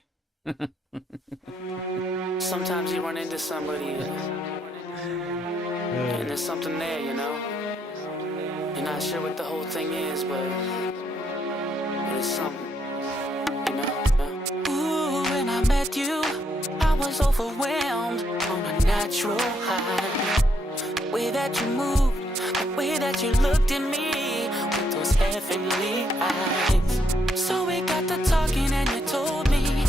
Sometimes you run into somebody and there's something there, you know? You're not sure what the whole thing is, but it's something, you know? Ooh, when I met you, I was overwhelmed on a natural high. The way that you moved, the way that you looked at me with those heavenly eyes. So we got to talking and you told me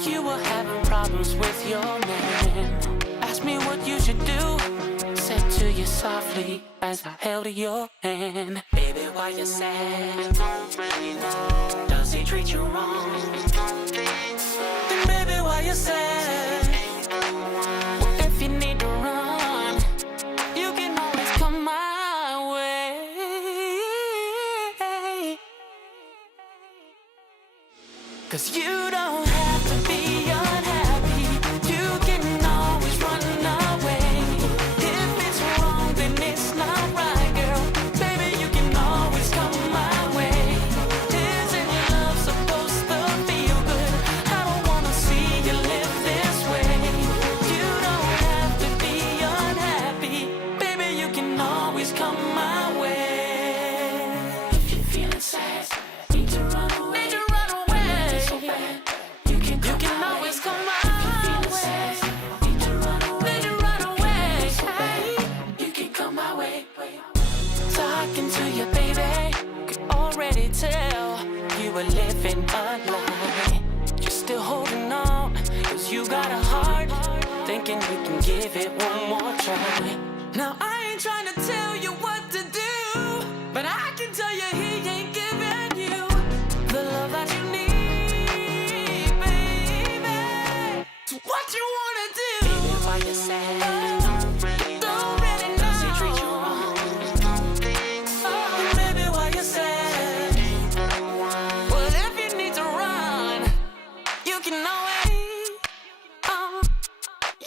you were having problems with your man. Asked me what you should do. Said to you softly as I held your hand. Baby, why you sad? Does he treat you wrong? Then baby, why you sad? Well, if you need to run, you can always come my way. 'Cause you don't have to be unhappy. You can always run away. If it's wrong, then it's not right, girl. Baby, you can always come my way. Isn't your love supposed to feel good? I don't wanna see you live this way. You don't have to be unhappy. Baby, you can always come my way. If you're feeling sad, need to run away. So bad. You can always come my way. Need to run away. You can come my way. Talking to you, baby, could already tell you were living a lie. You're still holding on, 'cause you got a heart, thinking you can give it one more try. Now I ain't trying to tell you what to do, but I can tell you he ain't giving you the love that you need. What you wanna do? Baby, why you sad? Don't really know. Does he treat you wrong? Oh, baby, why you sad? Well, if you need to run, you can always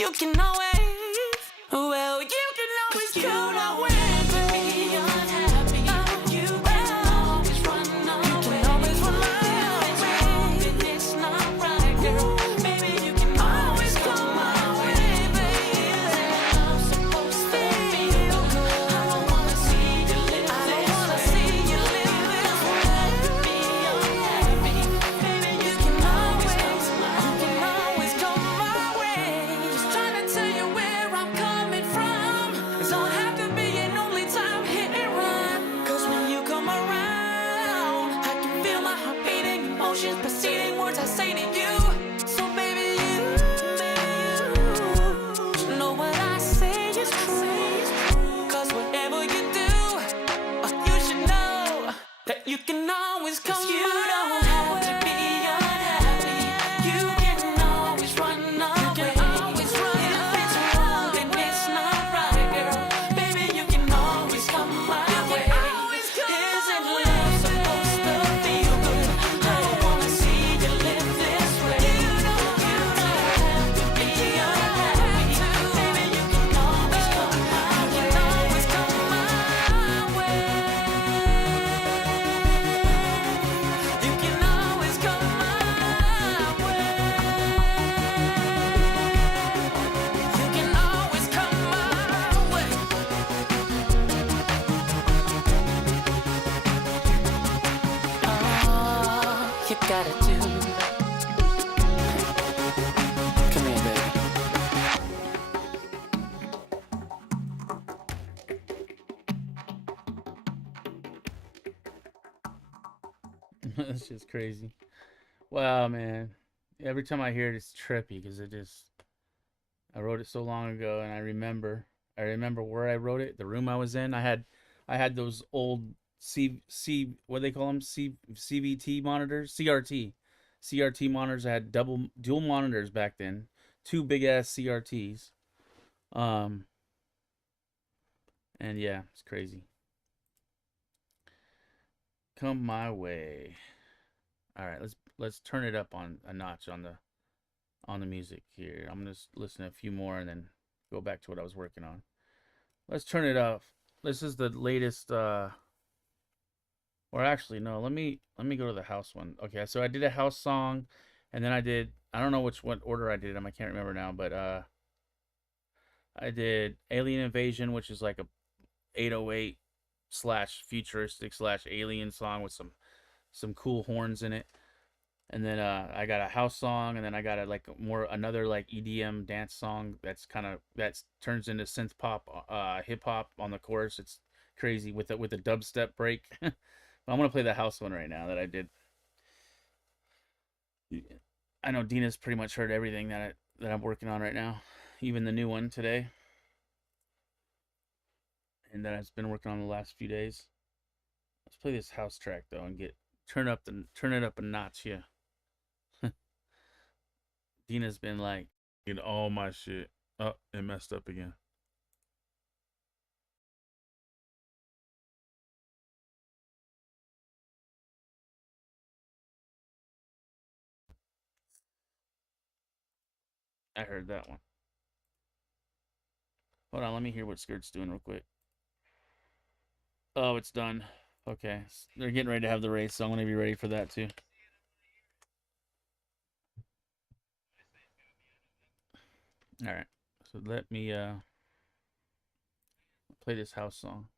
You can always, well, you can always come my way. Be unhappy. You can always run away. You can always run away. If it's not right, girl, baby, you can always come my way, baby. I'm supposed to feel good. I don't wanna see you live this way. Be unhappy. Baby, you can always come my way. Just trying to tell you where I'm coming from. Don't have to be an only time hit and run. 'Cause when you come around, I can feel my heart beating, emotions preceding words I say to you. So baby, you know what I say is true. 'Cause whatever you do, you should know that you can always come. You don't have to be unhappy. You can always run away. If it's wrong, then it's not right, girl. Baby, you can always come my way. Isn't love supposed to feel good? I don't wanna see you live this way. You don't have to be unhappy. Baby, you can always come my way. You can always come my way. You can always come my way. You can always come my way. All you gotta do. Come here, baby. That's just crazy. Wow, man. Every time I hear it, it's trippy because I wrote it so long ago, and I remember where I wrote it, the room I was in. I had those old what do they call them, CVT monitors, CRT monitors. I had dual monitors back then, two big ass CRTs. And yeah, it's crazy. Come my way. All right, let's turn it up on a notch on the music here. I'm gonna just listen to a few more and then go back to what I was working on. Let's turn it up. This is the latest. Or actually, no. Let me go to the house one. Okay, so I did a house song, and then I don't know what order I did them. I can't remember now, but I did Alien Invasion, which is like a 808 / futuristic / alien song with some cool horns in it. And then I got a house song, and then I got another like EDM dance song that turns into synth pop, hip hop on the chorus. It's crazy with a dubstep break. But I'm gonna play the house one right now that I did. I know Dina's pretty much heard everything that I'm working on right now, even the new one today, and that I've been working on the last few days. Let's play this house track though and turn it up a notch here. Dina's been like, get all my shit. Oh, it messed up again. I heard that one. Hold on, let me hear what Skirt's doing real quick. Oh, it's done. Okay, they're getting ready to have the race, so I'm gonna be ready for that too. All right, so let me play this house song.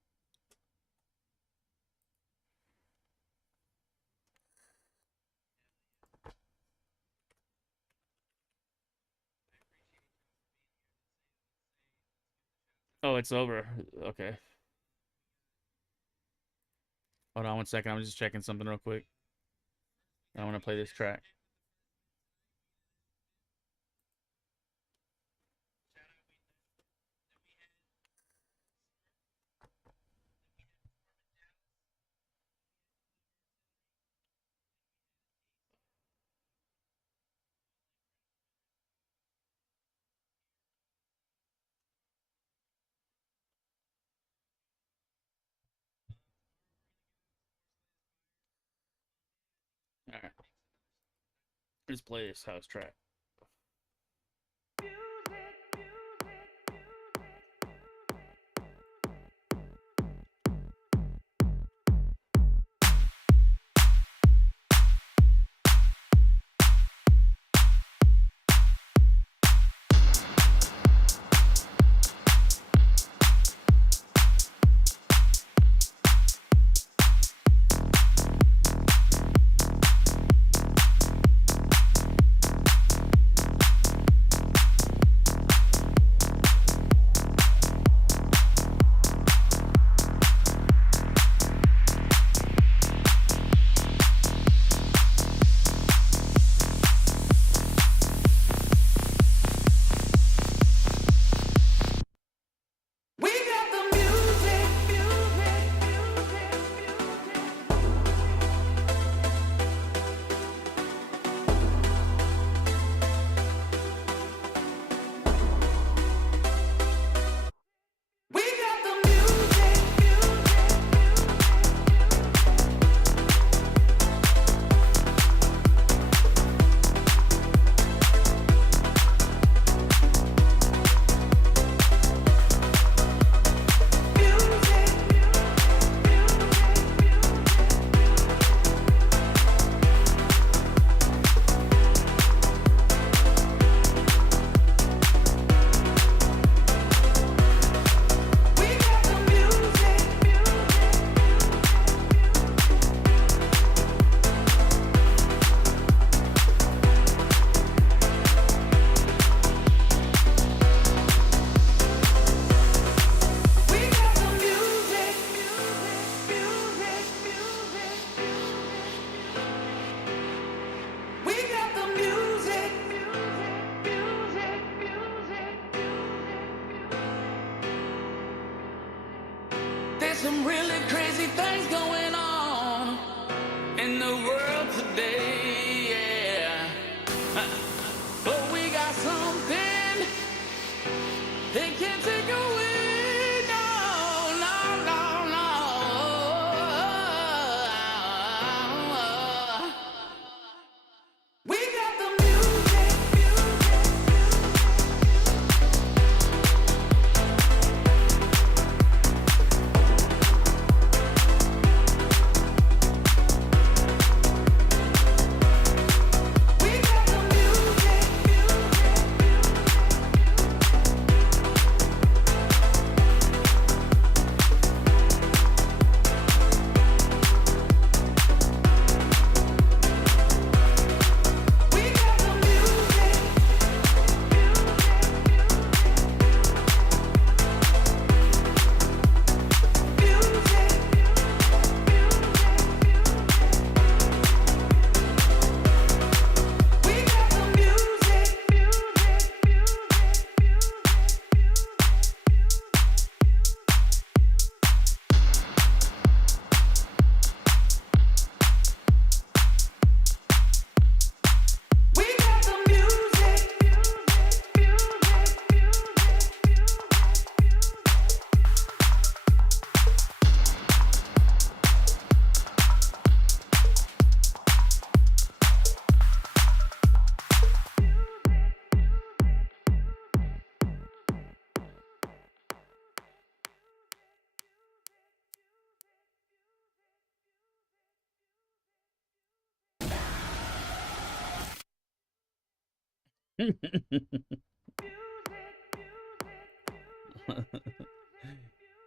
Oh, it's over. Okay. Hold on one second. I'm just checking something real quick. I want to play this track. All right. Let's play this house track. some really crazy things going on in the world today, yeah. But we got something they can't take away, no, no, no, no. We got the music, we got the music, we got the we got the we got the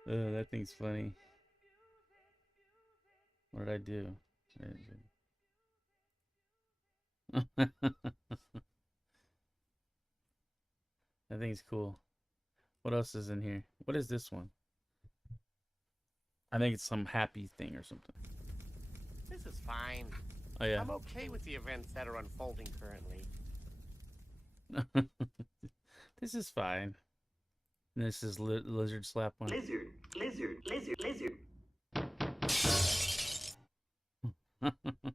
That thing's funny. What did I do? That thing's cool. What else is in here? What is this one? I think it's some happy thing or something. This is fine. Oh yeah. I'm okay with the events that are unfolding currently. This is fine. And this is lizard slap one. Lizard, lizard, lizard, lizard.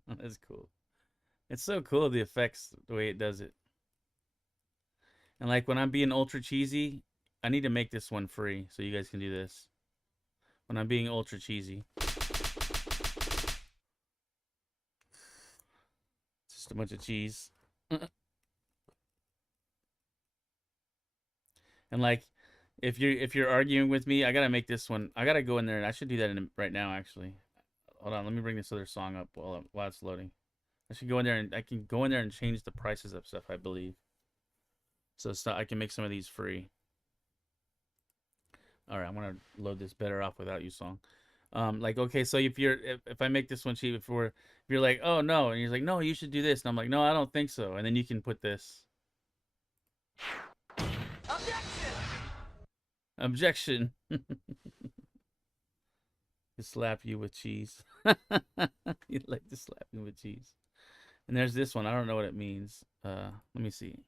That's cool. It's so cool, the effects, the way it does it. And like when I'm being ultra cheesy, I need to make this one free so you guys can do this. When I'm being ultra cheesy. Just a bunch of cheese. And like if you're arguing with me, I gotta make this one. I gotta go in there, and I should do that right now actually. Hold on, let me bring this other song up while it's loading. I should go in there, and I can go in there and change the prices of stuff, I believe. So I can make some of these free. All right, I'm gonna load this better off without you song. Like, okay, so if I make this one cheap, if you're like, oh no, and you're like, no, you should do this, and I'm like, no, I don't think so, and then you can put this. Objection. To slap you with cheese. You'd like to slap me with cheese. And there's this one. I don't know what it means. Let me see.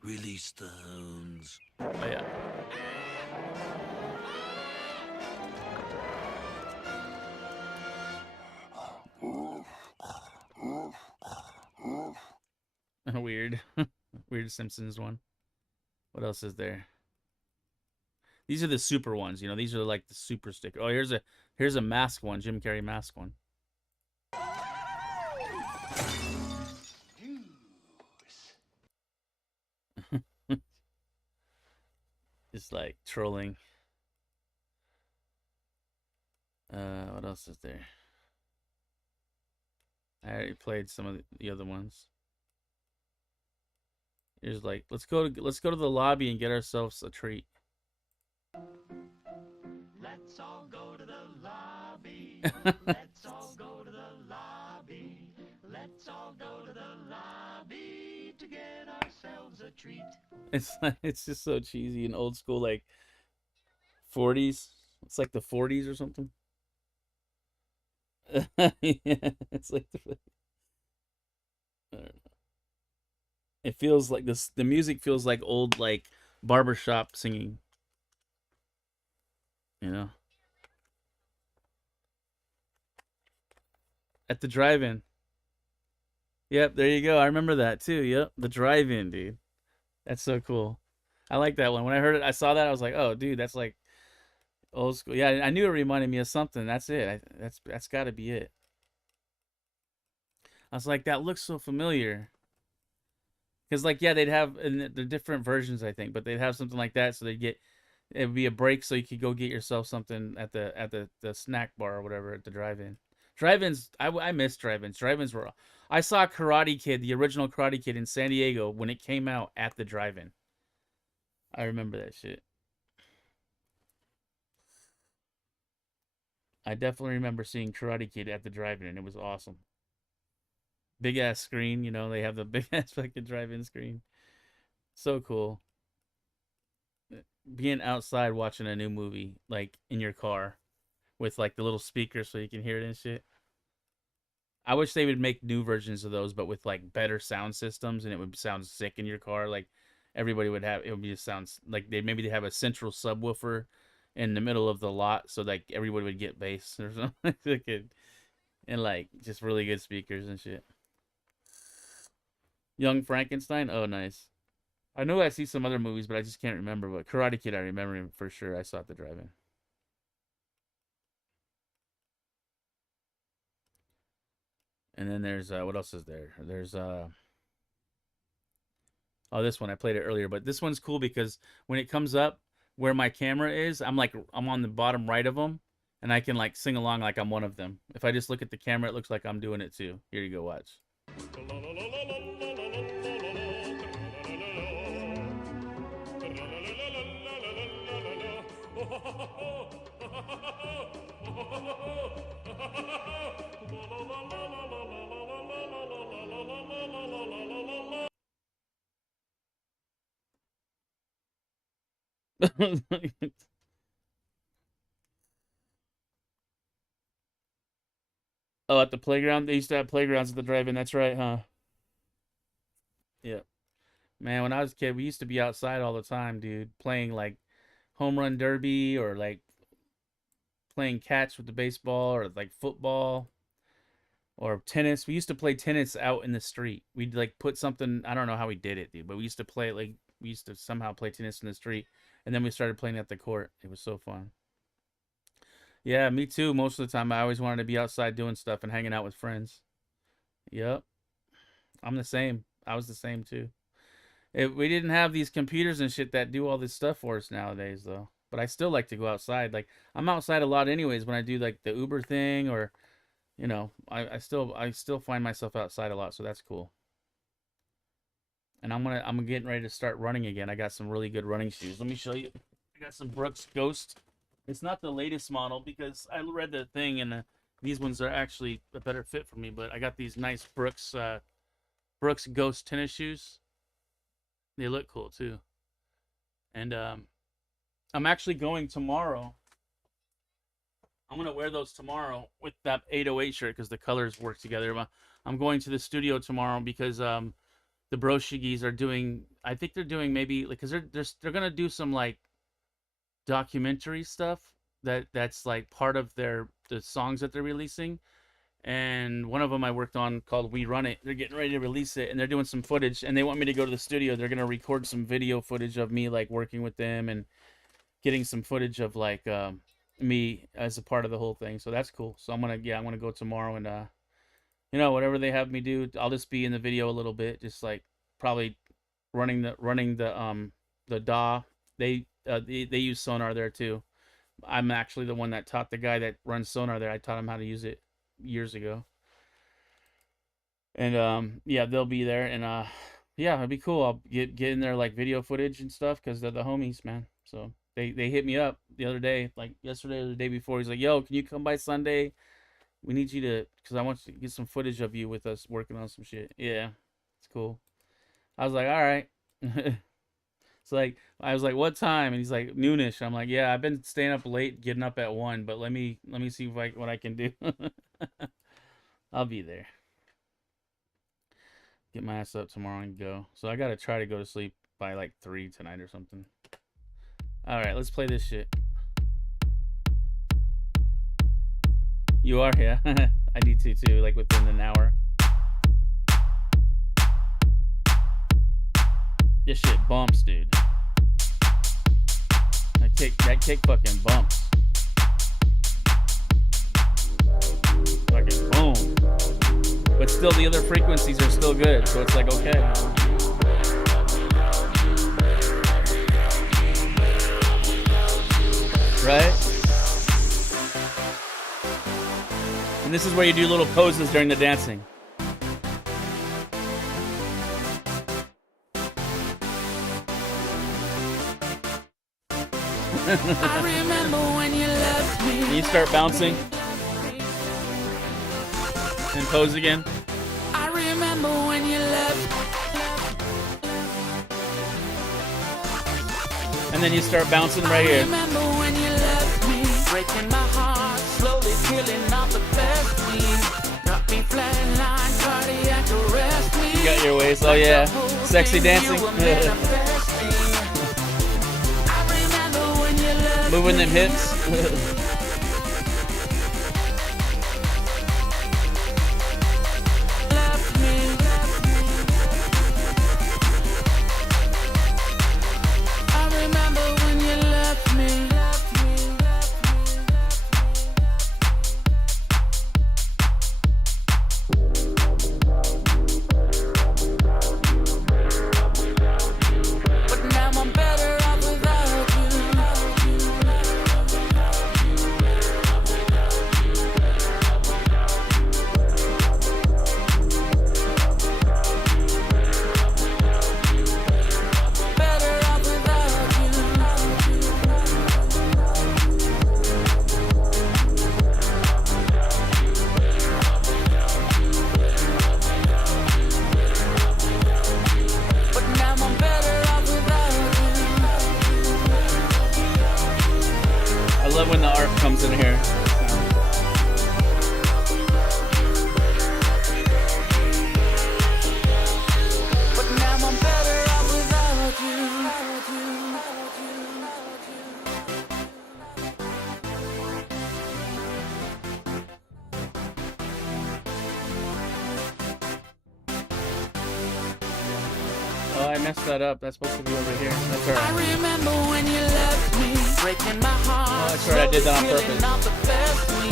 Release the hounds. Oh yeah. Weird. Weird Simpsons one. What else is there? These are the super ones, you know. These are like the super sticker. Oh, here's a mask one, Jim Carrey mask one. Just like trolling. What else is there? I already played some of the other ones. Here's like, let's go to the lobby and get ourselves a treat. Let's all go to the lobby. Let's all go to the lobby. Let's all go to the lobby to get ourselves a treat. It's just so cheesy and old school, like 40s. It's like the 40s or something. Yeah, it's like I don't know. It feels like this. The music feels like old, like barbershop singing. You know. At the drive-in. Yep, there you go. I remember that too. Yep, the drive-in, dude. That's so cool. I like that one. When I heard it, I saw that. I was like, oh, dude, that's like old school. Yeah, I knew it reminded me of something. That's it. That's got to be it. I was like, that looks so familiar. Because like, yeah, they'd have the different versions, I think, but they'd have something like that, so they'd get it would be a break, so you could go get yourself something at the snack bar or whatever at the drive-in. Drive-ins, I miss drive-ins. Drive-ins were. I saw Karate Kid, the original Karate Kid, in San Diego when it came out at the drive-in. I remember that shit. I definitely remember seeing Karate Kid at the drive-in, and it was awesome. Big ass screen, you know, they have the big ass fucking drive-in screen. So cool. Being outside watching a new movie, like in your car, with like the little speakers so you can hear it and shit. I wish they would make new versions of those, but with like better sound systems, and it would sound sick in your car. Like everybody would have, it would just sounds like they have a central subwoofer in the middle of the lot, so like everybody would get bass or something, and like just really good speakers and shit. Young Frankenstein, oh nice. I know I see some other movies, but I just can't remember. But Karate Kid, I remember him for sure. I saw it at the drive-in. And then there's what else is there? There's oh, this one I played it earlier, but this one's cool because when it comes up where my camera is, I'm on the bottom right of them, and I can like sing along like I'm one of them. If I just look at the camera, it looks like I'm doing it too. Here you go, watch. Oh, at the playground? They used to have playgrounds at the drive-in. That's right, huh? Yeah. Man, when I was a kid, we used to be outside all the time, dude, playing like home run derby or like playing catch with the baseball or like football or tennis. We used to play tennis out in the street. We'd like put something, I don't know how we did it, dude, but we used to play like we used to somehow play tennis in the street, and then we started playing at the court. It was so fun. Yeah, me too. Most of the time I always wanted to be outside doing stuff and hanging out with friends. Yep. I'm the same. I was the same too. We didn't have these computers and shit that do all this stuff for us nowadays, though. But I still like to go outside. Like I'm outside a lot, anyways. When I do like the Uber thing, or you know, I still find myself outside a lot, so that's cool. And I'm getting ready to start running again. I got some really good running shoes. Let me show you. I got some Brooks Ghost. It's not the latest model because I read the thing, and these ones are actually a better fit for me. But I got these nice Brooks Ghost tennis shoes. They look cool too. And I'm actually going tomorrow. I'm gonna wear those tomorrow with that 808 shirt because the colors work together. I'm going to the studio tomorrow because the Broshigis are doing. I think they're doing maybe like because they're gonna do some like documentary stuff that's like part of the songs that they're releasing. And one of them I worked on called We Run It. They're getting ready to release it, and they're doing some footage, and they want me to go to the studio. They're going to record some video footage of me, like, working with them and getting some footage of, like, me as a part of the whole thing. So that's cool. So I'm going to go tomorrow, and, you know, whatever they have me do, I'll just be in the video a little bit, just, like, probably running the DAW. They use Sonar there, too. I'm actually the one that taught the guy that runs Sonar there. I taught him how to use it years ago. And yeah, they'll be there, and yeah, it'd be cool. I'll get in there like video footage and stuff because they're the homies, man. So they hit me up the other day, like yesterday or the day before. He's like, yo, can you come by Sunday? We need you to, because I want to get some footage of you with us working on some shit. Yeah, it's cool. I was like, all right. It's like, I was like, what time? And he's like, noonish. I'm like, yeah, I've been staying up late, getting up at 1, but let me see what I can do. I'll be there. Get my ass up tomorrow and go. So I gotta try to go to sleep by like 3 tonight or something. All right, let's play this shit. You are, yeah. I need to too, like within an hour. This shit bumps, dude. That kick fucking bumps. Fucking boom. But still, the other frequencies are still good, so it's like okay. Right? And this is where you do little poses during the dancing. I remember when you left me. And you start bouncing and pose again. I remember when you left. And then you start bouncing right I here. remember when you left me. Breaking my heart, slowly killing off the best me. Got me flatline, cardiac arrest me. You got your waist. Oh yeah. Sexy dancing. Moving them hips. I love when the art comes in here. But now I'm better off without you. Oh, I messed that up. That's supposed to be over here. That's I alright. remember when you left me, breaking my heart. Oh, that's right. I did that on slowly purpose. killing off the best me.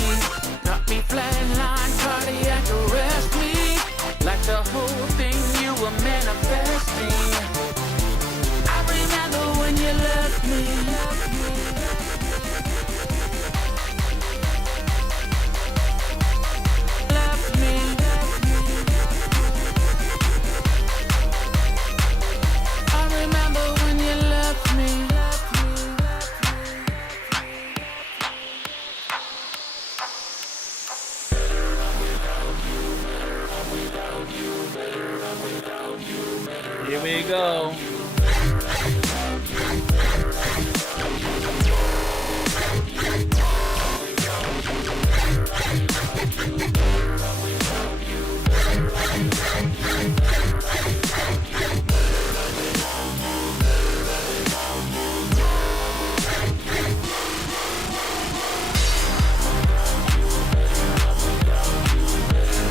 Got me flatline, cardiac arrest me. Like the whole thing you were manifesting. I remember when you left me. Left me. I remember when you left me. Here we go.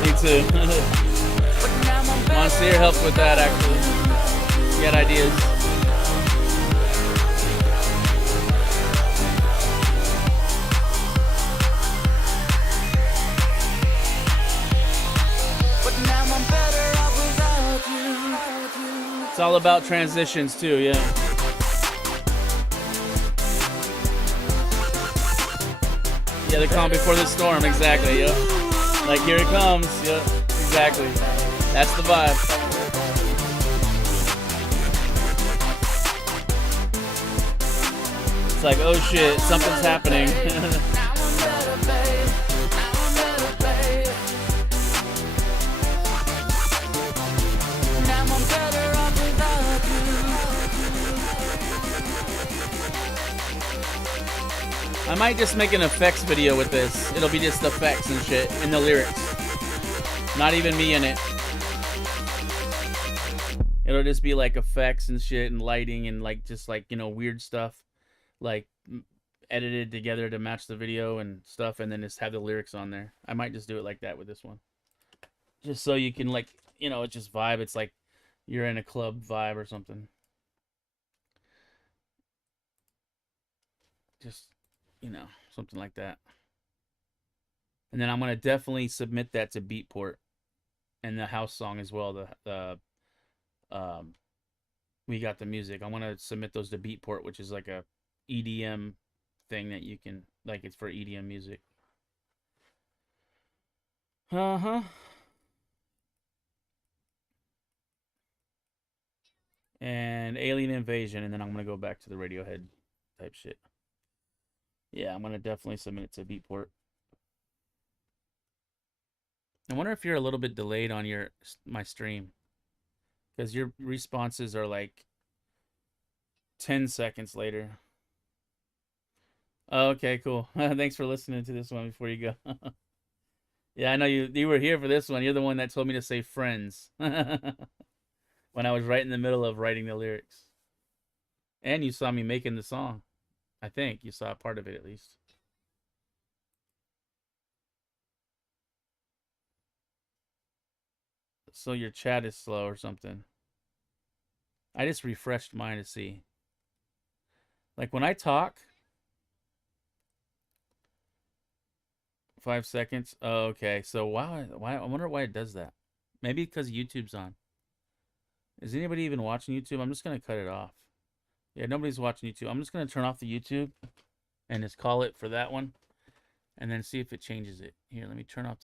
Me too. Monsieur helped with that actually. Get ideas. But now I'm better off without you. It's all about transitions too, yeah. Yeah, the calm before the storm, exactly, yep. Like here it comes, yep, exactly. That's the vibe. It's like, oh shit, something's happening. Now I'm better, babe. Now I'm better, babe. Now I'm better off without you. I might just make an effects video with this. It'll be just effects and shit in the lyrics. Not even me in it. It'll just be like effects and shit and lighting and like just like, you know, weird stuff. Like edited together to match the video and stuff, and then just have the lyrics on there. I might just do it like that with this one, just so you can, like, you know, just vibe. It's like you're in a club vibe or something. Just, you know, something like that. And then I'm gonna definitely submit that to Beatport and the house song as well. We got the music. I want to submit those to Beatport, which is like a EDM thing that you can, like, it's for EDM music. And Alien Invasion, and then I'm gonna go back to the Radiohead type shit. Yeah, I'm gonna definitely submit it to Beatport. I wonder if you're a little bit delayed on my stream, because your responses are like 10 seconds later. Oh, okay, cool. Thanks for listening to this one before you go. Yeah, I know you were here for this one. You're the one that told me to say friends when I was right in the middle of writing the lyrics. And you saw me making the song. I think you saw a part of it at least. So your chat is slow or something. I just refreshed mine to see. Like when I talk, 5 seconds. Oh, okay. So why? I wonder why it does that. Maybe because YouTube's on. Is anybody even watching YouTube? I'm just gonna cut it off. Yeah, nobody's watching YouTube. I'm just gonna turn off the YouTube and just call it for that one, and then see if it changes it. Here, let me turn off